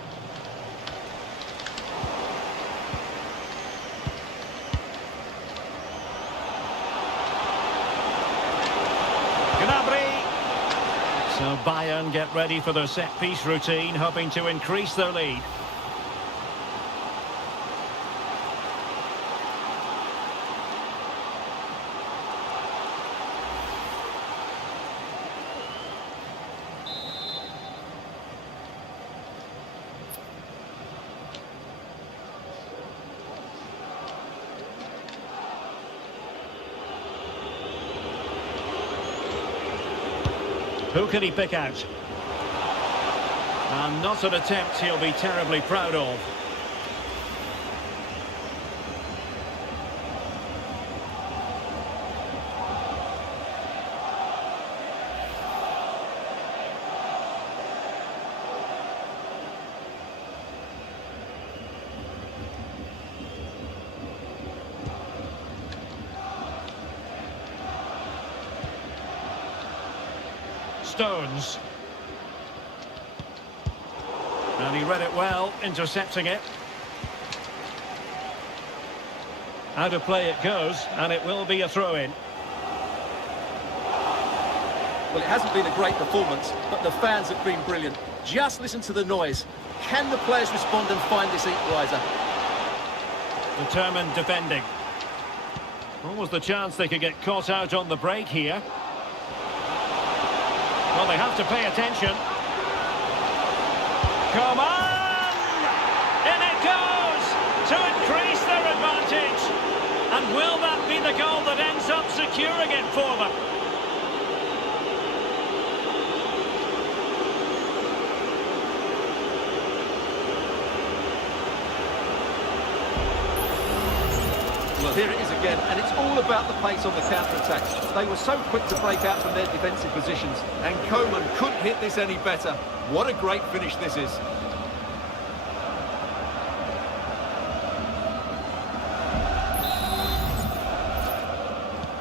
So Bayern get ready for their set-piece routine, hoping to increase their lead. Who can he pick out? And not an attempt he'll be terribly proud of. Stones. And he read it well, intercepting it. Out of play it goes, and it will be a throw-in. Well, it hasn't been a great performance, but the fans have been brilliant. Just listen to the noise. Can the players respond and find this equaliser? Determined defending. Almost the chance they could get caught out on the break here. Well, they have to pay attention. Come on! In it goes! To increase their advantage. And will that be the goal that ends up securing it for them? Well, here it is again, and it's all about the pace on the counter-attack. They were so quick to break out from their defensive positions, and Coman couldn't hit this any better. What a great finish this is.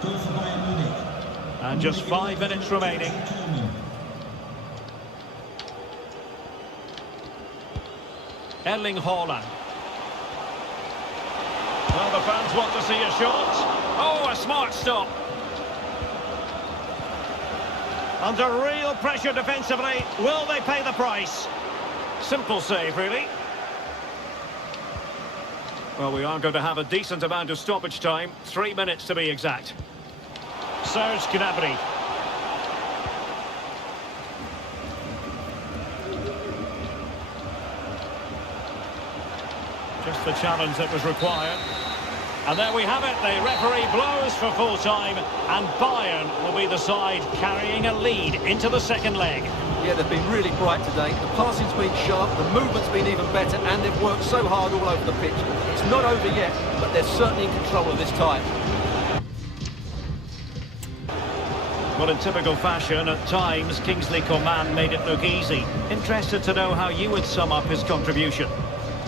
Goal for Bayern Munich. And just 5 minutes remaining. Erling Haaland. Well, the fans want to see a shot. Oh, a smart stop. Under real pressure defensively. Will they pay the price? Simple save, really. Well, we are going to have a decent amount of stoppage time. 3 minutes to be exact. Serge Gnabry. Just the challenge that was required. And there we have it. The referee blows for full time, and Bayern will be the side carrying a lead into the second leg. Yeah, they've been really bright today. The passing's been sharp, the movement's been even better, and they've worked so hard all over the pitch. It's not over yet, but they're certainly in control of this tie. Well, in typical fashion, at times, Kingsley Coman made it look easy. Interested to know how you would sum up his contribution.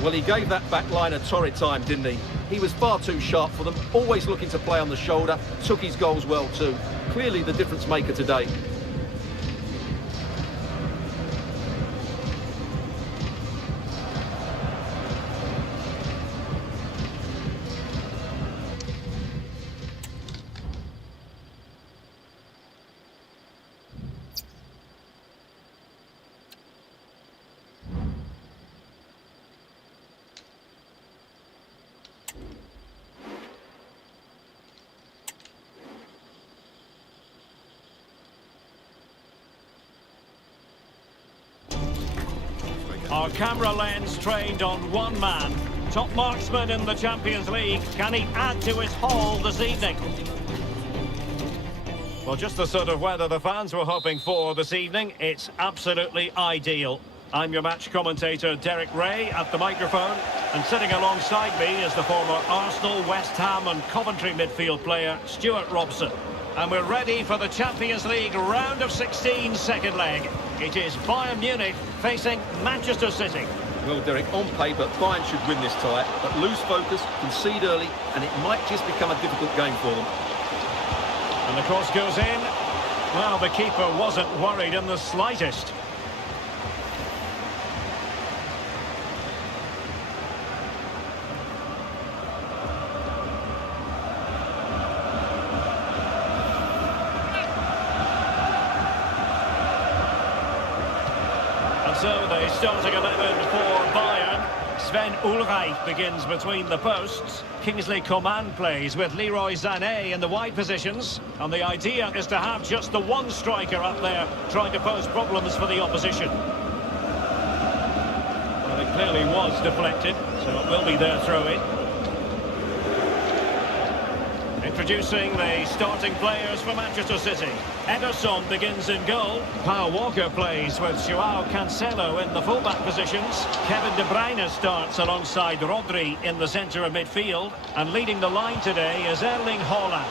Well, he gave that back line a torrid time, didn't he? He was far too sharp for them, always looking to play on the shoulder, took his goals well too. Clearly the difference maker today. Our camera lens trained on one man. Top marksman in the Champions League. Can he add to his haul this evening? Well, just the sort of weather the fans were hoping for this evening. It's absolutely ideal. I'm your match commentator, Derek Ray, at the microphone. And sitting alongside me is the former Arsenal, West Ham and Coventry midfield player, Stuart Robson. And we're ready for the Champions League round of 16 second leg. It is Bayern Munich facing Manchester City. Well, Derek, on paper, Bayern should win this tie, but lose focus, concede early, and it might just become a difficult game for them. And the cross goes in. Well, the keeper wasn't worried in the slightest. So the starting 11 for Bayern. Sven Ulreich begins between the posts. Kingsley Coman plays with Leroy Sané in the wide positions. And the idea is to have just the one striker up there trying to pose problems for the opposition. Well, it clearly was deflected, so it will be their throw-in. Introducing the starting players for Manchester City. Ederson begins in goal. Kyle Walker plays with Joao Cancelo in the fullback positions. Kevin De Bruyne starts alongside Rodri in the centre of midfield. And leading the line today is Erling Haaland.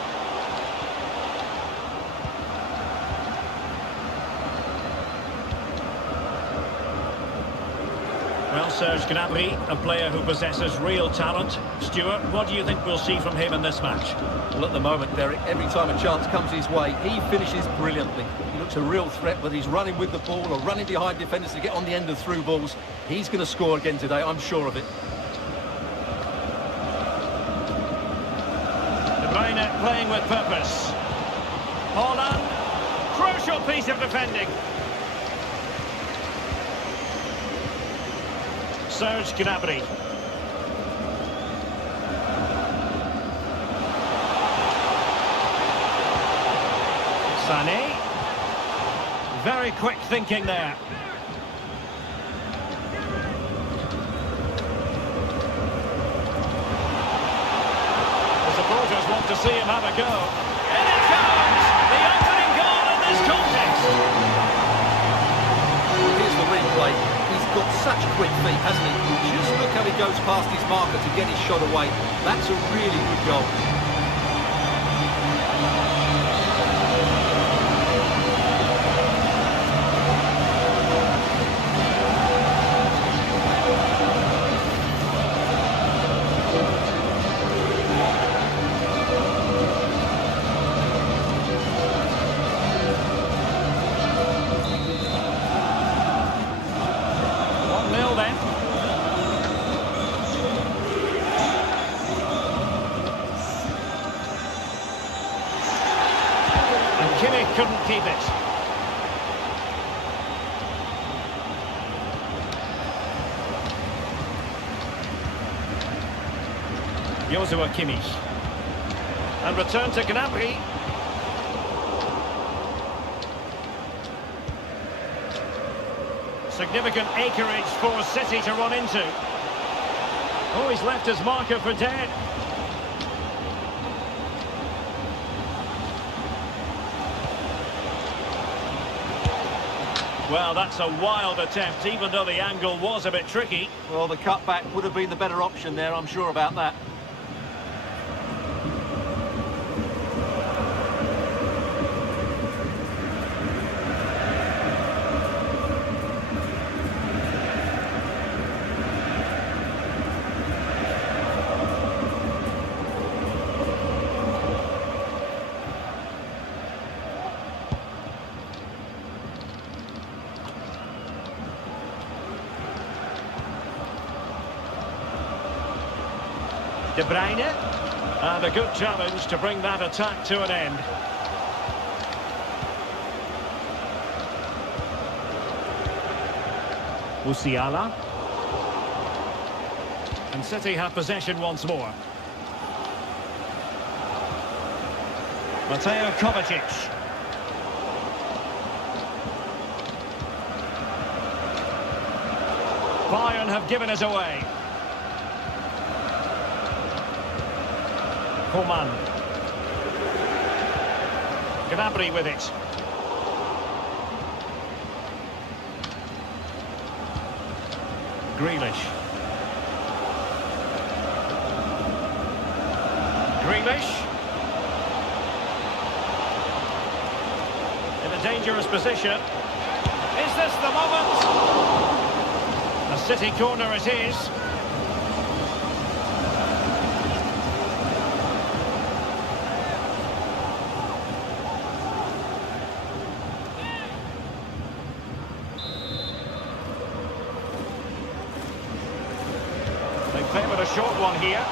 Well, Serge Gnabry, a player who possesses real talent. Stuart, what do you think we'll see from him in this match? Well, at the moment, Derek, every time a chance comes his way, he finishes brilliantly. He looks a real threat, whether he's running with the ball or running behind defenders to get on the end of through balls. He's going to score again today, I'm sure of it. playing with purpose. Holland, crucial piece of defending. Serge Gnabry. Sané. Very quick thinking there. The supporters want to see him have a go. In it comes! The opening goal in this contest! Here's the replay. He's got such quick feet, hasn't he? Just look how he goes past his marker to get his shot away. That's a really good goal. Kimmich couldn't keep it. Joshua Kimmich. And return to Gnabry. Significant acreage for City to run into. Oh, he's left his marker for dead. Well, that's a wild attempt, even though the angle was a bit tricky. Well, the cutback would have been the better option there, I'm sure about that. De Bruyne, and a good challenge to bring that attack to an end. Musiala. And City have possession once more. Mateo Kovacic. Bayern have given us away. Coman. Gnabry with it. Grealish. In a dangerous position. Is this the moment? A City corner it is. They play with a short one here.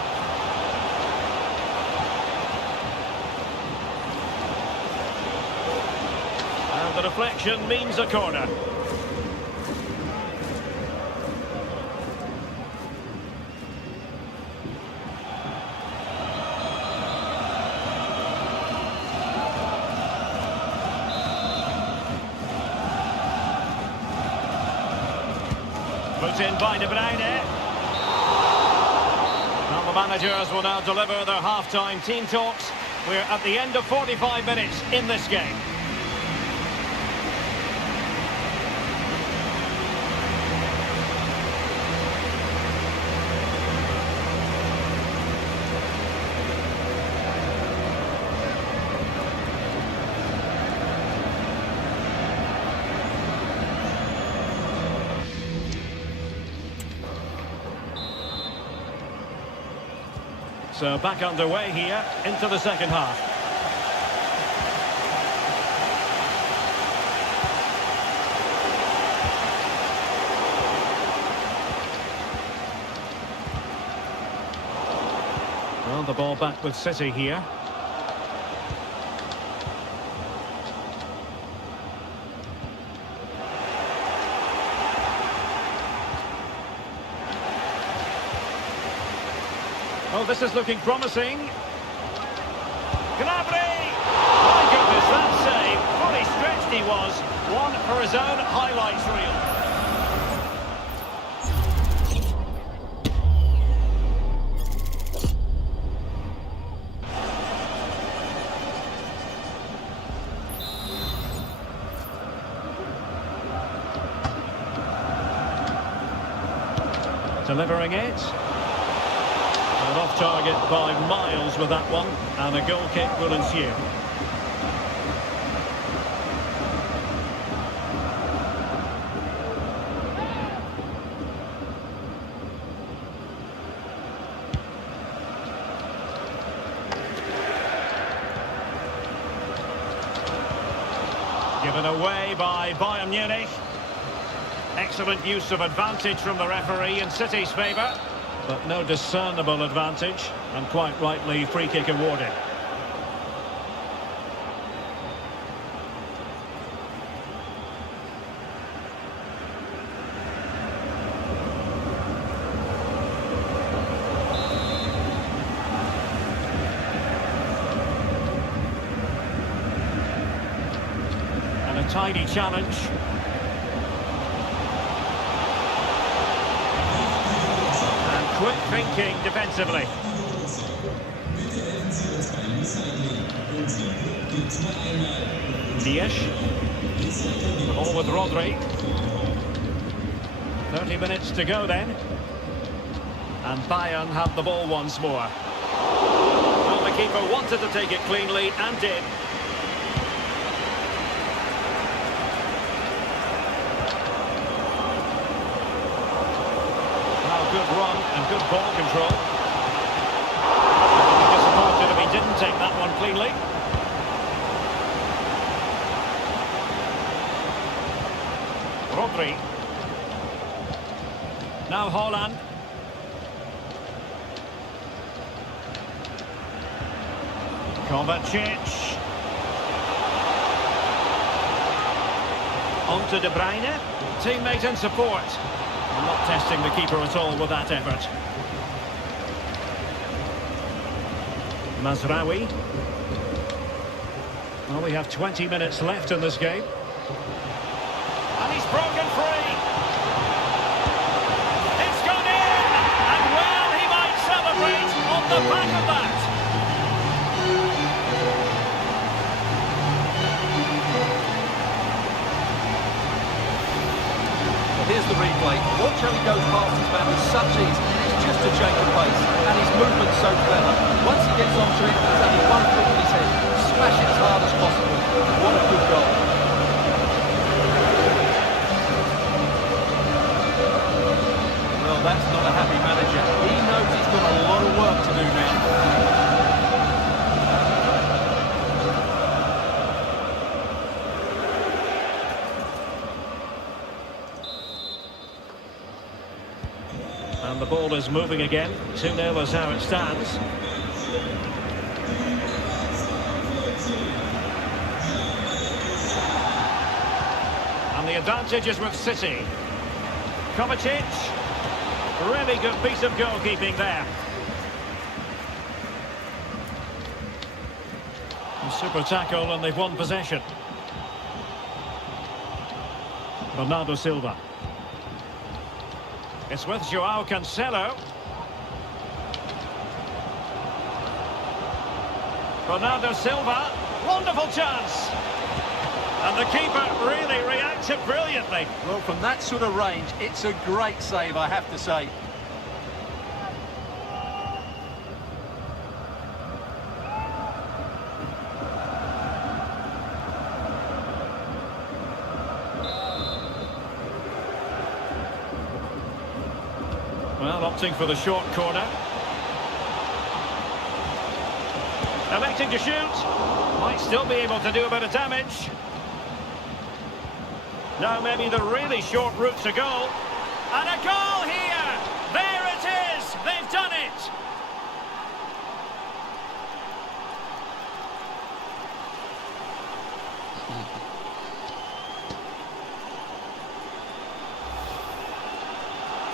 And the deflection means a corner. Put in by De Bruyne. Well, the managers will now deliver their half-time team talks. We're at the end of 45 minutes in this game. So back underway here into the second half. Well, the ball back with City here. Oh, this is looking promising. Gnabry! My goodness, that save. Fully stretched he was. One for his own highlights reel. Delivering it. And off target by miles with that one. And a goal kick will ensue. Given away by Bayern Munich. Excellent use of advantage from the referee in City's favour, but no discernible advantage, and quite rightly free kick awarded. And a tidy challenge. Quick thinking defensively. Diaz. Ball with Rodri. 30 minutes to go then. And Bayern have the ball once more. Well, the keeper wanted to take it cleanly and did. Good run and good ball control. I'd be disappointed if he didn't take that one cleanly. Rodri. Now Haaland. Kovacic. On to De Bruyne. Teammate and support. Not testing the keeper at all with that effort. Mazraoui. Well, we have 20 minutes left in this game. And he's broken free. It's gone in! And well, he might celebrate on the back of that. Here's the replay. Watch how he goes past his man with such ease. It's just a change of pace, and his movement's so clever. Once he gets onto it, there's only one foot in his head. Smash it as hard as possible. What a good goal. Well, that's not a happy manager. He knows he's got a lot of work to do now. And the ball is moving again. 2-0 is how it stands. And the advantage is with City. Kovacic. Really good piece of goalkeeping there. A super tackle and they've won possession. Bernardo Silva. It's with Joao Cancelo. Bernardo Silva. Wonderful chance. And the keeper really reacted brilliantly. Well, from that sort of range, it's a great save, I have to say. Well, opting for the short corner. Electing to shoot. Might still be able to do a bit of damage. Now maybe the really short route to goal. And a goal here! There it is! They've done it!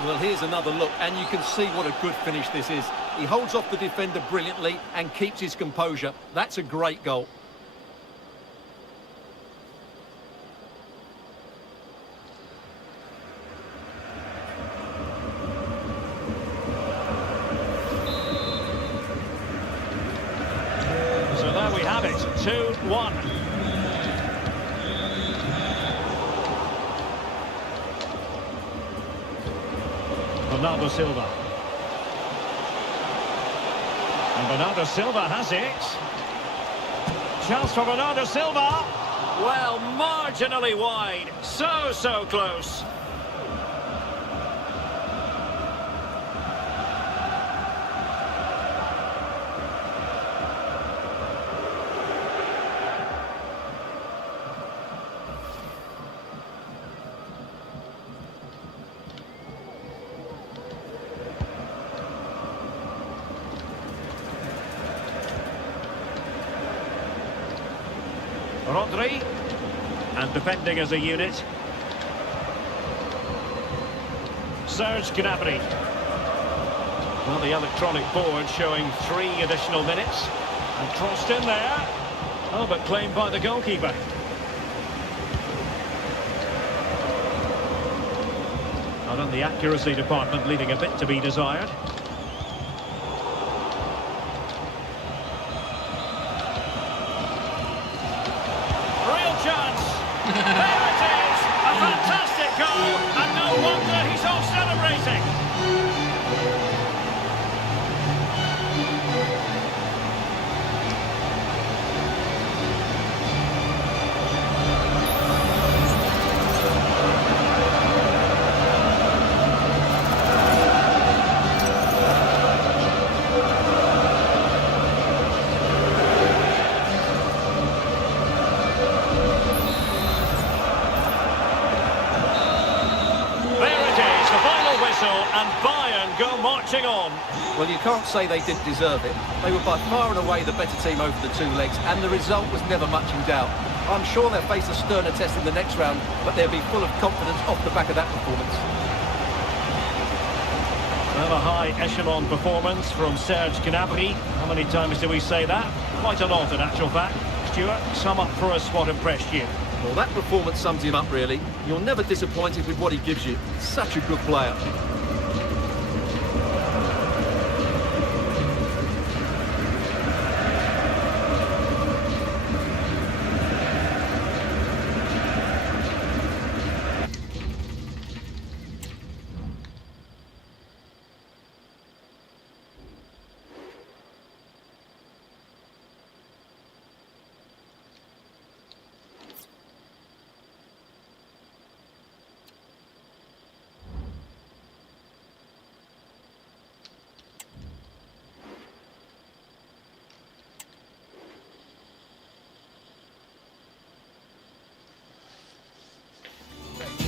Well, here's another look, and you can see what a good finish this is. He holds off the defender brilliantly and keeps his composure. That's a great goal. So there we have it, 2-1. Bernardo Silva. And Bernardo Silva has it. Chance for Bernardo Silva. Well, marginally wide. So close. Rodri, and defending as a unit. Serge Gnabry. Well, the electronic board showing 3 additional minutes. And crossed in there. Oh, but claimed by the goalkeeper. Out on the accuracy department, leaving a bit to be desired. There it is! A fantastic goal, and no wonder he's off celebrating. And Bayern go marching on. Well, you can't say they didn't deserve it. They were by far and away the better team over the 2 legs, and the result was never much in doubt. I'm sure they'll face a sterner test in the next round, but they'll be full of confidence off the back of that performance. Well, a high echelon performance from Serge Gnabry. How many times do we say that? Quite a lot in actual fact. Stuart, sum up for us what impressed you. Well, that performance sums him up, really. You're never disappointed with what he gives you. Such a good player.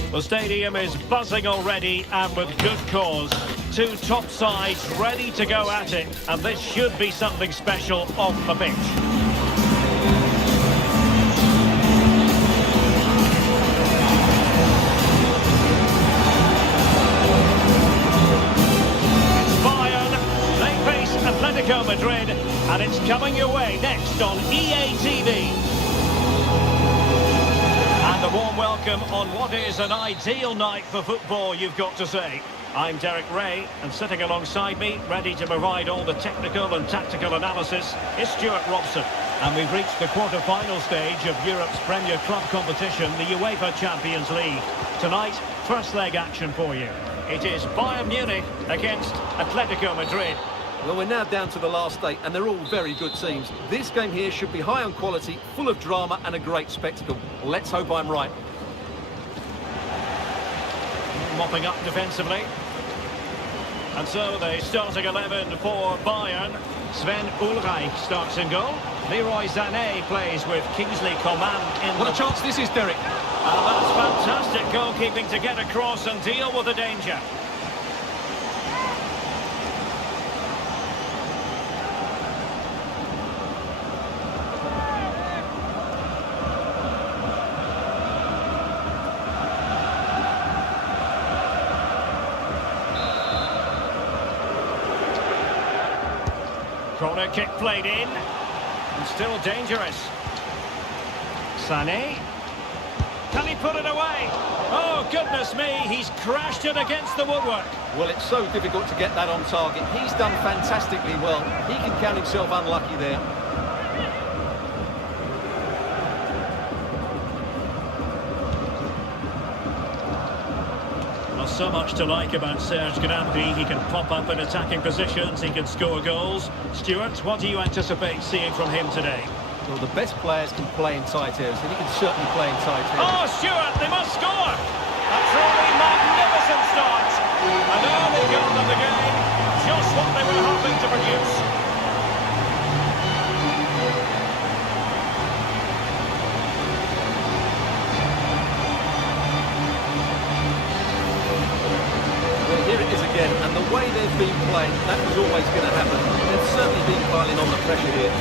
The stadium is buzzing already, and with good cause. 2 top sides ready to go at it, and this should be something special off the pitch. It's Bayern, they face Atletico Madrid, and it's coming your way next on EA TV. And a warm welcome on what is an ideal night for football, you've got to say. I'm Derek Ray, and sitting alongside me, ready to provide all the technical and tactical analysis, is Stuart Robson. And we've reached the quarter-final stage of Europe's Premier Club competition, the UEFA Champions League. Tonight, first leg action for you. It is Bayern Munich against Atletico Madrid. Well, we're now down to the last 8, and they're all very good teams. This game here should be high on quality, full of drama, and a great spectacle. Let's hope I'm right. Mopping up defensively. And so the starting 11 for Bayern. Sven Ulreich starts in goal. Leroy Sané plays with Kingsley Coman in What a chance this is, Derek. And that's fantastic goalkeeping to get across and deal with the danger. Corner kick played in. And still dangerous. Sané. Can he put it away? Oh, goodness me, he's crashed it against the woodwork. Well, it's so difficult to get that on target. He's done fantastically well. He can count himself unlucky there. Well, so much to like about Serge Gnabry. He can pop up in attacking positions, he can score goals. Stuart, what do you anticipate seeing from him today? Well, the best players can play in tight areas, and he can certainly play in tight areas. Oh, Stuart, they must score! A truly magnificent start. An early goal of the game, just what they were hoping to produce. Well, here it is again, and the way they've been playing, that was always going to happen. They've certainly been piling on the pressure here.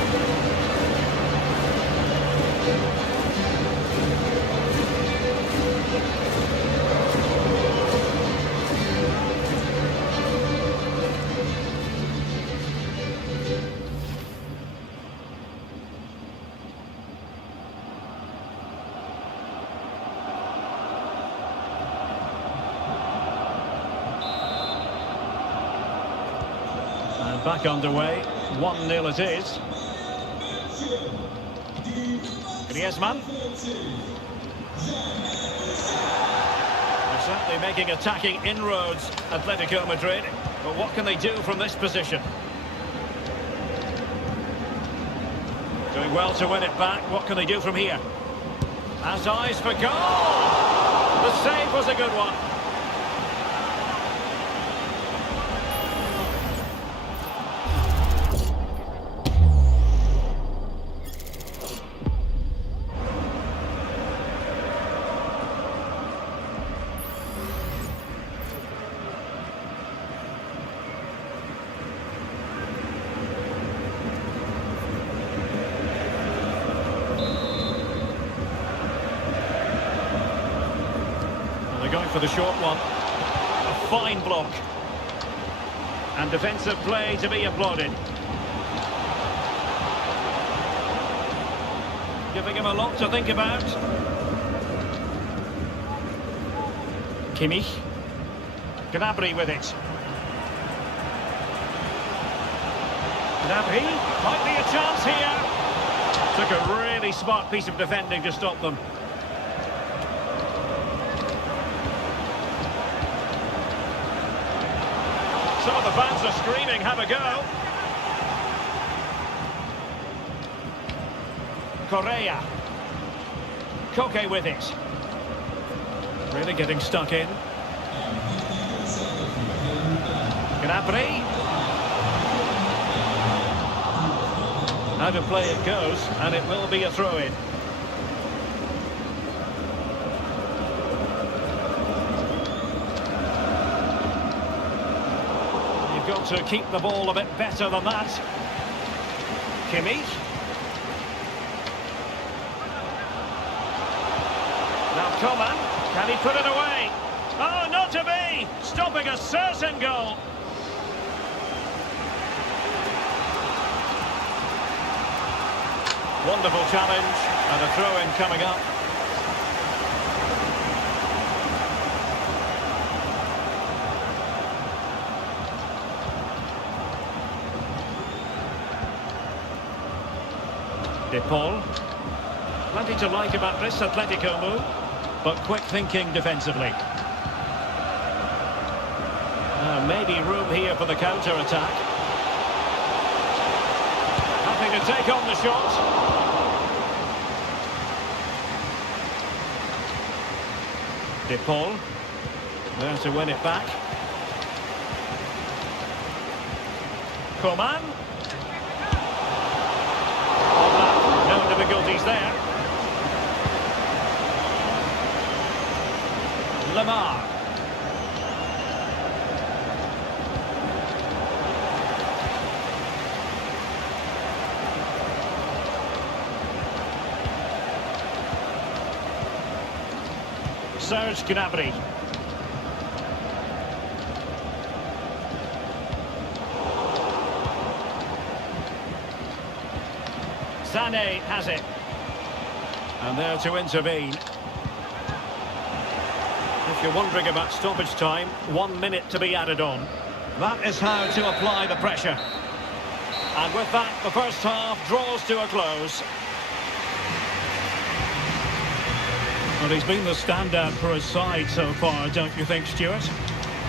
Back underway, 1-0 it is. Griezmann. They're certainly making attacking inroads, Atletico Madrid. But what can they do from this position? Doing well to win it back. What can they do from here? Has eyes for goal! The save was a good one. Going for the short one. A fine block. And defensive play to be applauded. Giving him a lot to think about. Kimmich. Gnabry with it. Gnabry. Might be a chance here. Took a really smart piece of defending to stop them. Some of the fans are screaming, have a go. Correa. Koke with it. Really getting stuck in. Gnabry. Out of play it goes, and it will be a throw-in. Got to keep the ball a bit better than that. Kimmich. Now Coman, can he put it away? Oh, not to be! Stopping a certain goal. Wonderful challenge, and a throw-in coming up. De Paul. Plenty to like about this Atletico move, but quick thinking defensively. Maybe room here for the counter-attack. Happy to take on the shot. De Paul. There to win it back. Coman. No difficulties there. Lamar. Serge Gnabry. Sané has it. And there to intervene. If you're wondering about stoppage time, 1 minute to be added on. That is how to apply the pressure. And with that, the first half draws to a close. Well, he's been the standout for his side so far, don't you think, Stuart?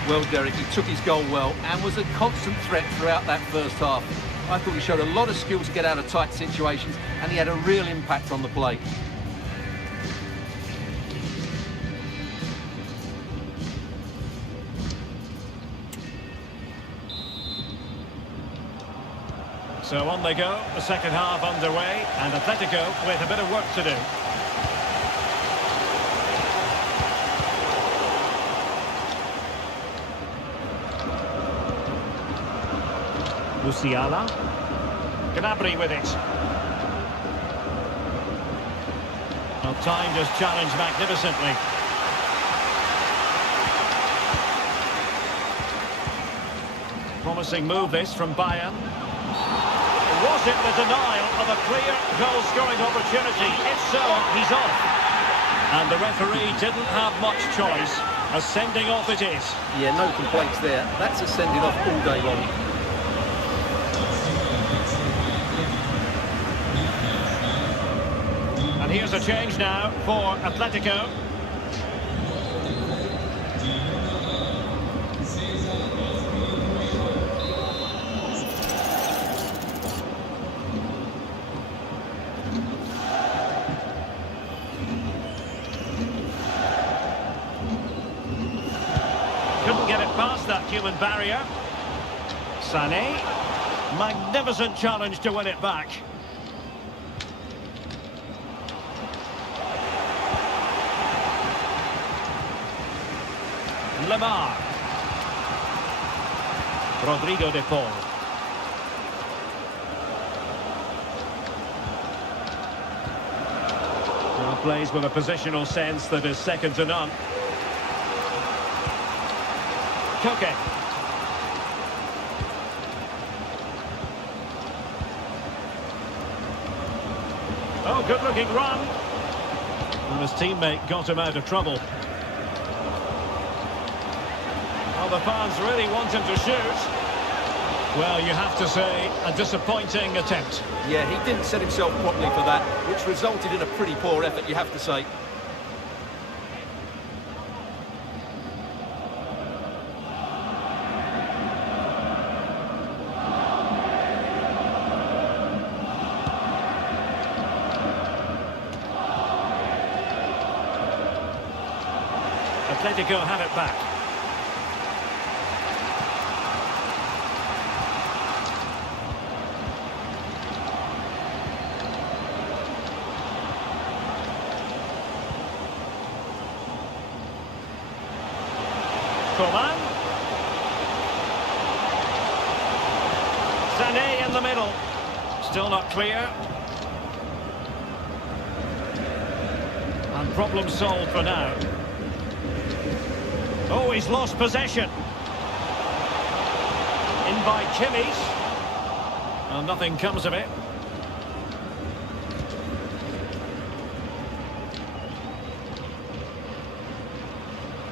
Well, Derek, he took his goal well and was a constant threat throughout that first half. I thought he showed a lot of skill to get out of tight situations, and he had a real impact on the play. So on they go, the second half underway, and Atletico with a bit of work to do. Musiala. Gnabry with it. Well, time just challenged magnificently. Promising move this from Bayern. Was it the denial of a clear goal-scoring opportunity? If so, he's off. And the referee didn't have much choice. A sending off it is. Yeah, no complaints there. That's a sending off all day long. And here's a change now for Atletico. Couldn't get it past that human barrier. Sané. Magnificent challenge to win it back. Lemar. Rodrigo de Paul. Well, plays with a positional sense that is second to none. Koke. Oh, good-looking run. And his teammate got him out of trouble. Well, the fans really want him to shoot. Well, you have to say, a disappointing attempt. Yeah, he didn't set himself properly for that, which resulted in a pretty poor effort, you have to say. Atletico have it back. Coman. Sané in the middle. Still not clear. And problem solved for now. Oh, he's lost possession. In by Kimmich. Well, nothing comes of it.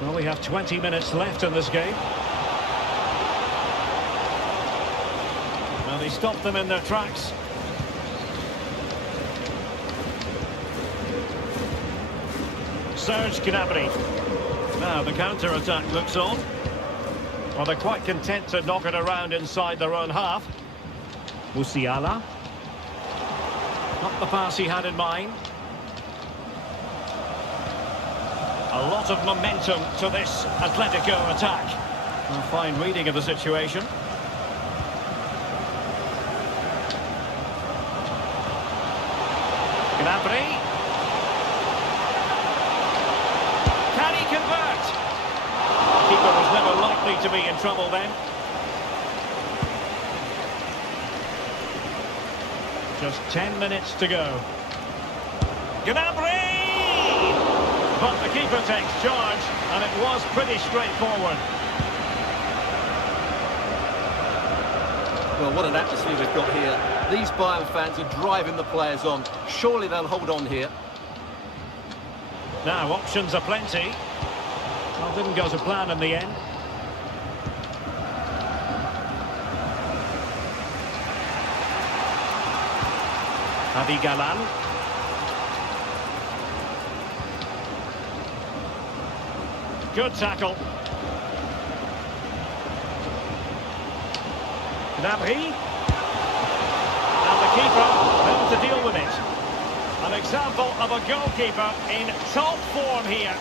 Well, we have 20 minutes left in this game. Well, he stopped them in their tracks. Serge Gnabry. Now the counter-attack looks on. Well, they're quite content to knock it around inside their own half. Musiala. Not the pass he had in mind. A lot of momentum to this Atletico attack. A fine reading of the situation. Gnabry. Can he convert? Keeper was never likely to be in trouble then. Just 10 minutes to go. Gnabry! But the keeper takes charge, and it was pretty straightforward. Well, what an atmosphere we've got here. These Bayern fans are driving the players on. Surely they'll hold on here. Now, options are plenty. Well, didn't go to plan in the end. Javi Galan. Good tackle. Gnabry. And the keeper able to deal with it. An example of a goalkeeper in top form here.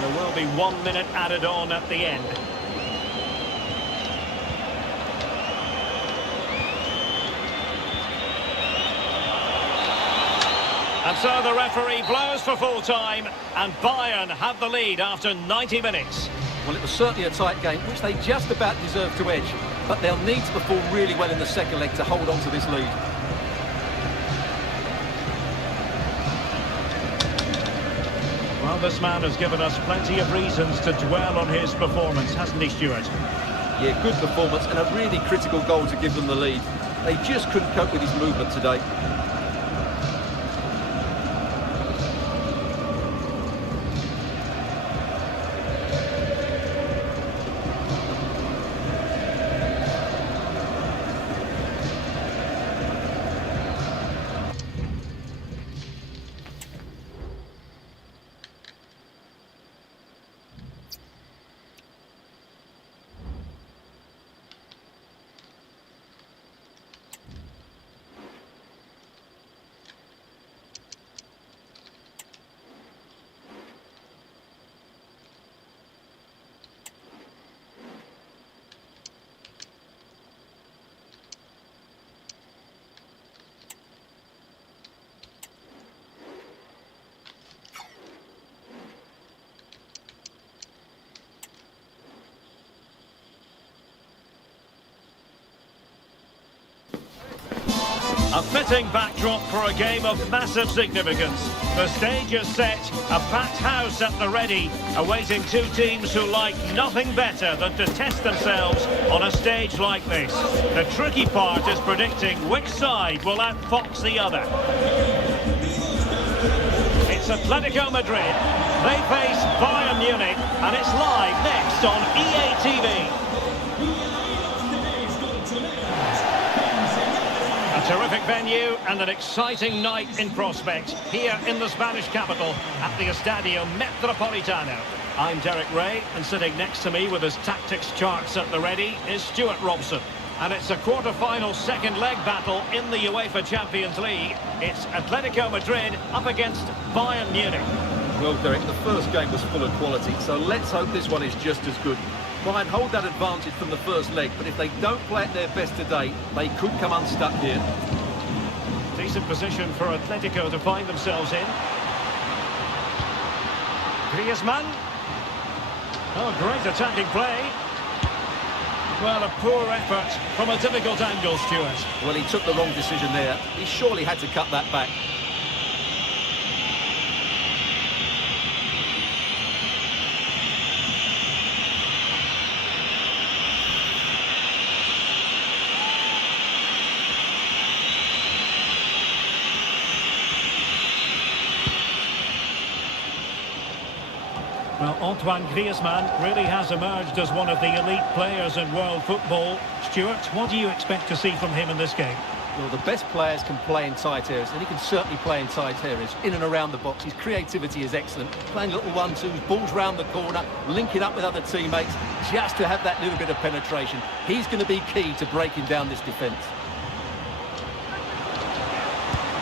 There will be 1 minute added on at the end. And so the referee blows for full time, and Bayern have the lead after 90 minutes. Well, it was certainly a tight game, which they just about deserve to edge. But they'll need to perform really well in the second leg to hold on to this lead. Well, this man has given us plenty of reasons to dwell on his performance, hasn't he, Stuart? Yeah, good performance and a really critical goal to give them the lead. They just couldn't cope with his movement today. A fitting backdrop for a game of massive significance. The stage is set, a packed house at the ready, awaiting two teams who like nothing better than to test themselves on a stage like this. The tricky part is predicting which side will outfox the other. It's Atletico Madrid. They face Bayern Munich, and it's live next on EA TV. A terrific venue and an exciting night in prospect here in the Spanish capital at the Estadio Metropolitano. I'm Derek Ray, and sitting next to me with his tactics charts at the ready is Stuart Robson. And it's a quarter-final second leg battle in the UEFA Champions League. It's Atletico Madrid up against Bayern Munich. Well, Derek, the first game was full of quality, so let's hope this one is just as good. Bayern hold that advantage from the first leg, but if they don't play at their best today, they could come unstuck here. Decent position for Atletico to find themselves in. Griezmann. Oh, great attacking play. Well, a poor effort from a difficult angle, Stuart. Well, he took the wrong decision there. He surely had to cut that back. Well, Antoine Griezmann really has emerged as one of the elite players in world football. Stuart, what do you expect to see from him in this game? Well, the best players can play in tight areas, and he can certainly play in tight areas, in and around the box. His creativity is excellent. Playing little 1-2s, balls round the corner, linking up with other teammates, just to have that little bit of penetration. He's going to be key to breaking down this defence.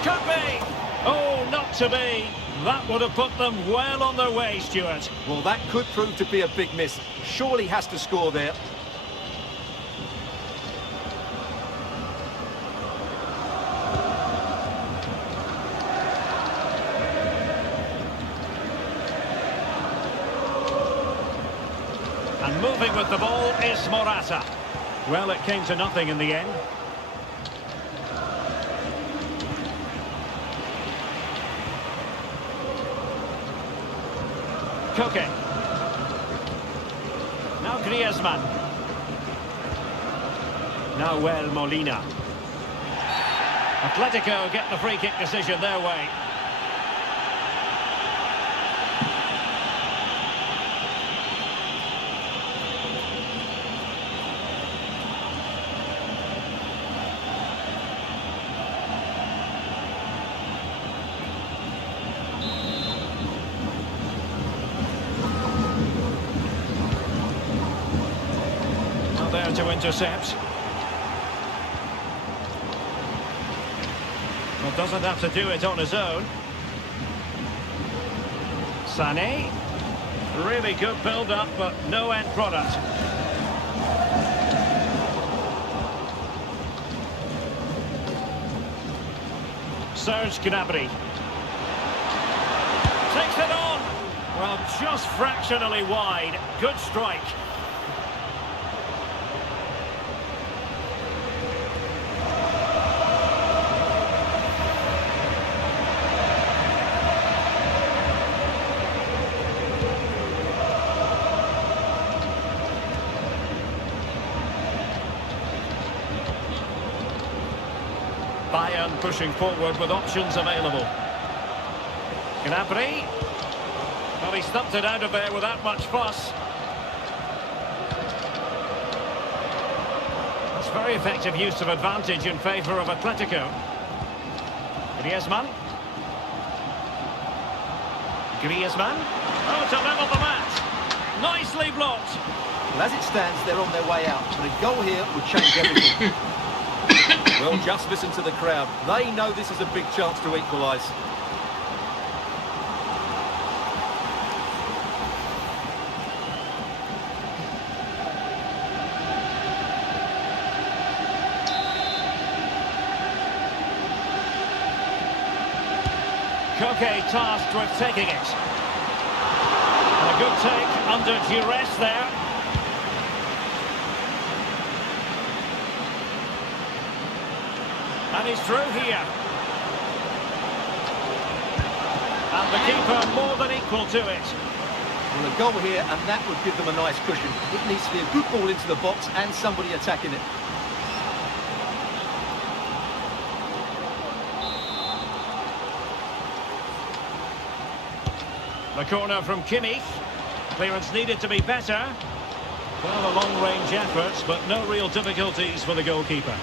Could be! Oh, not to be! That would have put them well on their way, Stuart. Well, that could prove to be a big miss. Surely has to score there. And moving with the ball is Morata. Well, it came to nothing in the end. Koke. Now Griezmann. Nahuel Molina. Atletico get the free kick decision their way. Not there to intercept. Well, doesn't have to do it on his own. Sané. Really good build-up, but no end product. Serge Gnabry. Takes it on. Well, just fractionally wide. Good strike. Bayern pushing forward with options available. Gnabry. Well, he stumped it out of there without much fuss. That's very effective use of advantage in favour of Atletico. Griezmann. Griezmann. Oh, to level the match. Nicely blocked. Well, as it stands, they're on their way out. But a goal here would change everything. Well, just listen to the crowd. They know this is a big chance to equalise. Koke tasked with taking it. And a good take under duress there. And he's through here. And the keeper more than equal to it. Well, a goal here, and that would give them a nice cushion. It needs to be a good ball into the box and somebody attacking it. The corner from Kimmich. Clearance needed to be better. Well, a long-range efforts, but no real difficulties for the goalkeeper.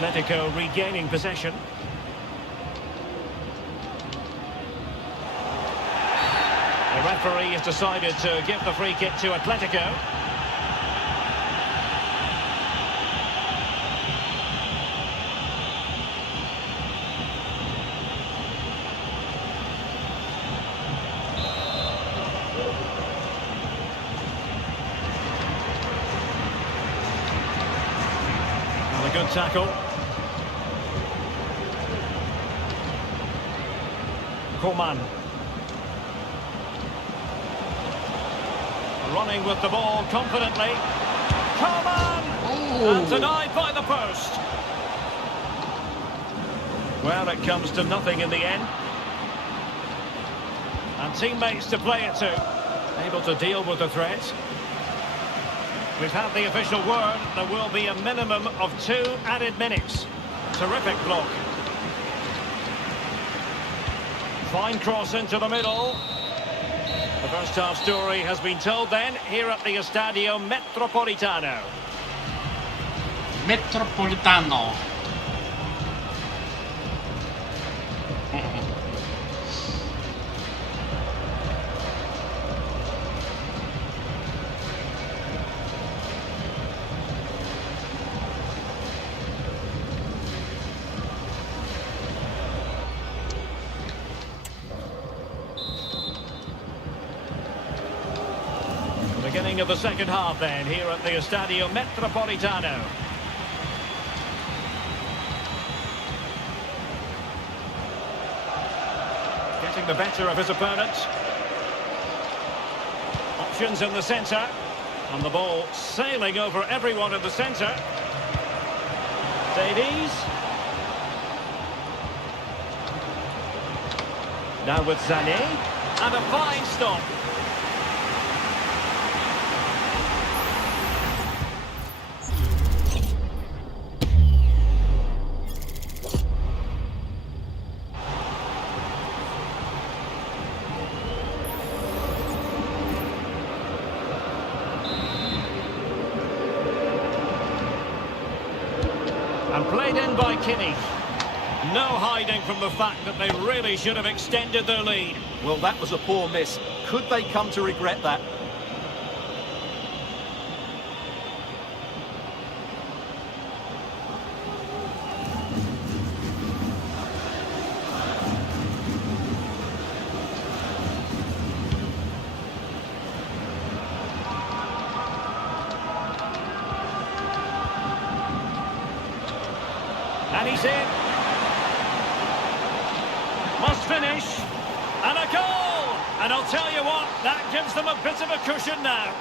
Atletico regaining possession. The referee has decided to give the free kick to Atletico. And a good tackle. Coman. Running with the ball confidently. Coman! And denied by the post. Well, it comes to nothing in the end. And teammates to play it to. Able to deal with the threat. We've had the official word. There will be a minimum of 2 added minutes. Terrific block. Fine cross into the middle. The first half story has been told then here at the Estadio Metropolitano. Metropolitano. Beginning of the second half then here at the Estadio Metropolitano. Getting the better of his opponent. Options in the centre. And the ball sailing over everyone in the centre. Davies. Now with Sané. And a fine stop. And played in by Kimmich. No hiding from the fact that they really should have extended their lead. Well, that was a poor miss. Could they come to regret that? And he's in. Must finish. And a goal! And I'll tell you what, that gives them a bit of a cushion now.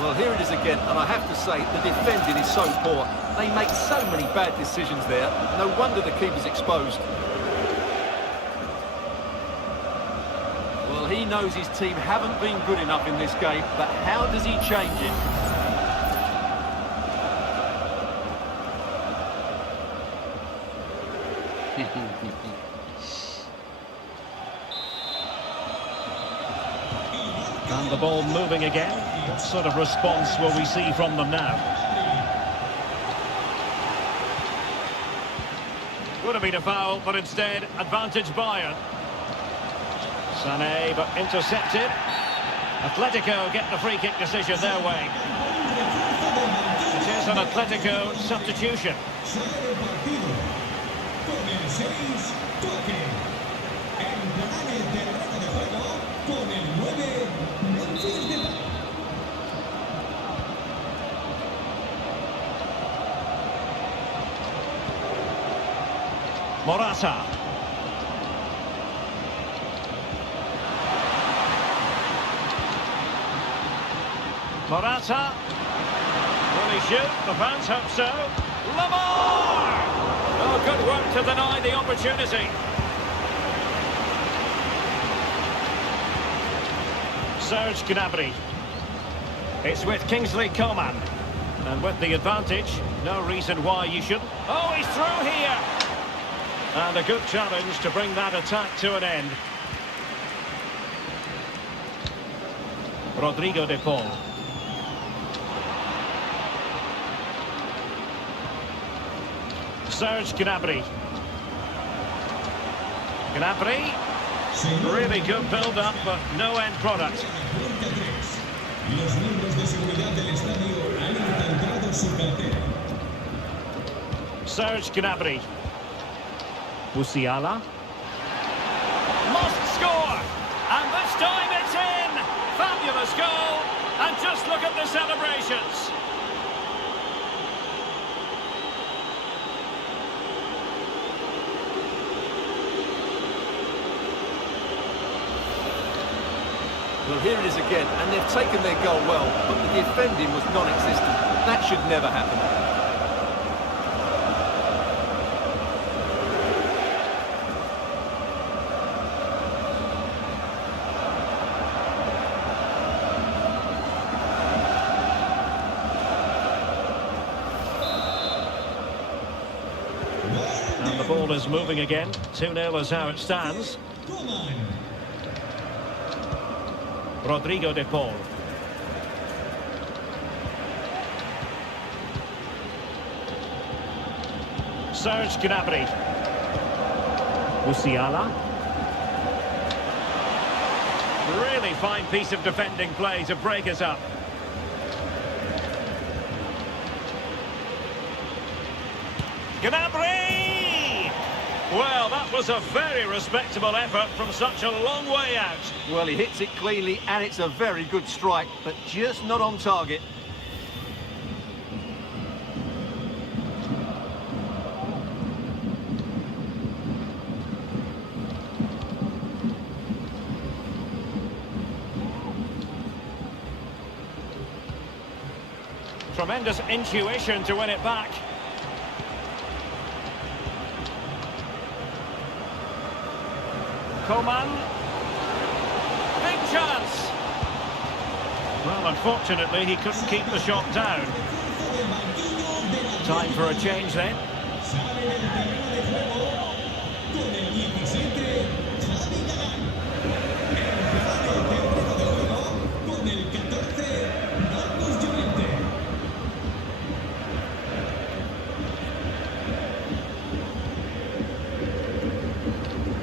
Well, here it is again, and I have to say, the defending is so poor. They make so many bad decisions there. No wonder the keeper's exposed. Well, he knows his team haven't been good enough in this game, but how does he change it? And the ball moving again. What sort of response will we see from them now? Would have been a foul, but instead, advantage Bayern. Sané, but intercepted. Atletico get the free kick decision their way. It is an Atletico substitution. Morata. Morata. Will he shoot? The fans hope so. Lamar! Oh, good work to deny the opportunity. Serge Gnabry. It's with Kingsley Coman. And with the advantage, no reason why you shouldn't. Oh, he's through here! And a good challenge to bring that attack to an end. Rodrigo de Paul. Serge Gnabry. Gnabry. Really good build-up, but no end product. Los miembros de seguridad del estadio han encontrado su cartera. Serge Gnabry. Musiala. Must score! And this time it's in! Fabulous goal! And just look at the celebrations! Well, here it is again, and they've taken their goal well, but the defending was non-existent. That should never happen. And the ball is moving again. 2-0 is how it stands. Rodrigo de Paul. Serge Gnabry. Musiala. Really fine piece of defending play to break us up. Gnabry! Well, that was a very respectable effort from such a long way out. Well, he hits it cleanly, and it's a very good strike, but just not on target. Tremendous intuition to win it back. Coman. Big chance. Well, unfortunately, he couldn't keep the shot down. Time for a change then.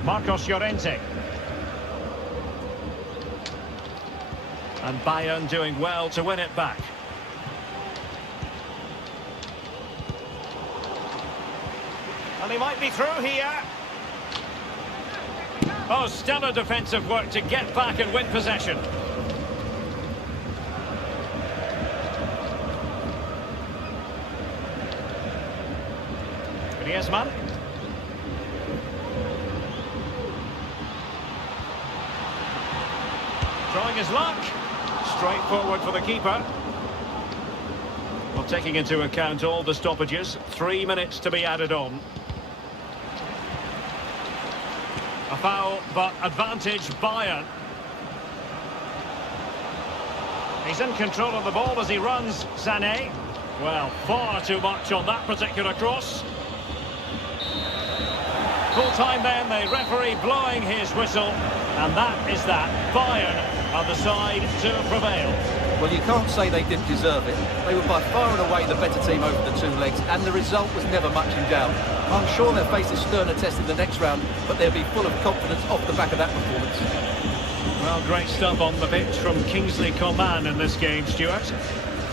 Marcos Llorente. And Bayern doing well to win it back. And he might be through here. Oh, stellar defensive work to get back and win possession. Griezmann. Trying his luck. Straight forward for the keeper. Well, taking into account all the stoppages, 3 minutes to be added on. A foul, but advantage Bayern. He's in control of the ball as he runs, Sané. Well, far too much on that particular cross. Full time then, the referee blowing his whistle. And that is that. Bayern are the side to prevail. Well, you can't say they didn't deserve it. They were by far and away the better team over the two legs, and the result was never much in doubt. I'm sure they'll face a sterner test in the next round, but they'll be full of confidence off the back of that performance. Well, great stuff on the pitch from Kingsley Coman in this game, Stuart.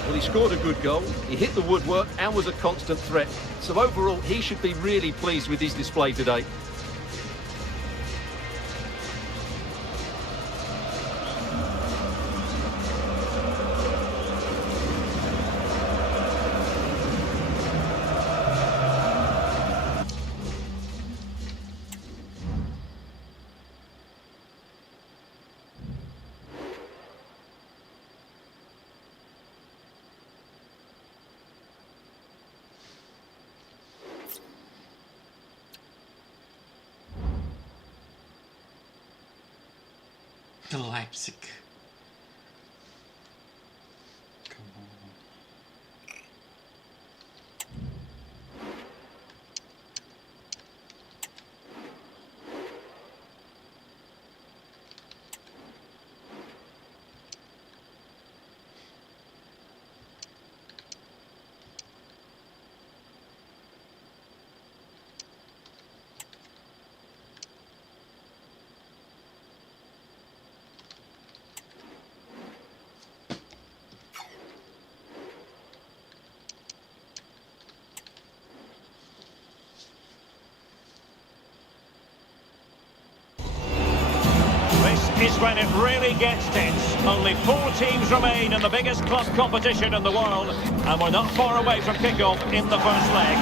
Well, he scored a good goal, he hit the woodwork and was a constant threat. So overall, he should be really pleased with his display today. Leipzig. Come on. Is when it really gets tense. Only 4 teams remain in the biggest club competition in the world, and we're not far away from kickoff in the first leg.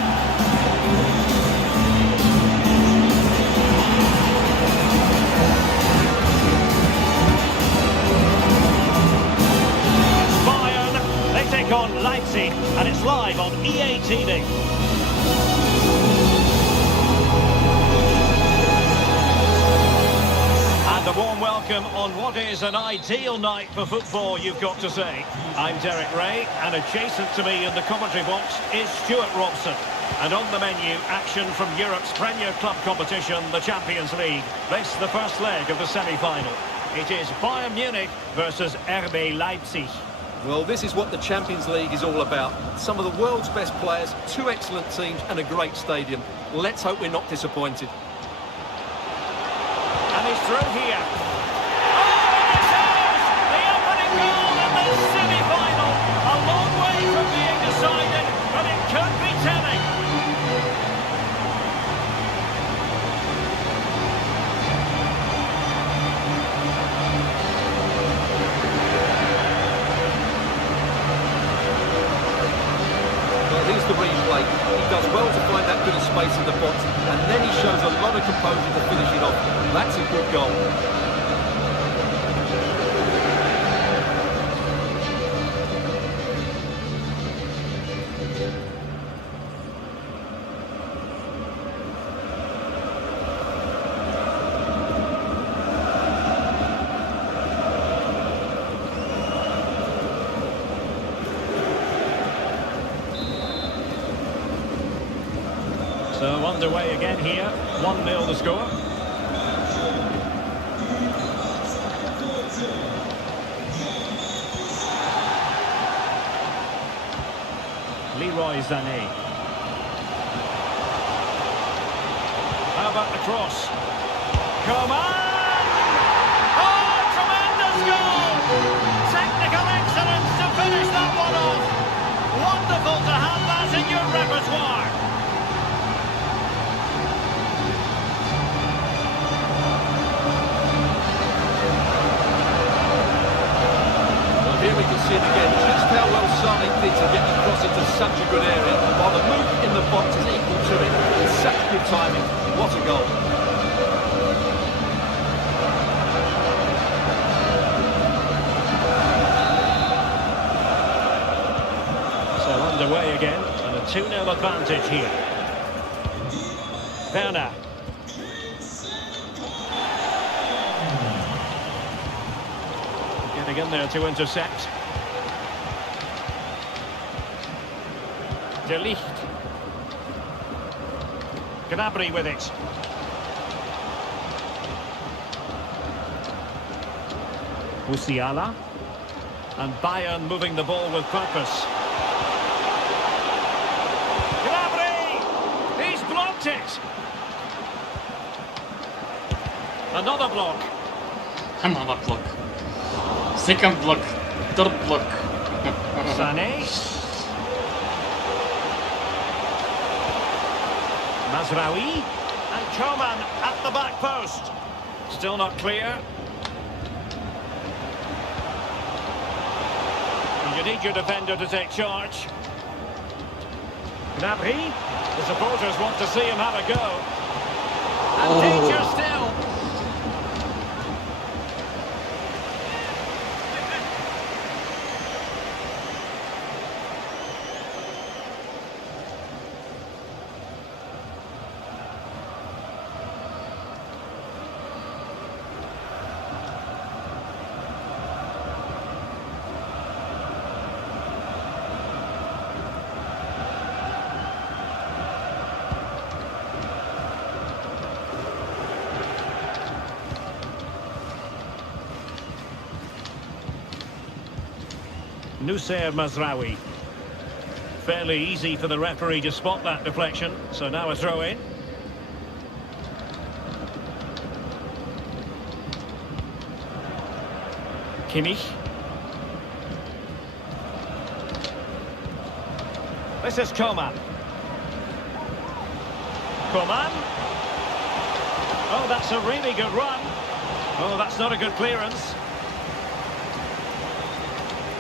It's Bayern, they take on Leipzig, and it's live on EA TV. A warm welcome on what is an ideal night for football, you've got to say. I'm Derek Ray, and adjacent to me in the commentary box is Stuart Robson. And on the menu, action from Europe's premier club competition, the Champions League. This the first leg of the semi-final. It is Bayern Munich versus RB Leipzig. Well, this is what the Champions League is all about. Some of the world's best players, 2 excellent teams and a great stadium. Let's hope we're not disappointed. And he's through here. Oh, and it is! The opening goal in the semi-final. A long way from being decided, but it could be telling. Well, here's the replay. He does well to find that bit of space in the box, and then he shows a lot of composure to finish it off. That's a good goal. So underway again here. 1-0 the score. Leroy Sané. How about the cross? Come on! Oh, tremendous goal! Technical excellence to finish that one off. Wonderful to have that in your repertoire. Well, here we can see it again, just how well Sané did to get the cross into such a good area, while the movement in the box is equal to it. It's such good timing. What a goal. Underway again, and a 2-0 advantage here. Werner. Getting in there to intercept. De Ligt. Gnabry with it. Musiala. And Bayern moving the ball with purpose. It. Another block. Another block. Second block. Third block. Sané. Mazraoui. And Coman at the back post. Still not clear. You need your defender to take charge. Gnabry. The supporters want to see him have a go. And danger still. Noussair Mazraoui. Fairly easy for the referee to spot that deflection, so now a throw in. Kimmich. This is Coman. Coman. Oh, that's a really good run. Oh, that's not a good clearance.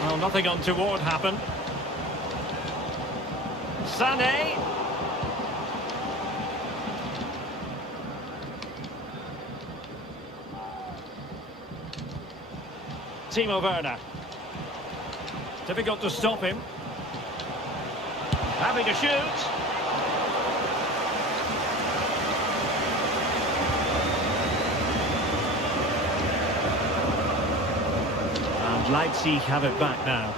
Well, nothing untoward happened. Sané. Timo Werner. Difficult to stop him. Happy to shoot. Leipzig have it back now.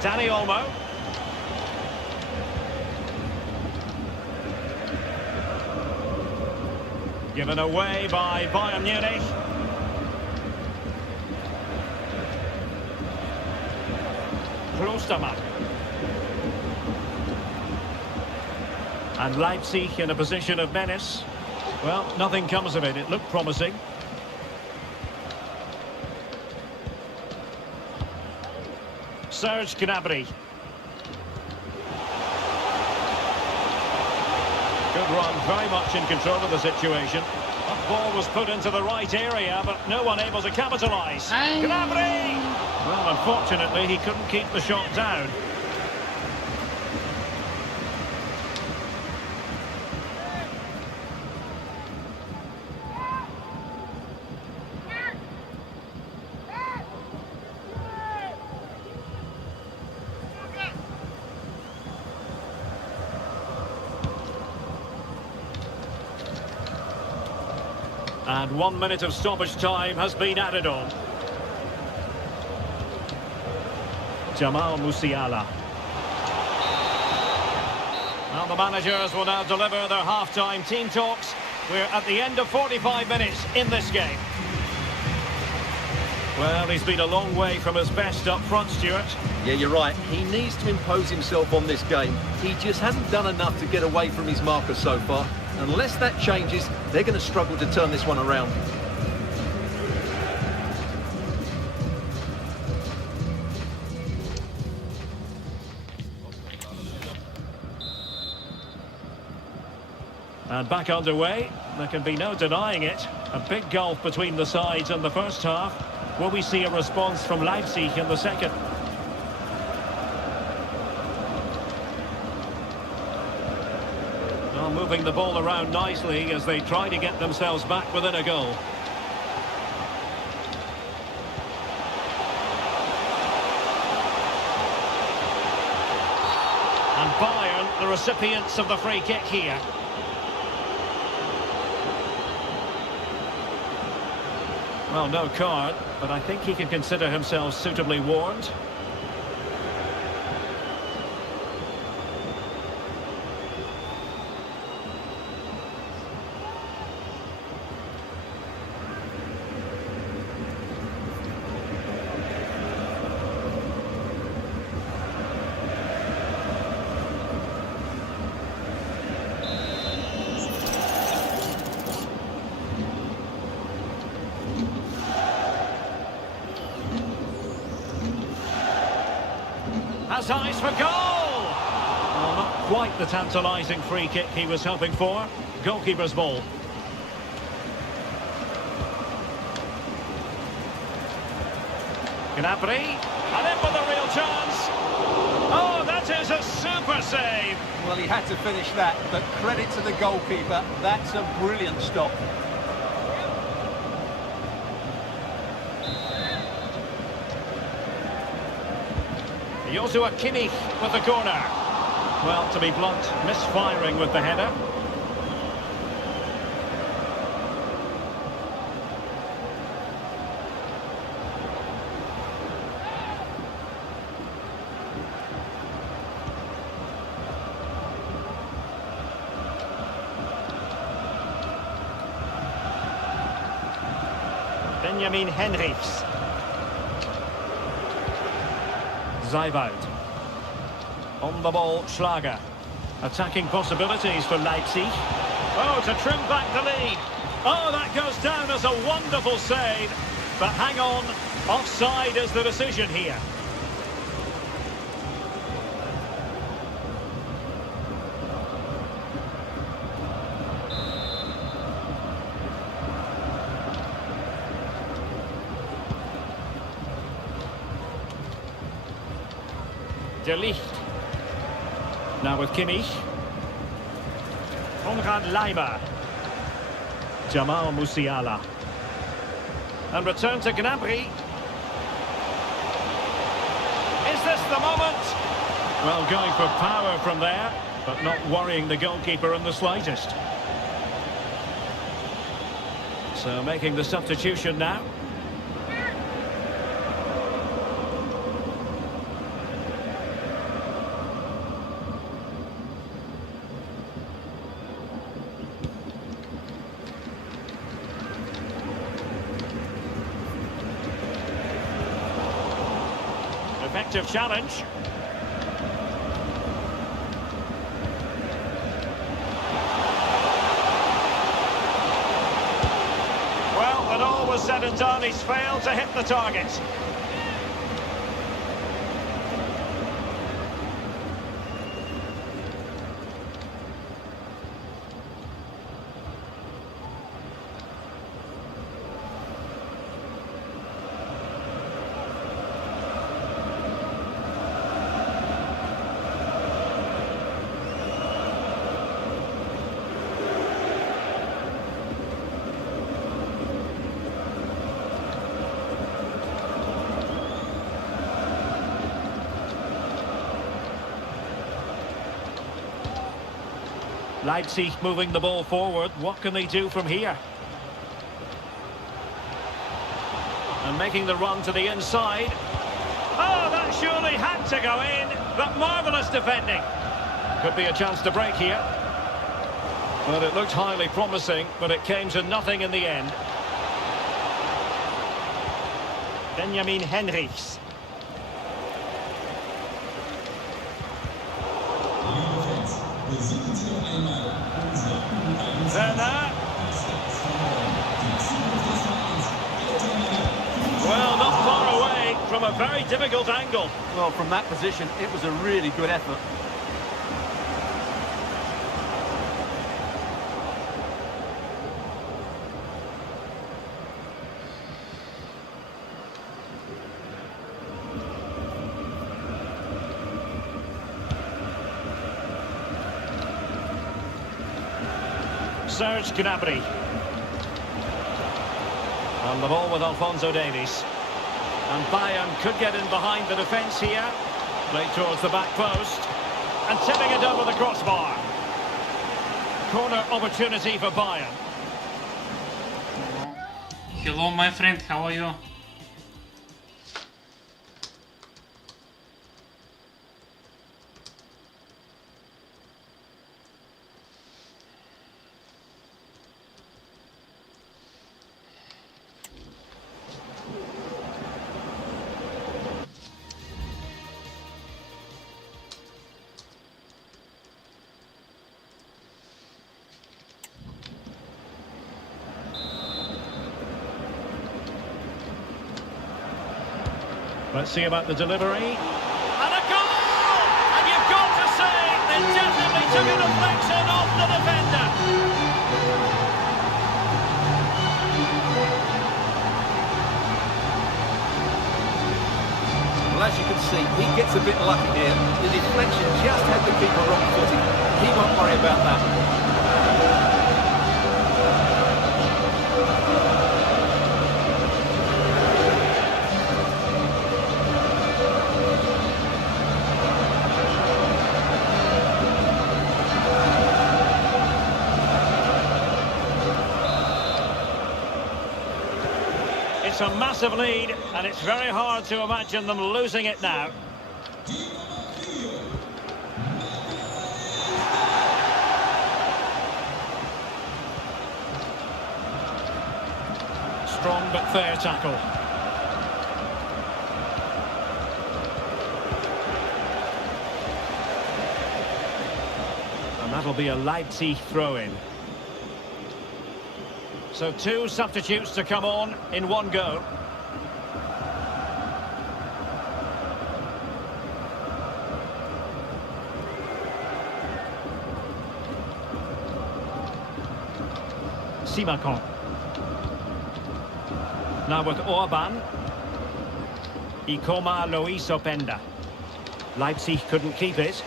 Dani Olmo. Given away by Bayern Munich. Klostermann. And Leipzig in a position of menace. Well, nothing comes of it. It looked promising. Serge Gnabry. Good run, very much in control of the situation. That ball was put into the right area, but no one able to capitalise. Gnabry! Well, unfortunately, he couldn't keep the shot down. And 1 minute of stoppage time has been added on. Jamal Musiala. Well, the managers will now deliver their half-time team talks. We're at the end of 45 minutes in this game. Well, he's been a long way from his best up front, Stuart. Yeah, you're right. He needs to impose himself on this game. He just hasn't done enough to get away from his marker so far. Unless that changes, they're going to struggle to turn this one around. And back underway. There can be no denying it. A big gulf between the sides in the first half. Will we see a response from Leipzig in the second? Well, moving the ball around nicely as they try to get themselves back within a goal. And Bayern, the recipients of the free kick here. Well, no card, but I think he can consider himself suitably warned. Has eyes for goal! Well, not quite the tantalising free kick he was hoping for. Goalkeeper's ball. Gnabry, and in with a real chance. Oh, that is a super save! Well, he had to finish that, but credit to the goalkeeper. That's a brilliant stop. Joshua Kimmich with the corner. Well, to be blunt, misfiring with the header. Benjamin Henrichs. Zijvoud. On the ball, Schlager. Attacking possibilities for Leipzig. Oh, to trim back the lead. Oh, that goes down as a wonderful save. But hang on, offside is the decision here. De Ligt. Now with Kimmich. Konrad Laimer. Jamal Musiala. And return to Gnabry. Is this the moment? Well, going for power from there, but not worrying the goalkeeper in the slightest. So making the substitution now. Effective challenge. Well, when all was said and done, he's failed to hit the target. Leipzig moving the ball forward. What can they do from here? And making the run to the inside. Oh, that surely had to go in, but marvellous defending. Could be a chance to break here. Well, it looked highly promising, but it came to nothing in the end. Benjamin Henrichs. Werner. Well, not far away from a very difficult angle. Well, from that position, it was a really good effort. Serge Gnabry. And the ball with Alphonso Davies. And Bayern could get in behind the defence here. Played towards the back post. And tipping it over the crossbar. Corner opportunity for Bayern. Hello, my friend, how are you? Let's see about the delivery. And a goal! And you've got to say, they definitely took a deflection off the defender. Well, as you can see, he gets a bit lucky here. The deflection just had the keeper wrong-footed. He won't worry about that. It's a massive lead, and it's very hard to imagine them losing it now. Strong but fair tackle. And that'll be a Leipzig throw-in. So two substitutes to come on in one go. Simakon. Now with Orban. Ikoma Lois Openda. Leipzig couldn't keep it.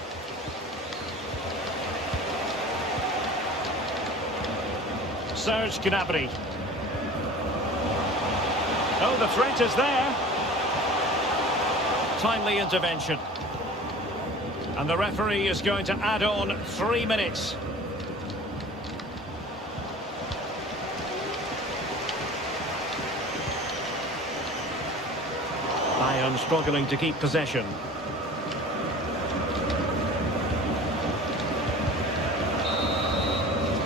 Serge Gnabry. Oh, the threat is there. Timely intervention. And the referee is going to add on 3 minutes. Bayern struggling to keep possession.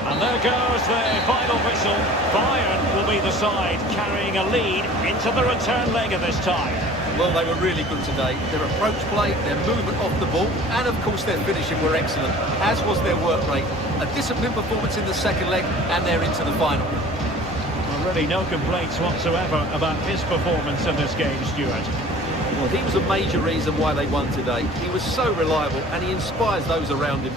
And there goes the final whistle. Bayern will be the side carrying a lead into the return leg of this tie. Well, they were really good today. Their approach play, their movement off the ball, and of course their finishing were excellent, as was their work rate. A disciplined performance in the second leg, and they're into the final. Well, really no complaints whatsoever about his performance in this game, Stuart. Well, he was a major reason why they won today. He was so reliable, and he inspires those around him.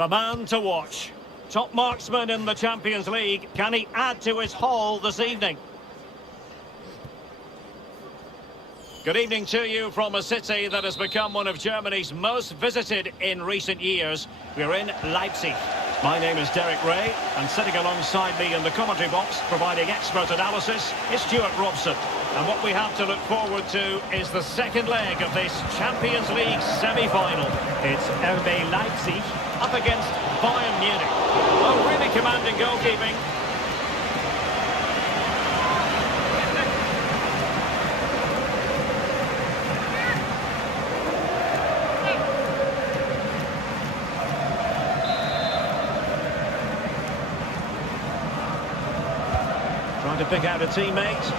The man to watch. Top marksman in the Champions League. Can he add to his haul this evening? Good evening to you from a city that has become one of Germany's most visited in recent years. We're in Leipzig. My name is Derek Ray, and sitting alongside me in the commentary box, providing expert analysis, is Stuart Robson. And what we have to look forward to is the second leg of this Champions League semi-final. It's RB Leipzig up against Bayern Munich. Oh, really commanding goalkeeping. Trying to pick out a teammate.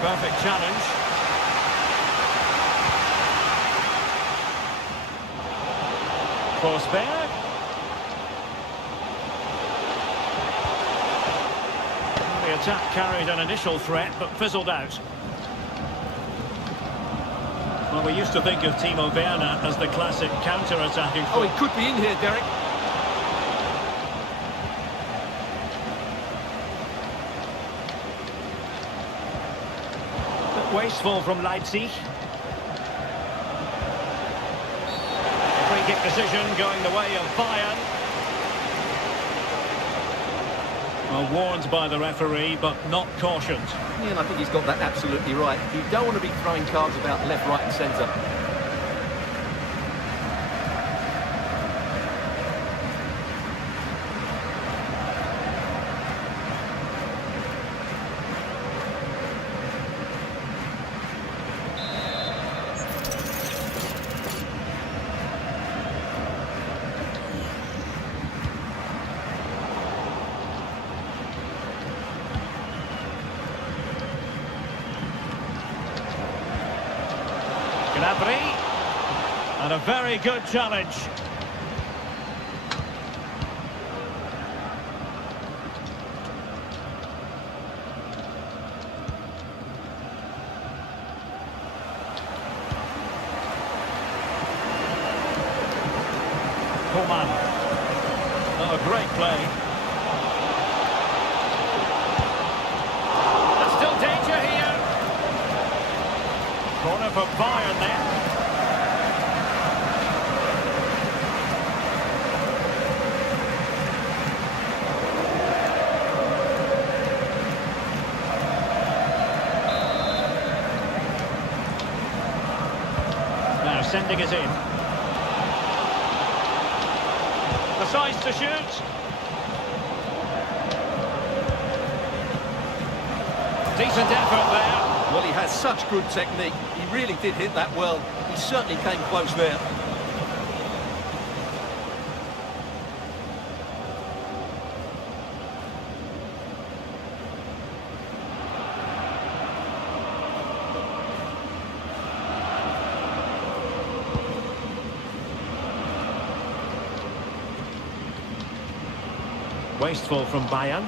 Perfect challenge. Forsberg. The attack carried an initial threat, but fizzled out. Well, we used to think of Timo Werner as the classic counter-attacking. Oh, he could be in here, Derek. Bit wasteful from Leipzig. Free kick decision going the way of Bayern. Well, warned by the referee, but not cautioned. Yeah, and I think he's got that absolutely right. You don't want to be throwing cards about left, right and centre. And a very good challenge. Coman. Oh, a great play. There's still danger here. Corner for Bayern there. Sending it in. The size to shoot. Decent effort there. Well, he has such good technique. He really did hit that well. He certainly came close there. Wasteful from Bayern.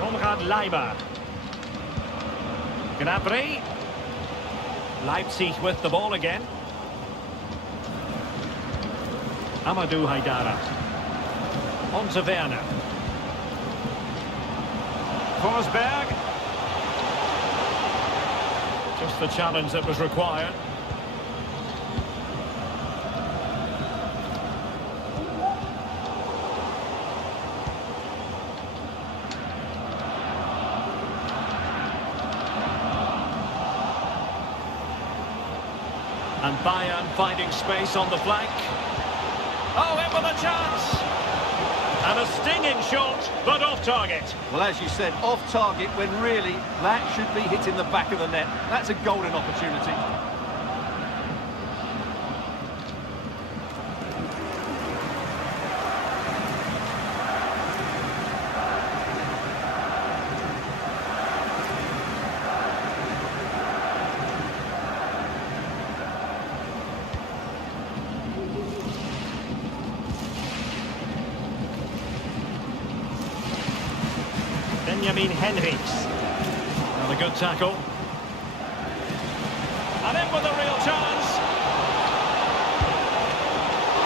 Konrad Leimer. Gnabry. Leipzig with the ball again. Amadou Haidara. On to Werner. Forsberg. Just the challenge that was required. And Bayern finding space on the flank. Oh, in with a chance! And a stinging shot, but off target. Well, as you said, off target when really that should be hitting the back of the net. That's a golden opportunity. Benjamin Henrichs. Another good tackle. And in with a real chance.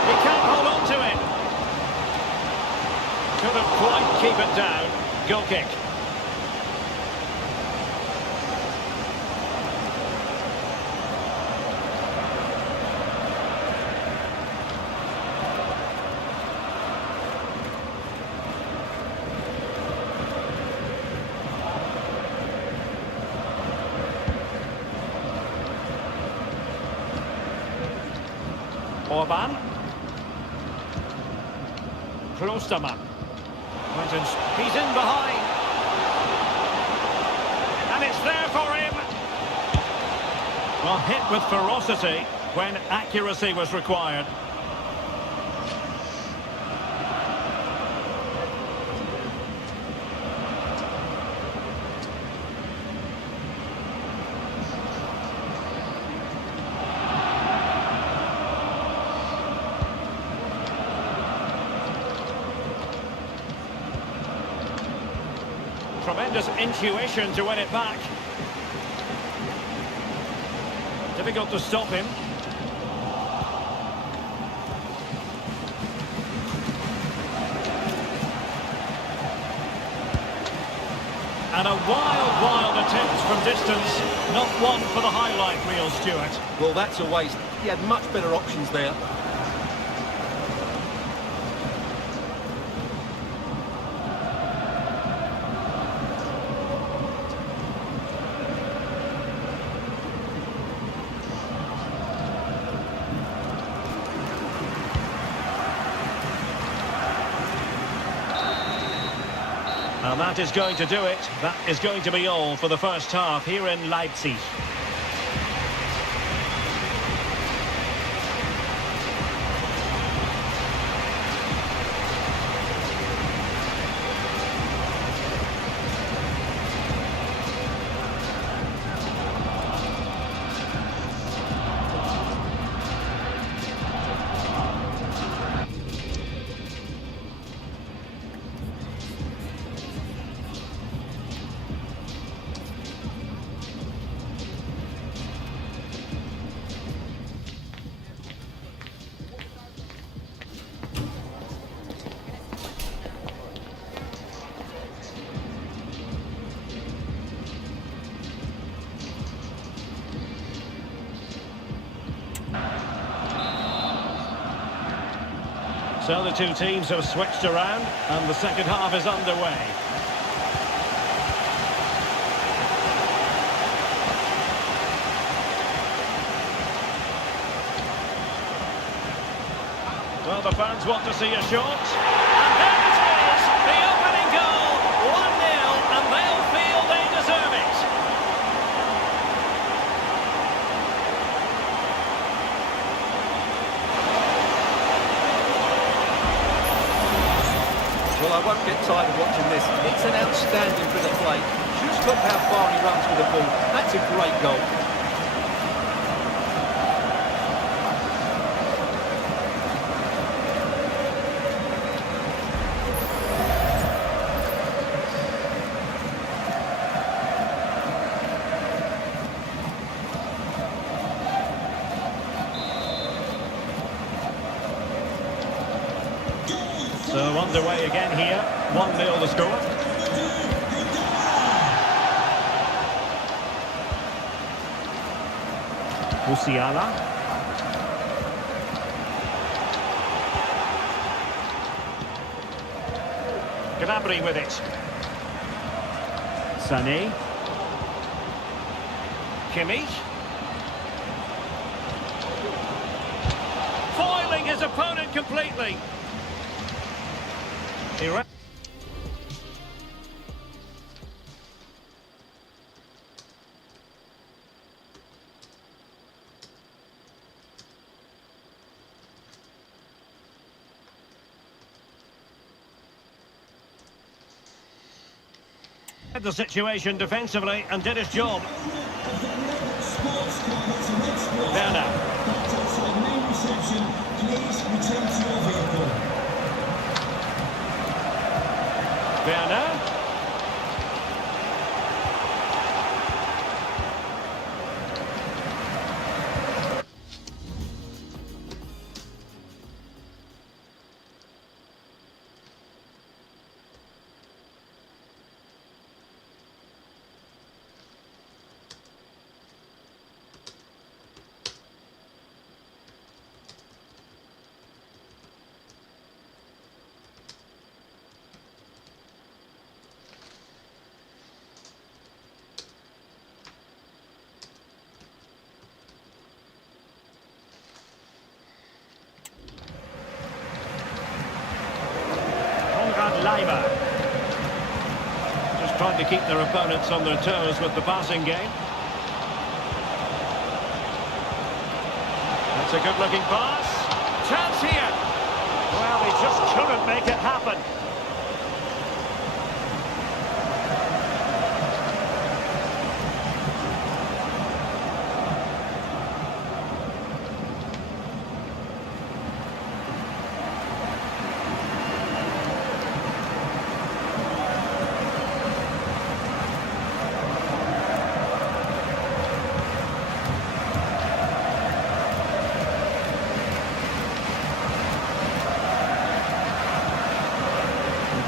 He can't hold on to it. Couldn't quite keep it down. Goal kick. Orban. Klostermann. He's in behind. And it's there for him. Well, hit with ferocity when accuracy was required. Tremendous intuition to win it back. Difficult to stop him. And a wild attempt from distance. Not one for the highlight reel, Stuart. Well, that's a waste. He had much better options there. And that is going to do it. That is going to be all for the first half here in Leipzig. So the two teams have switched around and the second half is underway. Well, the fans want to see a shot. And there it is! The opening goal! 1-0, and they'll feel they deserve it. Well, I won't get tired of watching this. It's an outstanding bit of play. Just look how far he runs with the ball. That's a great goal. So underway again here, 1-0 the score. Musiala. Gnabry with it. Sané. Kimmich. Foiling his opponent completely. Had the situation defensively and did his job. There now. Werner. Lima. Just trying to keep their opponents on their toes with the passing game. That's a good-looking pass. Chance here. Well, he just couldn't make it happen.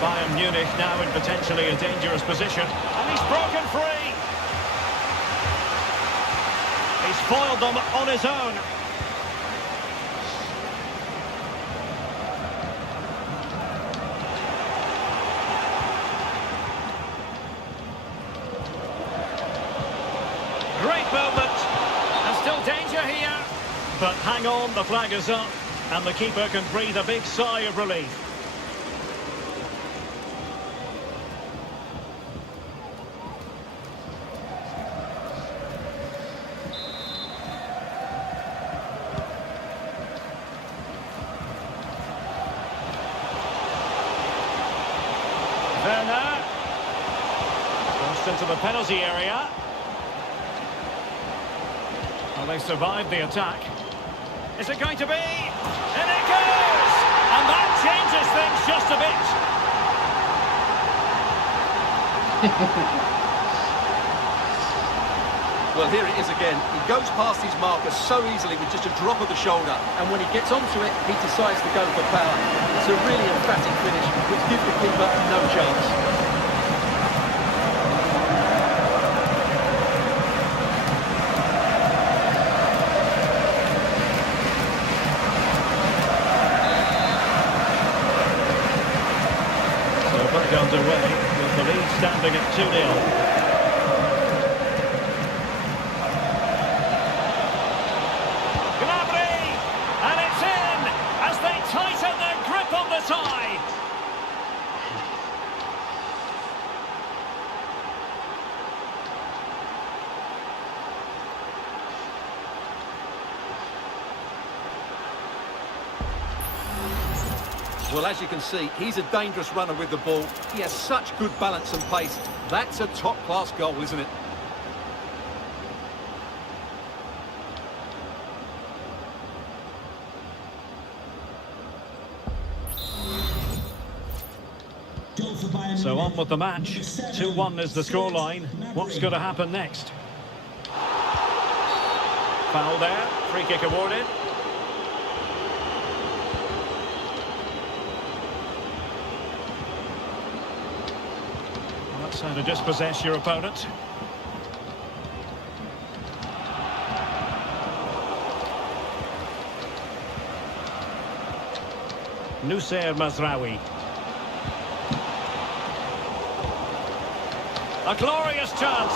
Bayern Munich now in potentially a dangerous position. And he's broken free. He's foiled them on his own. Great movement. And still danger here. But hang on, the flag is up. And the keeper can breathe a big sigh of relief. Werner. Crossed into the penalty area. Well, they survived the attack. Is it going to be? And it goes! And that changes things just a bit. Well, here it is again. He goes past his marker so easily with just a drop of the shoulder, and when he gets onto it, he decides to go for power. It's a really emphatic finish, which gives the keeper no chance. So back underway with the lead standing at 2-0. Tighten their grip on the tie. Well, as you can see, he's a dangerous runner with the ball. He has such good balance and pace. That's a top-class goal, isn't it? So on with the match. 2-1 is the scoreline. What's going to happen next? Foul there. Free kick awarded. That's how to dispossess your opponent. Nusayr Mazraoui. A glorious chance,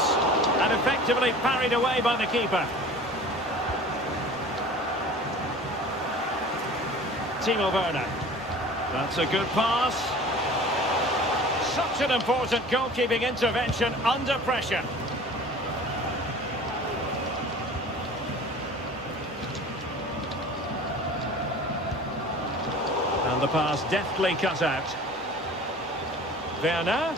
and effectively parried away by the keeper. Timo Werner. That's a good pass. Such an important goalkeeping intervention under pressure. And the pass deftly cut out. Werner.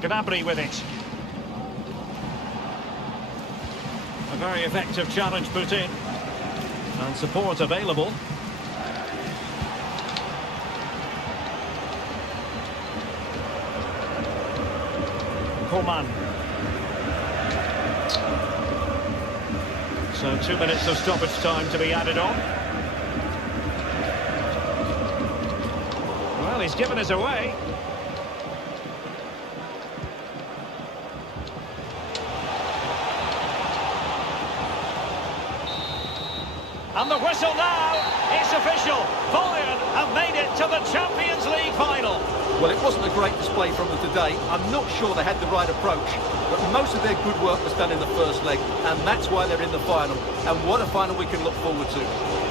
Gnabry with it. A very effective challenge put in. And support available. Coman. So 2 minutes of stoppage time to be added on. Well, he's given us away. And the whistle now, it's official. Bayern have made it to the Champions League final. Well, it wasn't a great display from them today. I'm not sure they had the right approach, but most of their good work was done in the first leg, and that's why they're in the final. And what a final we can look forward to.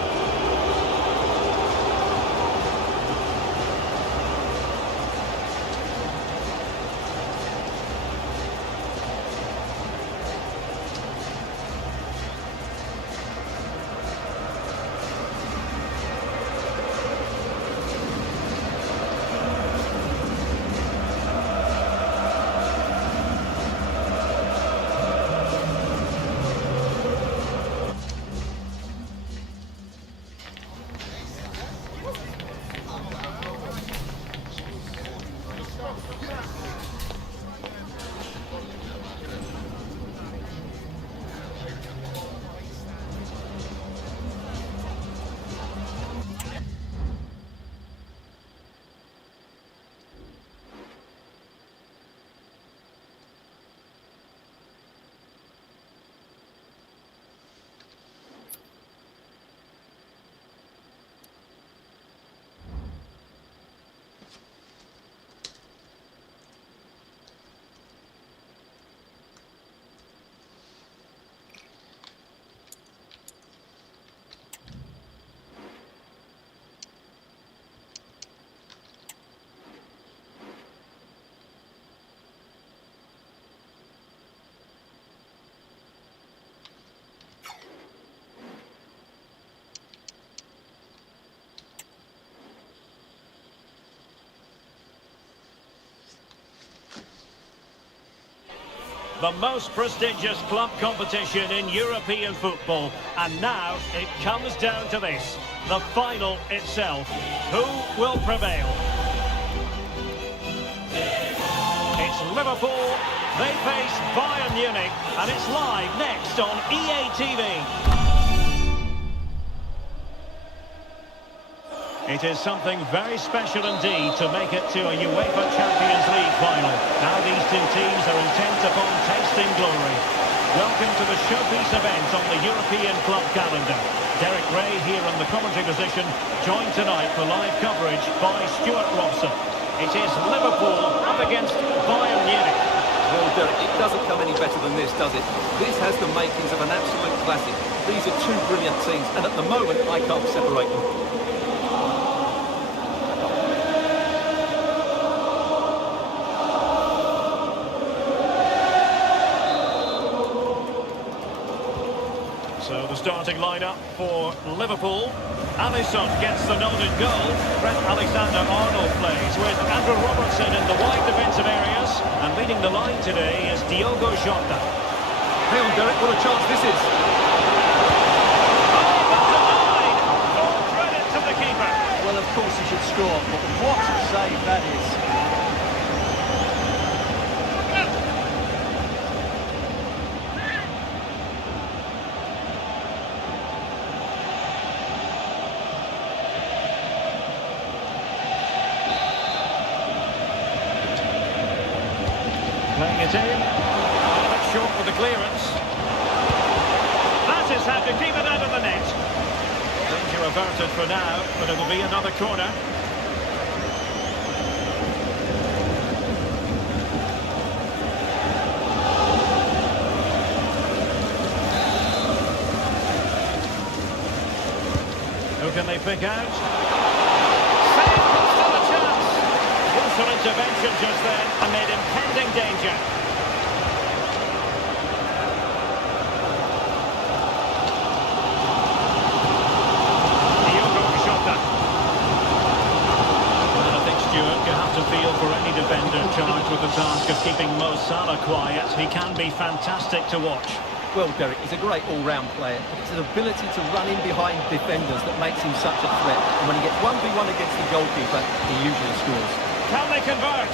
The most prestigious club competition in European football. And now it comes down to this, the final itself. Who will prevail? It's Liverpool, they face Bayern Munich, and it's live next on EA TV. It is something very special indeed to make it to a UEFA Champions League final. Now these two teams are intent upon tasting glory. Welcome to the showpiece event on the European club calendar. Derek Ray here in the commentary position, joined tonight for live coverage by Stuart Robson. It is Liverpool up against Bayern Munich. Well, Derek, it doesn't come any better than this, does it? This has the makings of an absolute classic. These are two brilliant teams, and at the moment, I can't separate them. So the starting lineup for Liverpool. Alisson gets the nod in goal. Trent Alexander-Arnold plays with Andrew Robertson in the wide defensive areas. And leading the line today is Diogo Jota. Hey on, Derek, what a chance this is. Oh, that's a line! Full credit to the keeper. Well, of course he should score, but what a save that is. Playing it in. Oh, short with the clearance. That is how to keep it out of the net. Danger averted for now, but it'll be another corner. Who can they pick out? Save comes to the chance. Crucial intervention just then amid impending danger. Diogo Jota. And I think, Stuart, you have to feel for any defender charged with the task of keeping Mo Salah quiet. He can be fantastic to watch. Well, Derek, he's a great all-round player, but it's his ability to run in behind defenders that makes him such a threat. And when he gets 1v1 against the goalkeeper, he usually scores. Can they convert?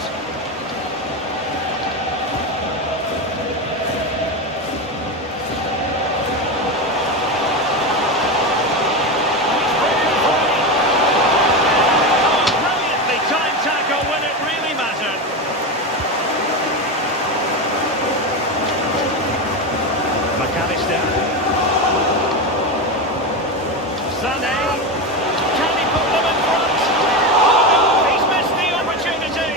Brilliantly timed tackle when it really mattered. McAllister. Sané. Can he put them in front? Oh, he's missed the opportunity.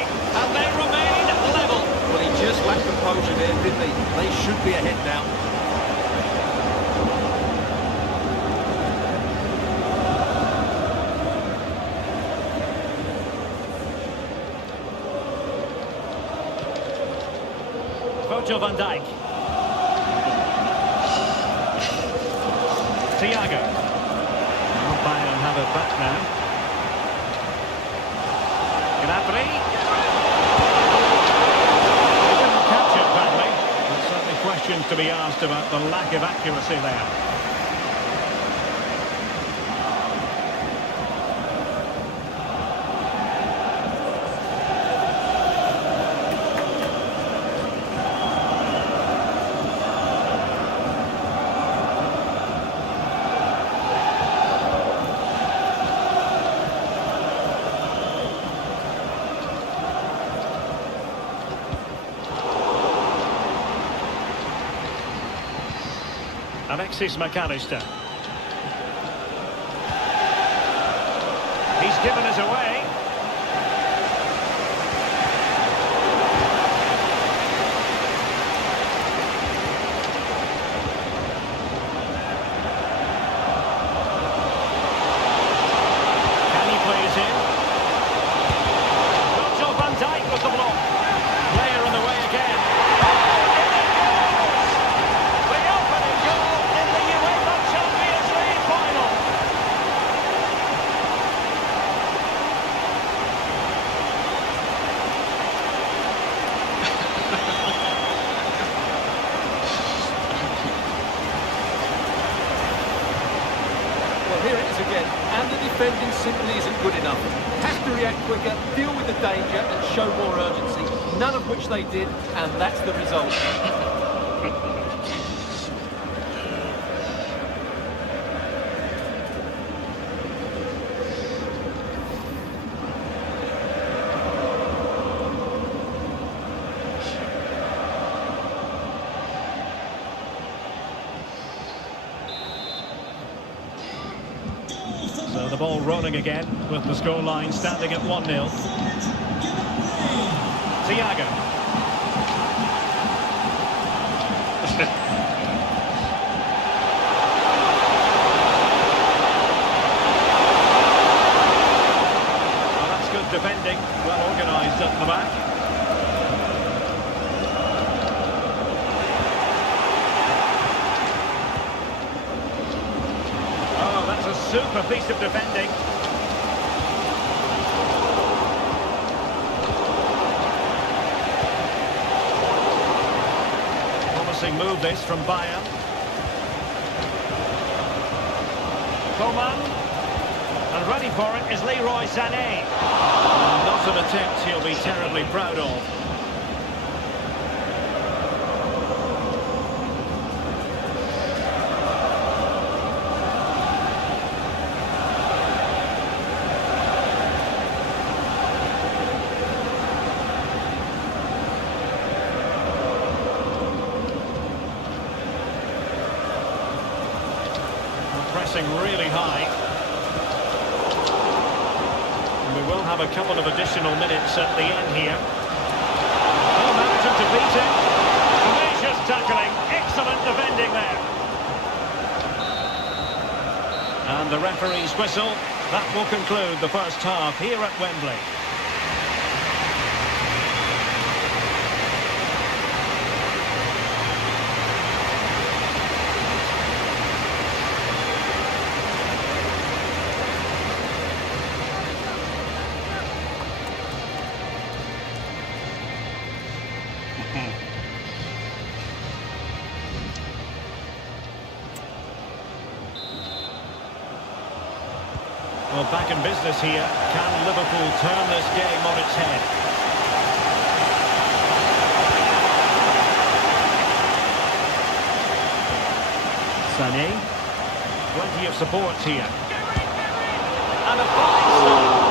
Virgil van Dijk. Thiago. Well, Bayern have it back now. Gnabry. He didn't catch it badly. There's certainly questions to be asked about the lack of accuracy there. Alexis McAllister. He's given us away. Can he play it in? Virgil van Dijk with the block. Player in the way again. Here it is again, and the defending simply isn't good enough. Has to react quicker, deal with the danger and show more urgency, none of which they did, and that's the result. So the ball rolling again with the scoreline standing at 1-0. Thiago. Well, that's good defending, well organised up the back. Super piece of defending. Promising move this from Bayern. Coman. And ready for it is Leroy Sané. Not an attempt he'll be terribly proud of. Pressing really high. And we will have a couple of additional minutes at the end here. Oh, managed to beat it. Tenacious tackling. Excellent defending there. And the referee's whistle. That will conclude the first half here at Wembley. Well, back in business here. Can Liverpool turn this game on its head? Sané. Plenty of support here. And a fine stop.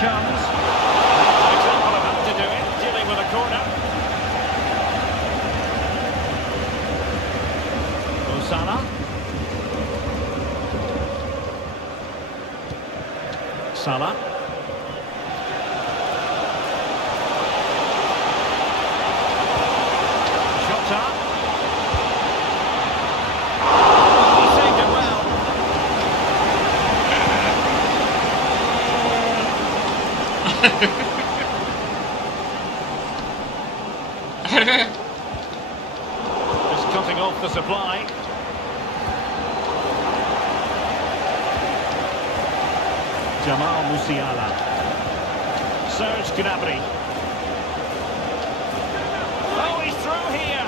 Comes. An example of how to do it, dealing with a corner. Salah. Salah. Shot up. Just cutting off the supply. Jamal Musiala. Serge Gnabry. Oh, he's through here.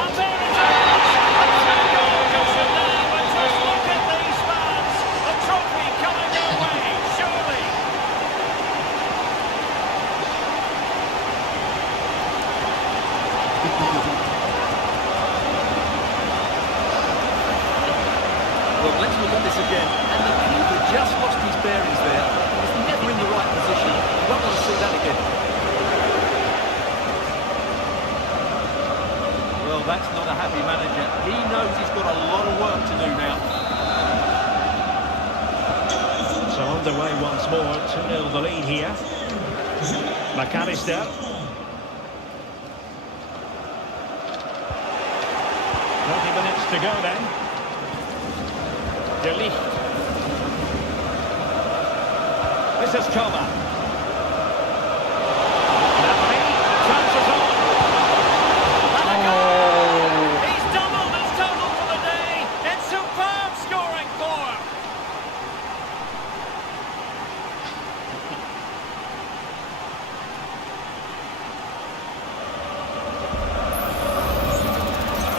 And there it is! A goal goes in there, but just look at these fans. The trophy coming their way, surely. Well, let's look at this again. And the keeper just lost his bearings there. He's never in the right position. You won't want to see that again. Well, that's not a happy manager. He knows he's got a lot of work to do now. So underway once more, 2-0 the lead here. McAllister. 30 minutes to go then. De Ligt. This is Coman. Gnabry, chances on. And a goal! He's doubled his total for the day. It's superb scoring form.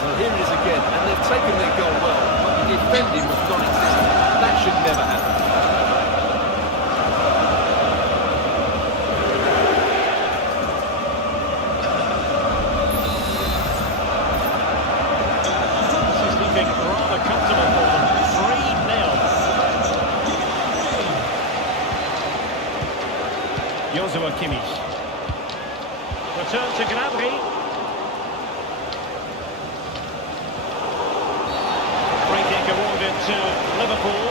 Well, here it is again, and they've taken their goal well, but the defending was non-existent. That should never happen. This is looking rather comfortable for them. 3-0. Joshua Kimmich. Return to Gnabry. Free kick awarded to Liverpool.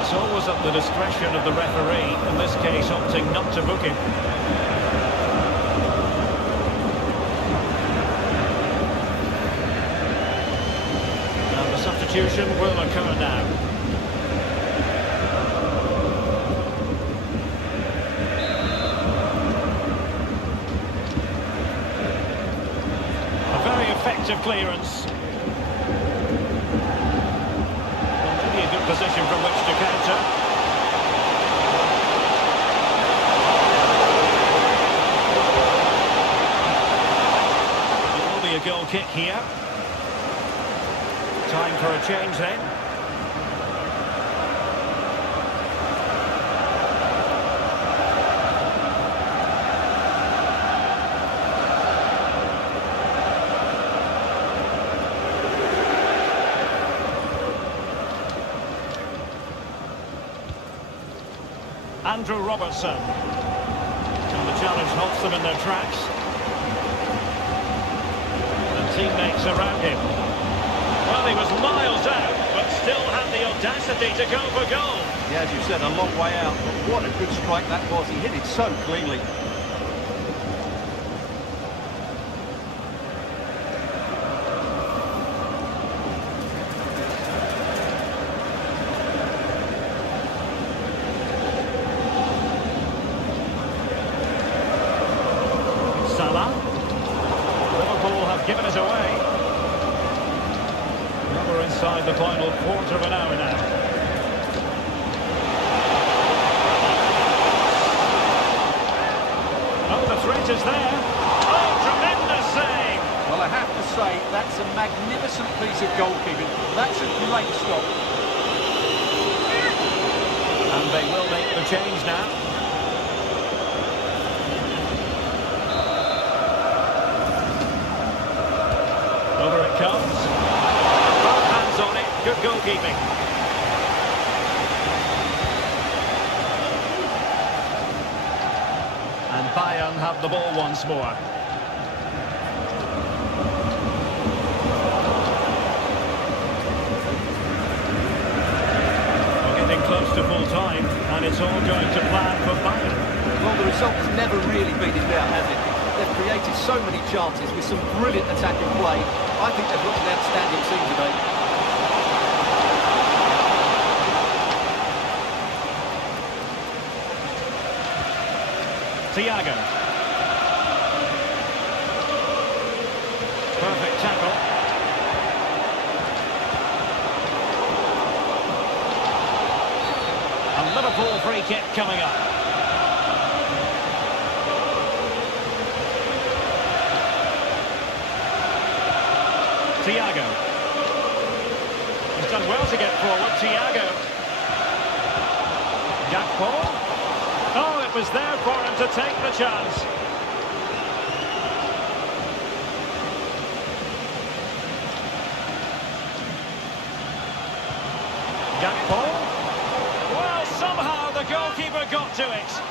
It's always at the discretion of the referee, in this case opting not to book him. And the substitution will occur now. Effective clearance. Maybe a good position from which to counter. It will be a goal kick here. Time for a change then. Andrew Robertson. And the challenge halts them in their tracks. And teammates around him. Well, he was miles out, but still had the audacity to go for goal. Yeah, as you said, a long way out, but what a good strike that was. He hit it so cleanly. Liverpool have given it away. We're inside the final quarter of an hour now. Oh, the threat is there. Oh, tremendous save. Well, I have to say, that's a magnificent piece of goalkeeping. That's a great stop. And they will make the change now. Over it comes. Both hands on it. Good goalkeeping. And Bayern have the ball once more. We're getting close to full time, and it's all going to plan for Bayern. Well, the result has never really been in doubt, has it? They've created so many chances with some brilliant attacking play. I think they've looked an outstanding team today. Thiago. Perfect tackle. A Liverpool free kick coming up. Thiago. He's done well to get forward. Thiago. Gakpo. Oh, it was there for him to take the chance. Gakpo. Well, somehow the goalkeeper got to it.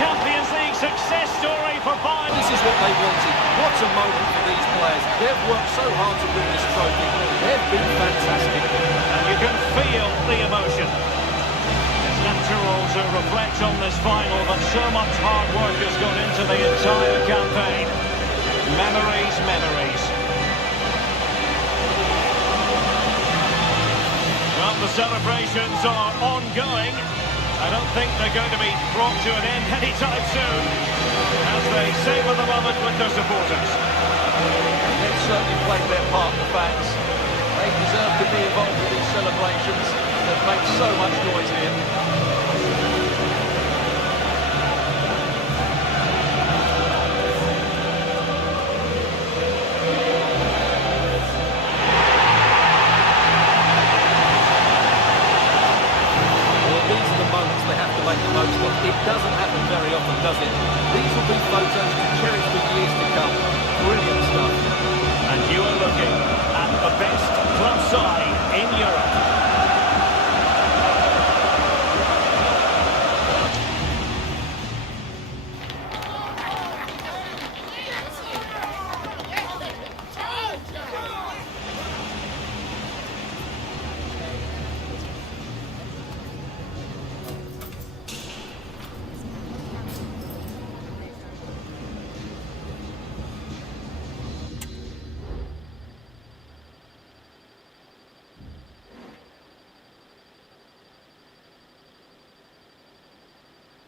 Champions League success story for Bayern. This is what they wanted. What a moment for these players. They've worked so hard to win this trophy. They've been fantastic. And you can feel the emotion. It's natural to reflect on this final, but so much hard work has gone into the entire campaign. Memories, memories. Well, the celebrations are ongoing. I don't think they're going to be brought to an end anytime soon as they savour the moment with their supporters. They've certainly played their part, the fans. They deserve to be involved with these celebrations. They've made so much noise here. They have to make the most of. It doesn't happen very often, does it? These will be photos to cherish for years to come. Brilliant stuff. And you are looking at the best club side